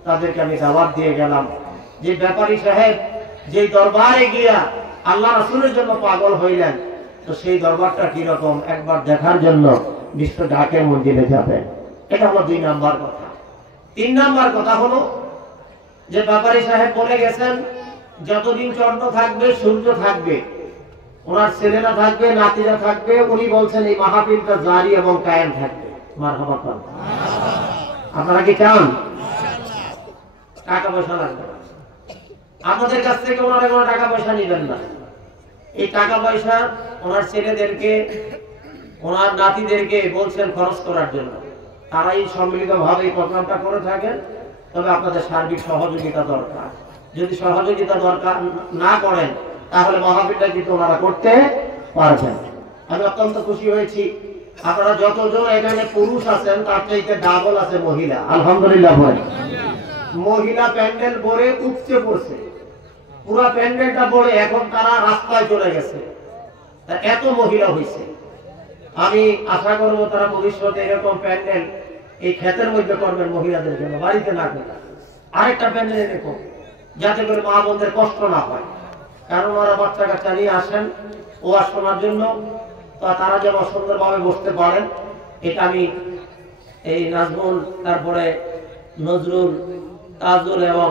তাদেরকে আমি দাওয়াত দিয়ে গেলাম যে ব্যাপারী সাহেব যে দরবারে গিয়া আল্লাহ রাসূলের জন্য পাগল হইলেন, তো সেই দরবারটা কিরকম একবার দেখার জন্য বিশ্ব ঢাকের মন্দিরে যাবেন। এটা হলো 2 নম্বর কথা। 3 নম্বর কথা হলো যে ব্যাপারী সাহেব বলে গেছেন যতদিন চন্দ্র থাকবে সূর্য থাকবে, ওনার ছেলেরা থাকবে, নাতিরা থাকবে, উনি বলছেন এই মাহফিলটা জারি এবং কায়েম থাকবে। মারহাবা পান। আপনারা কি চান? টাকা পয়সা লাগবে না, আপনাদের কাছ থেকে ওনারা কোনো টাকা পয়সা নেবেন না। এই টাকা পয়সা ওনার ছেলেদেরকে, ওনার নাতিদেরকে বলছেন খরচ করার জন্য। তারাই সম্মিলিতভাবে এই প্রোগ্রামটা করে থাকেন। তবে আপনাদের সার্বিক সহযোগিতা দরকার। যদি সহযোগিতা দরকার না করেন তাহলে মাহফিলটা কিন্তু ওনারা করতে পারবেন। আমি অত্যন্ত খুশি হয়েছি, আপনারা যতজন এখানে পুরুষ আছেন তার চাইতে ডাবল আছে মহিলা। আলহামদুলিল্লাহ। মহিলা প্যান্ডেল ভরে উপচে পড়ছে, পুরা প্যান্ডেলটা ভরে এখন তারা রাস্তায় চলে গেছে, এত মহিলা হয়েছে। আমি আশা করবো তারা ভবিষ্যতে এরকম প্যান্ডেল এই ক্ষেতের মধ্যে করবেন মহিলাদের জন্য, বাড়িতে না করবেন। আরেকটা প্যান্ডেল এরকম যাতে করে মা বোনদের কষ্ট না হয়, কারণ ওরা বাচ্চা কাচ্চা নিয়ে আসেন ওয়াজ শোনার জন্য, তো তারা যেন সুন্দরভাবে বসতে পারেন। এটা আমি এই নাজমুল, তারপরে নজরুল, তাজুল এবং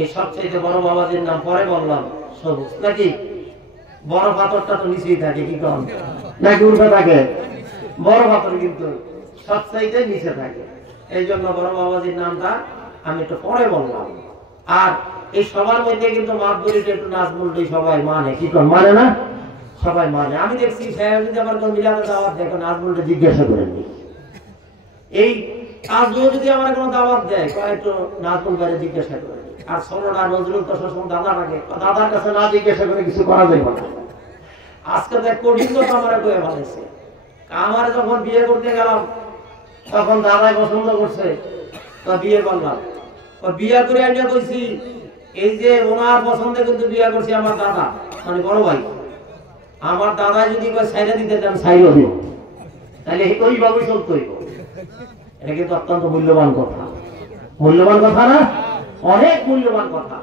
এই সবচেয়ে বড় বাবাজির নাম পরে বললাম, সবুজ নাকি? বড় পাথরটা তো নিচেই থাকে, কি কম নাকি উল্টা থাকে? বড় পাথর কিন্তু সবচাইতে নিচে থাকে, এই জন্য বড় বাবাজির নামটা আমি একটু পরে বললাম। আর এই সবার মধ্যে কিন্তু মাতবরিটা একটু নাজমুলটাই সবাই মানে, কি কম মানে না? সবাই মানে। আমি দেখছি সাহেব যদি আমার কোন মিলাতে দাওয়াত দেখো নাজমুলটা জিজ্ঞাসা করেনি। এই নাজমুল যদি আমার কোনো দাওয়াত দেয় একটু নাজমুল বাইরে জিজ্ঞাসা করে। আর সরোনা নজরুল তো সবসময় দাদা লাগে, দাদার কাছে না জিজ্ঞাসা করে কিছু করা যাবে না। আজকে দেখ কঠিন তো আমার কয়ে ভালোছে। আমার যখন বিয়ে করতে গেলাম তখন দাদাই পছন্দ করছে, তো বিয়ে করলাম। বিয়ে করে আমি কইছি এই যে ওনার পছন্দে কিন্তু বিয়ে করছি আমার দাদা, মানে বড় ভাই। আমার দাদা যদি সাইডে দিতে চান সাইডও দিব, তাহলে ওইভাবেই চলতে হইব। এটা কিন্তু অত্যন্ত মূল্যবান কথা। মূল্যবান কথা না? অনেক মূল্যবান কথা।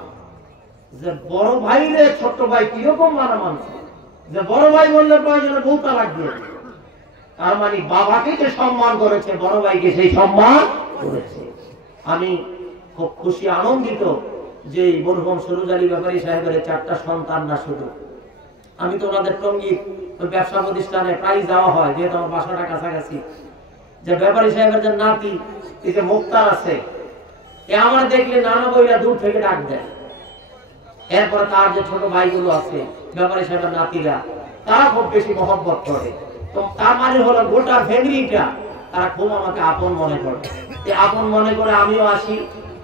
যে বড় ভাই রে ছোট ভাই কিরকম মানা মানছে, যে বড় ভাই বললে প্রয়োজনে বউ তালাক দিয়ে, তার মানে বাবাকে যে সম্মান করেছে বড় ভাইকে সেই সম্মান করেছে। আমি খুব খুশি আনন্দিত যে মরহুম সরুজ আলী ব্যাপারী সাহেবের 4টা সন্তান না শুধু, আমি তো ওনাদের টঙ্গী ব্যবসা প্রতিষ্ঠানে প্রায় যাওয়া হয়, যেহেতু আমার বাসাটা কাছাকাছি। যে ব্যাপারী সাহেবের যে নাতি এই যে মুক্তার আছে, এ আমার দেখলে নানা বইরা দূর থেকে ডাক দেয়। এরপরে তার যে ছোট ভাইগুলো আছে ব্যাপারী সাহেবের নাতিরা, তারা খুব বেশি মহব্বত করে। তো তার মানে হলো গোটা ফ্যামিলিটা তারা খুব আমাকে আপন মনে করে। এই আপন মনে করে আমিও আসি,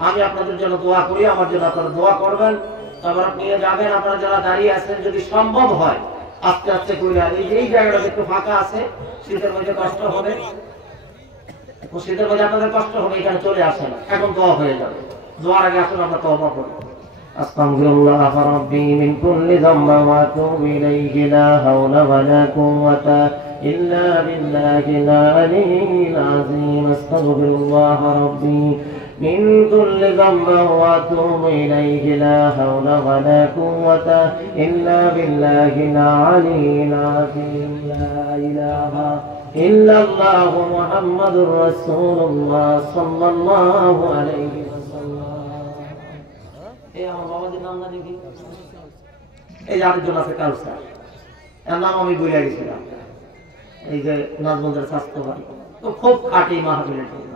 আমি আপনাদের জন্য দোয়া করি, আমার জন্য আপনারা দোয়া করবেন। তারপর আপনি যাবেন, আপনারা যারা দাঁড়িয়ে আছেন যদি সম্ভব হয় আস্তে আস্তে করে, এই জায়গাটা একটু ফাঁকা আছে, শীতের মধ্যে কষ্ট হবে, শীতের মধ্যে আপনাদের কষ্ট হবে, এখানে চলে আসেন, এখন দোয়া হয়ে যাবে। দোয়ার আগে আসুন আমরা তওবা করি। আস্তাগফিরুল্লাহ রাব্বি মিন কুল্লি যামবিন ওয়া আতুবু ইলাইহি লা হাওলা ওয়া লা কুওয়াতা ইল্লা বিল্লাহিল আলিয়্যিল আযীম আস্তাগফিরুল্লাহ রাব্বি من كل ذنب واتوب اليه لا حول ولا قوه الا بالله العلي العظيم لا اله الا الله محمد رسول الله صلى الله عليه وسلم এই আমার বাবাদের নাম না দেখি এই আরেকজন আছে কাউসার এর নাম আমি বলে গেছিলাম এই যে নাজমুলের স্বাস্থ্য ভাই তো খুব খাঁটি মাহফিলের জন্য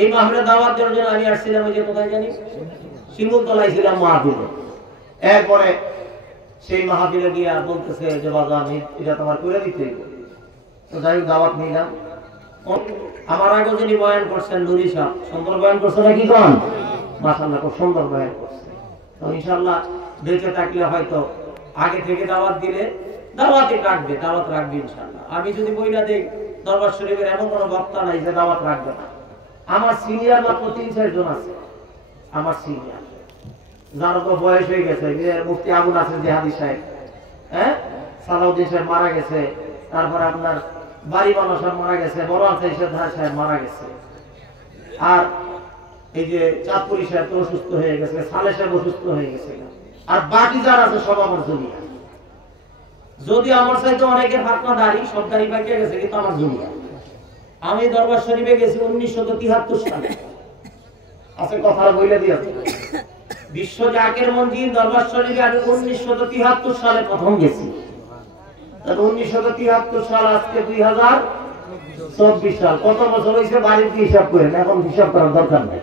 এই মাহফিলে দাওয়াত দেওয়ার জন্য আমি আসছিলাম ওই যে কোথায় জানি শিমুলতলায় ছিলাম মাহফিলে এরপরে সেই মাহফিলে গিয়ে আর বলতেছে যে বাবা আমি এটা তোমার করে দিতে তো যাই হোক দাওয়াত নিলাম আমার আগে যিনি বয়ান করছেন নুরি সাহেব সুন্দর বয়ান করছে নাকি কোন মাশাআল্লাহ খুব সুন্দর বয়ান করছে তো ইনশাআল্লাহ দেখে থাকলে হয়তো আগে থেকে দাওয়াত দিলে দাওয়াতে রাখবে দাওয়াত রাখবে ইনশাআল্লাহ আমি যদি বইটা দেই দরবার শরীফের এমন কোনো বক্তা নাই যে দাওয়াত রাখবে না আমার সিনিয়র মাত্র 3-4 জন আছে আমার সিনিয়র যার তো বয়স হয়ে গেছে মুফতি আবু নাসির জিহাদি সাহেব হ্যাঁ সালাউদ্দিন সাহেব মারা গেছে তারপরে আপনার বাড়ি বানো সাহেব মারা গেছে বড় সাহেব মারা গেছে আর এই যে চাঁদপুরি সাহেব তো অসুস্থ হয়ে গেছে সালে সাহেব অসুস্থ হয়ে গেছে আর বাকি যারা আছে সব আমার জুনিয়র যদি আমার সাথে অনেকের ফাঁকনা দাড়ি সব দাড়ি পাকিয়ে গেছে কিন্তু আমার জুনিয়র আমি দরবার শরীফে গেছি 1973 সালে আছে কথা বলে দিয়েছে বিশ্ব জাকের মন্দির দরবার শরীফে আমি 1973 সালে প্রথম গেছি 1973 সাল আজকে 2024 সাল কত বছর হয়েছে বাড়িতে হিসাব করেন এখন হিসাব করার দরকার নেই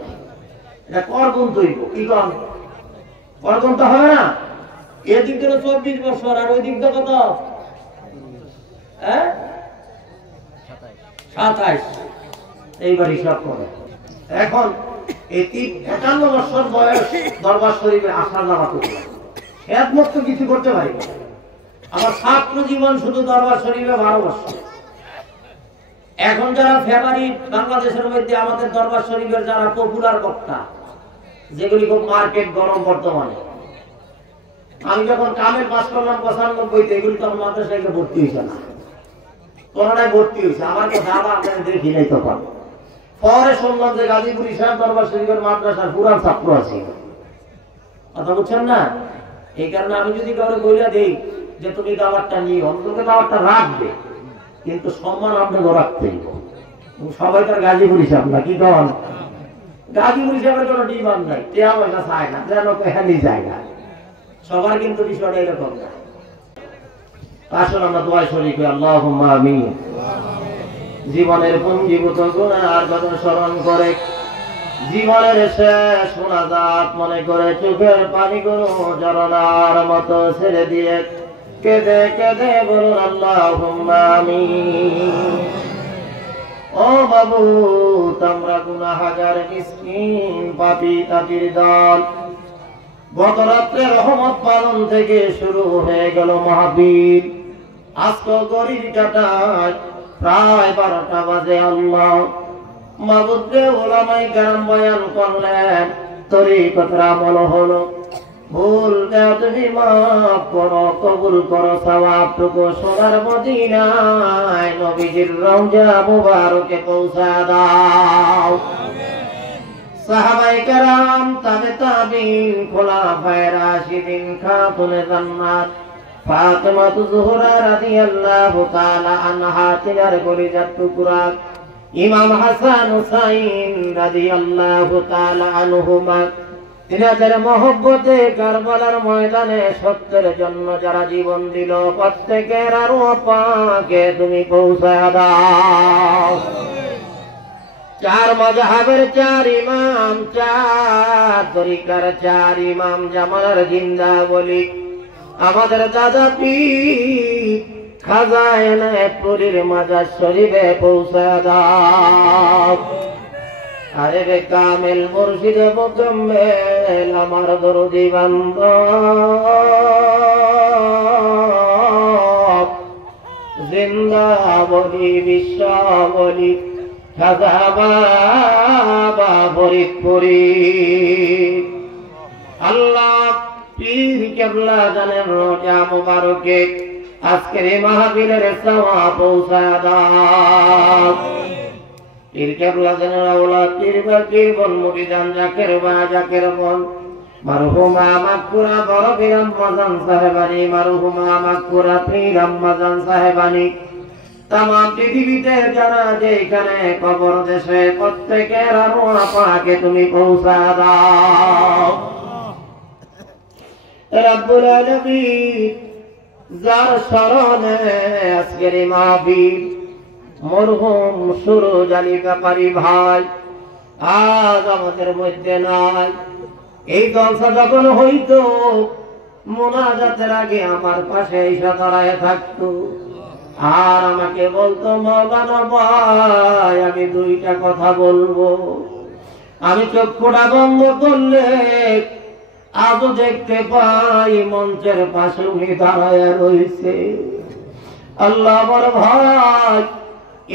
এটা কর গুণ তৈরি কি কর গুণ তো হবে না এদিক থেকে 24 বছর আর ওই দিক থেকে কত হ্যাঁ 27 এইবার হিসাব করে এখন এই 51 বছর বয়স দরবার শরীফে আসার নামাতে খেদমত তো কিছু করতে পারি না আমার ছাত্র জীবন শুধু দরবার শরীফে 12 বছর এখন যারা ফেভারিট বাংলাদেশের মধ্যে আমাদের দরবার শরীফের যারা পপুলার বক্তা যেগুলি খুব মার্কেট গরম বর্তমানে আমি যখন কামেল পাস করলাম 95 এগুলি তো আমার মাদ্রাসায় ভর্তি হয়েছে না করোনায় ভর্তি হয়েছে আমার তো দাদা আপনাদের দেখি নাই তখন পরে শুনলাম যে গাজীপুরি সাহেব দরবার শরীফের মাদ্রাসার পুরান ছাত্র আছে কথা বুঝছেন না এই কারণে আমি যদি কাউকে বইলা দেই যে তুমি দাওয়াতটা নিয়ে অন্তত দাওয়াতটা রাখবে কিন্তু সম্মান আপনাকে রাখতেই সবাই তার গাজীপুরি সাহেব না কি কন গাজীপুরি সাহেবের কোনো ডিমান্ড নাই টেয়া পয়সা চায় না যেন এখানে যায় না সবার কিন্তু বিষয়টা এরকম না আসলে আমরা দোয়া শরীফ আল্লাহুম্মা আমিন জীবনের পুঞ্জীভূত গুনার কথা স্মরণ করে জীবনের শেষ মুনাজাত মনে করে চোখের পানিগুলো ঝরনার মতো ছেড়ে দিয়ে কেঁদে কেঁদে বলুন আল্লাহুম্মা আমিন ও বাবু তোমরা গুনাহগার মিসকিন পাপী তাপির দল গত রাত্রে রহমত পালন থেকে শুরু হয়ে গেল মাহফিল আজকে গরিব কাটায় প্রায় 12টা বাজে আল্লাহ মাবুদে ওলামায়ে কেরাম বয়ান করলেন তরিকতের আমল হলো ভুল তুমি মাফ করো কবুল করো সওয়াবটুকু সোনার মদিনায় নবীজির রওজা মুবারকে পৌঁছা দাও সাহাবায়ে কেরাম তাবে তাবিন খোলাফায়ে রাশিদিন খাতুনে জান্নাত ফাতেমা জোহরা রাদিয়াল্লাহু তাআলা আনহা তিনার কলিজার টুকরা ইমাম হাসান হুসাইন রাদিয়াল্লাহু তাআলা আনহুমা তিনাদের মহব্বতে কারবালার ময়দানে সত্যের জন্য যারা জীবন দিল প্রত্যেকের আরো পাকে তুমি পৌঁছা দাও চার মাযহাবের চার ইমাম চার তরিকার চার ইমাম জামানার জিন্দা বলি আমাদের দাদা পীর খাজা এনায়েতপুরীর মাজার শরীফে পৌঁছা দাও আরে রে কামেল মুর্শিদ মুকম্মেল আমার দরদি বান্দা জিন্দা বলি বিশ্ব বলি খাজা বাবা ফরিদপুরি আল্লাহ পীর কেবলা জানের রোজা মুবারকে আজকের এই মাহফিলের সওয়াব পৌঁছায় দাও। পীর কেবলা জানের আওলাদ পীর বাকির বল মুরিদান জাকের বা জাকের বল মারহুমা মাকপুরা বড় পীর আম্মাজান সাহেবানী, মারহুমা মাকপুরা পীর আম্মাজান সাহেবানী, তামাম পৃথিবীতে যারা যেখানে কবর দেশে প্রত্যেকের আরওয়াহ পাকে তুমি পৌঁছা দাও। রব্বুল আলামিন যার শরণে আজকের এই মাহফিল, মরহুম সুরজ আলী ব্যাপারী ভাই আজ আমাদের মধ্যে নাই। এই জলসা যখন হইতো মুনাজাতের আগে আমার পাশে এসে দাঁড়ায় থাকতো আর আমাকে বলতো, মাওলানা ভাই আমি দুইটা কথা বলবো। আমি চক্ষুটা বন্ধ করলে আজও দেখতে পাই মঞ্চের পাশে উনি দাঁড়ায় রয়েছে। আল্লাহ আমার ভাই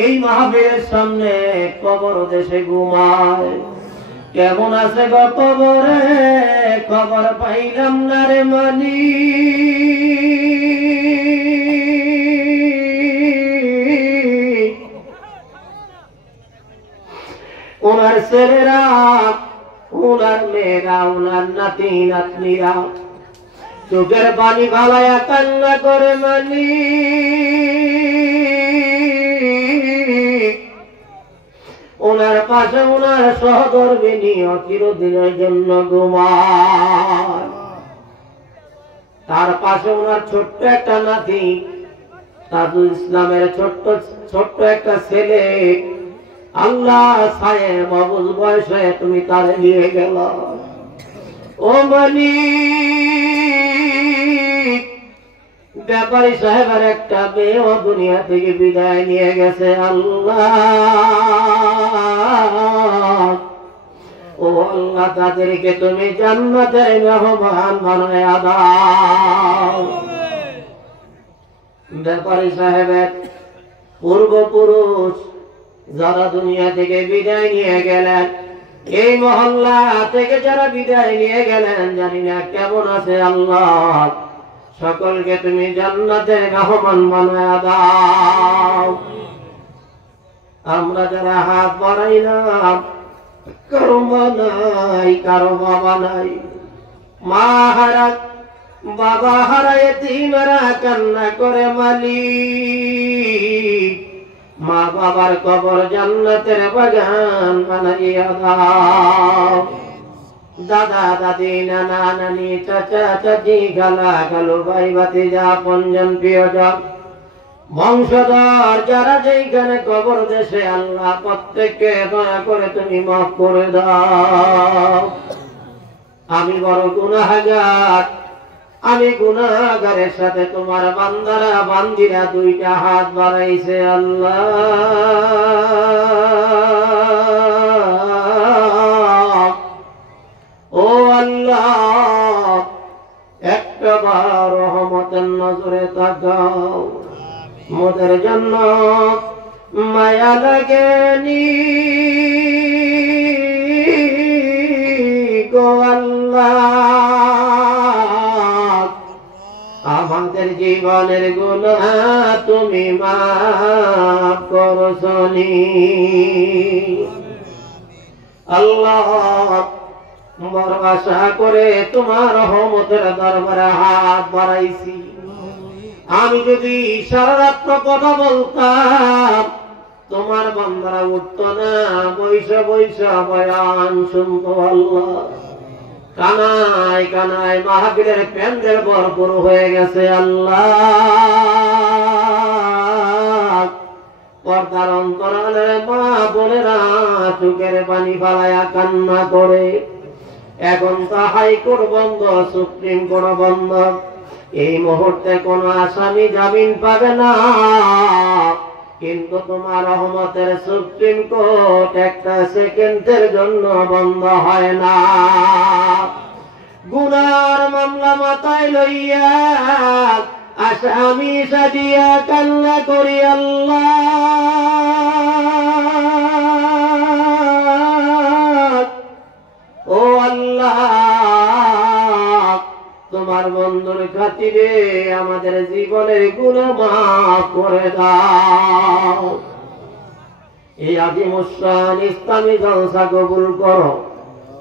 এই মাহফিলের সামনে কবর দেশে ঘুমায়, কেমন আছে গো কবরে, খবর পাইলাম না রে মানি। ওনার ছেলেরা, ওনার মেয়েরা, ওনার নাতি নাতনিরা চোখের পানি ভালায়া কান্না করে মানি। ওনার পাশে ওনার সহধর্মিনী চিরদিনের জন্য ঘুমায়, তার পাশে ওনার ছোট্ট একটা নাতি তাজুল ইসলামের ছোট্ট একটা ছেলে। আল্লাহ ছায়ে বাবুল বয়সে তুমি তারে নিয়ে গেল। ও মালিক, ব্যাপারী সাহেবের একটা মেয়ে ও দুনিয়া থেকে বিদায় নিয়ে গেছে। আল্লাহ, ও আল্লাহ তাদেরকে তুমি জান্নাতের মেহমান বানায়া দাও। ব্যাপারী সাহেবের পূর্বপুরুষ যারা দুনিয়া থেকে বিদায় নিয়ে গেলেন, এই মহল্লা থেকে যারা বিদায় নিয়ে গেলেন, জানি না কেমন আছে। আল্লাহ সকলকে তুমি জান্নাতের মেহমান বানায়া দাও। আমরা যারা হাত বাড়াইলাম, কারো মা নাই, কারো বাবা নাই, মা হারা বাবা হারা এতিমেরা কান্না করে মালিক মা বাবার কবর জান্নাতের বাগান বানাইয়া দাও। দাদা দাদি নানা নানি চাচা চাচি খালা খালু ভাই ভাতিজা আপনজন প্রিয়জন বংশধর যারা যেখানে কবর দেশে, আল্লাহ প্রত্যেককে দয়া করে তুমি মাফ করে দাও। আমি বড় গুনাহগার, আমি গুনাহগারের সাথে তোমার বান্দারা বান্দিরা দুইটা হাত বাড়াইছে। আল্লাহ, ও আল্লাহ, একবার রহমতের নজরে তাকাও। মোদের জন্য মায়া লাগেনি গো আল্লাহ, আমাদের জীবনের গুনাহ তুমি মাফ করছনি। আল্লাহ, বড় আশা করে তোমার রহমতের দরবারে হাত বাড়াইছি। আমি যদি সারা রাত্র কথা বলতাম, তোমার বান্দারা উঠতো না, বৈশা বৈশা বয়ান শুনতো। আল্লাহ, কানায় কানায় মাহফিলের প্যান্ডেল ভরপুর হয়ে গেছে। আল্লাহ, পর্দার অন্তরালে মা বোনেরা চোখের পানি ফালায়া কান্না করে। এখন তো হাইকোর্ট বন্ধ, সুপ্রিম কোর্ট বন্ধ, এই মুহূর্তে কোন আসামি জামিন পাবে না, কিন্তু তোমার রহমতের সুপ্রিম কোর্ট একটা সেকেন্ডের জন্য বন্ধ হয় না। গুনার মামলা মাথায় লইয়া আসামি সাজিয়া কান্না করি। আল্লাহ, ও আল্লাহ, আমার বন্ধুর খাতিরে আমাদের জীবনের গুনাহ মাফ করে দাও। এই আজিমুস শান ইসলামী জলসা কবুল করো,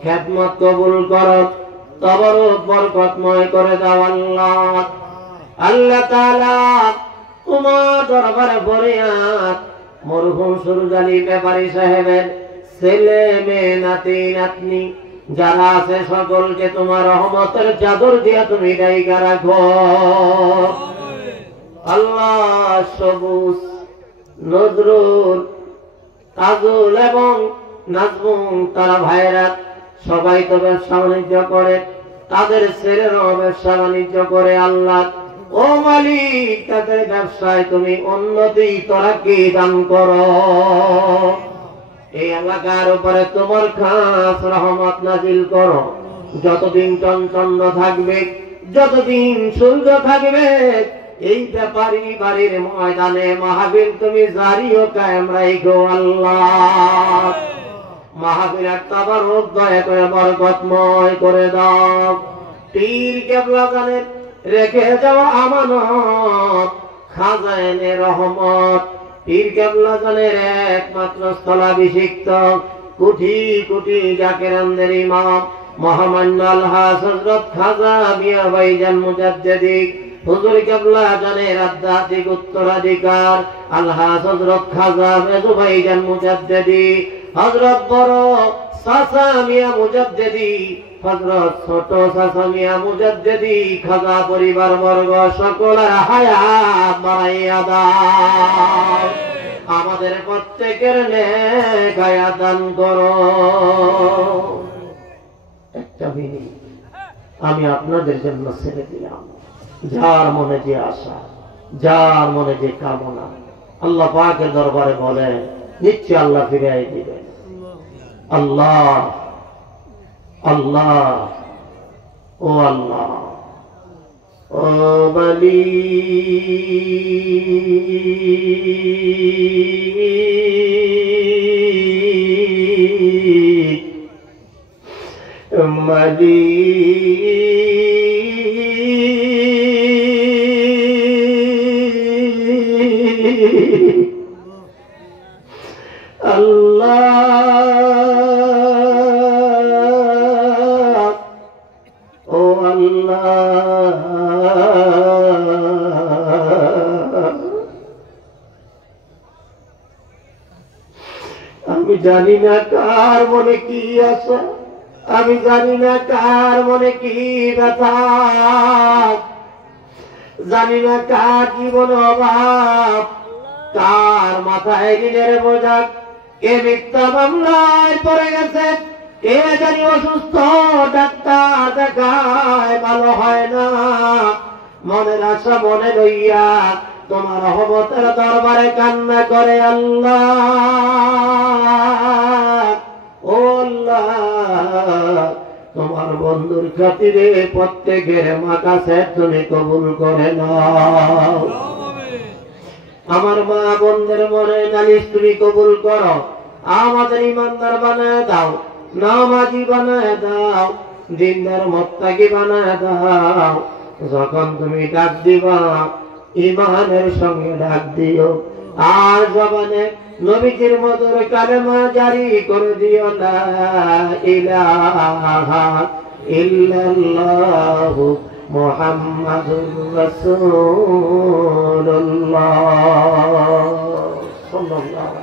খেদমত কবুল করো, তবরক বরকতময় করে দাও আল্লাহ। আল্লাহ তাআলা তোমার দরবারে ফরিয়াদ মরহুম সুরজালি ব্যাপারী সাহেবের ছেলে মেয়ে নাতি নাতনি যারা আছে সকলকে তোমার রহমতের চাদর দিয়ে তুমি ঢাইকা রাখো আল্লাহ। সবুজ, নজরুল, তাজুল এবং নাজমুন তারা ভাইরা সবাই তো ব্যবসা বাণিজ্য করে, তাদের ছেলেরাও ব্যবসা বাণিজ্য করে আল্লাহ। ও মালিক, তাদের ব্যবসায় তুমি উন্নতি তরাক্কি দান করো। এই এলাকার উপরে তোমার খাস রহমত নাজিল করো। যতদিন চন্দ্র থাকবে, যতদিন সূর্য থাকবে, এই ব্যাপারী বাড়ির ময়দানে মাহফিল তুমি জারি ও কায়েম রাখো আল্লাহ। মাহফিলের তাবারক দয়া করে বরকতময় করে দাও। পীর কেবলা জানের রেখে যাওয়া আমানত খাজানে রহমত, পীর কেবলা জানের একমাত্র স্থলাভিষিক্ত কোটি কোটি জাকেরানদের ইমাম মহামান্য আলহাজ হযরত খাজা মিয়া ভাইজান মুজাদ্দিদি হুজুর কেবলা জানের আধ্যাত্মিক উত্তরাধিকার আলহাজ হযরত খাজা মেজু ভাইজান মুজাদ্দিদি, হযরত বড় চাচা মিয়া মুজাদ্দিদি, হযরত ছোট চাচা মিয়া মুজাদ্দিদি, খাজা পরিবার বর্গ সকলের হায়াত বাড়াইয়া দাও। আমাদের প্রত্যেকের নেক হায়াত দান করো। একটা মিনিট আমি আপনাদের জন্য ছেড়ে দিলাম। যার মনে যে আশা, যার মনে যে কামনা আল্লাহ পাকের দরবারে বলেন, নিশ্চয় আল্লাহ ফিরাই দিবেন। আল্লাহ আল্লাহ ও আল্লাহ ও বলি মালি আল্লাহ ও আল্লাহ আমি জানি না কার মনে কি আছে, আমি জানি না কার মনে কি ব্যথা, জানি না কার জীবন অভাব, কার মাথায় ঋণের বোঝা, কে মিথ্যা মামলায় পড়ে গেছে, কে জানি অসুস্থ, ডাক্তার দেখায় ভালো হয় না। মনের আশা মনে লইয়া তোমার রহমতের দরবারে কান্না করে আল্লাহ ও আল্লাহ। তোমার বন্ধুর খাতিরে প্রত্যেকের মা কাছে তুমি কবুল করে নাও। আমার মা বোনদের মনে নালিশ তুমি কবুল করো। আমাদের ইমানদার বানায় দাও, নামাজি বানায় দাও, দিনদার মুত্তাকি বানায় দাও। যখন তুমি ডাক দিবা ইমানের সঙ্গে ডাক দিও। আর জবানে নবীজির মধুর কালেমা জারি করে দিও, লা ইলাহা ইল্লাল্লাহু মুহাম্মাদুর রাসূলুল্লাহ সাল্লাল্লাহু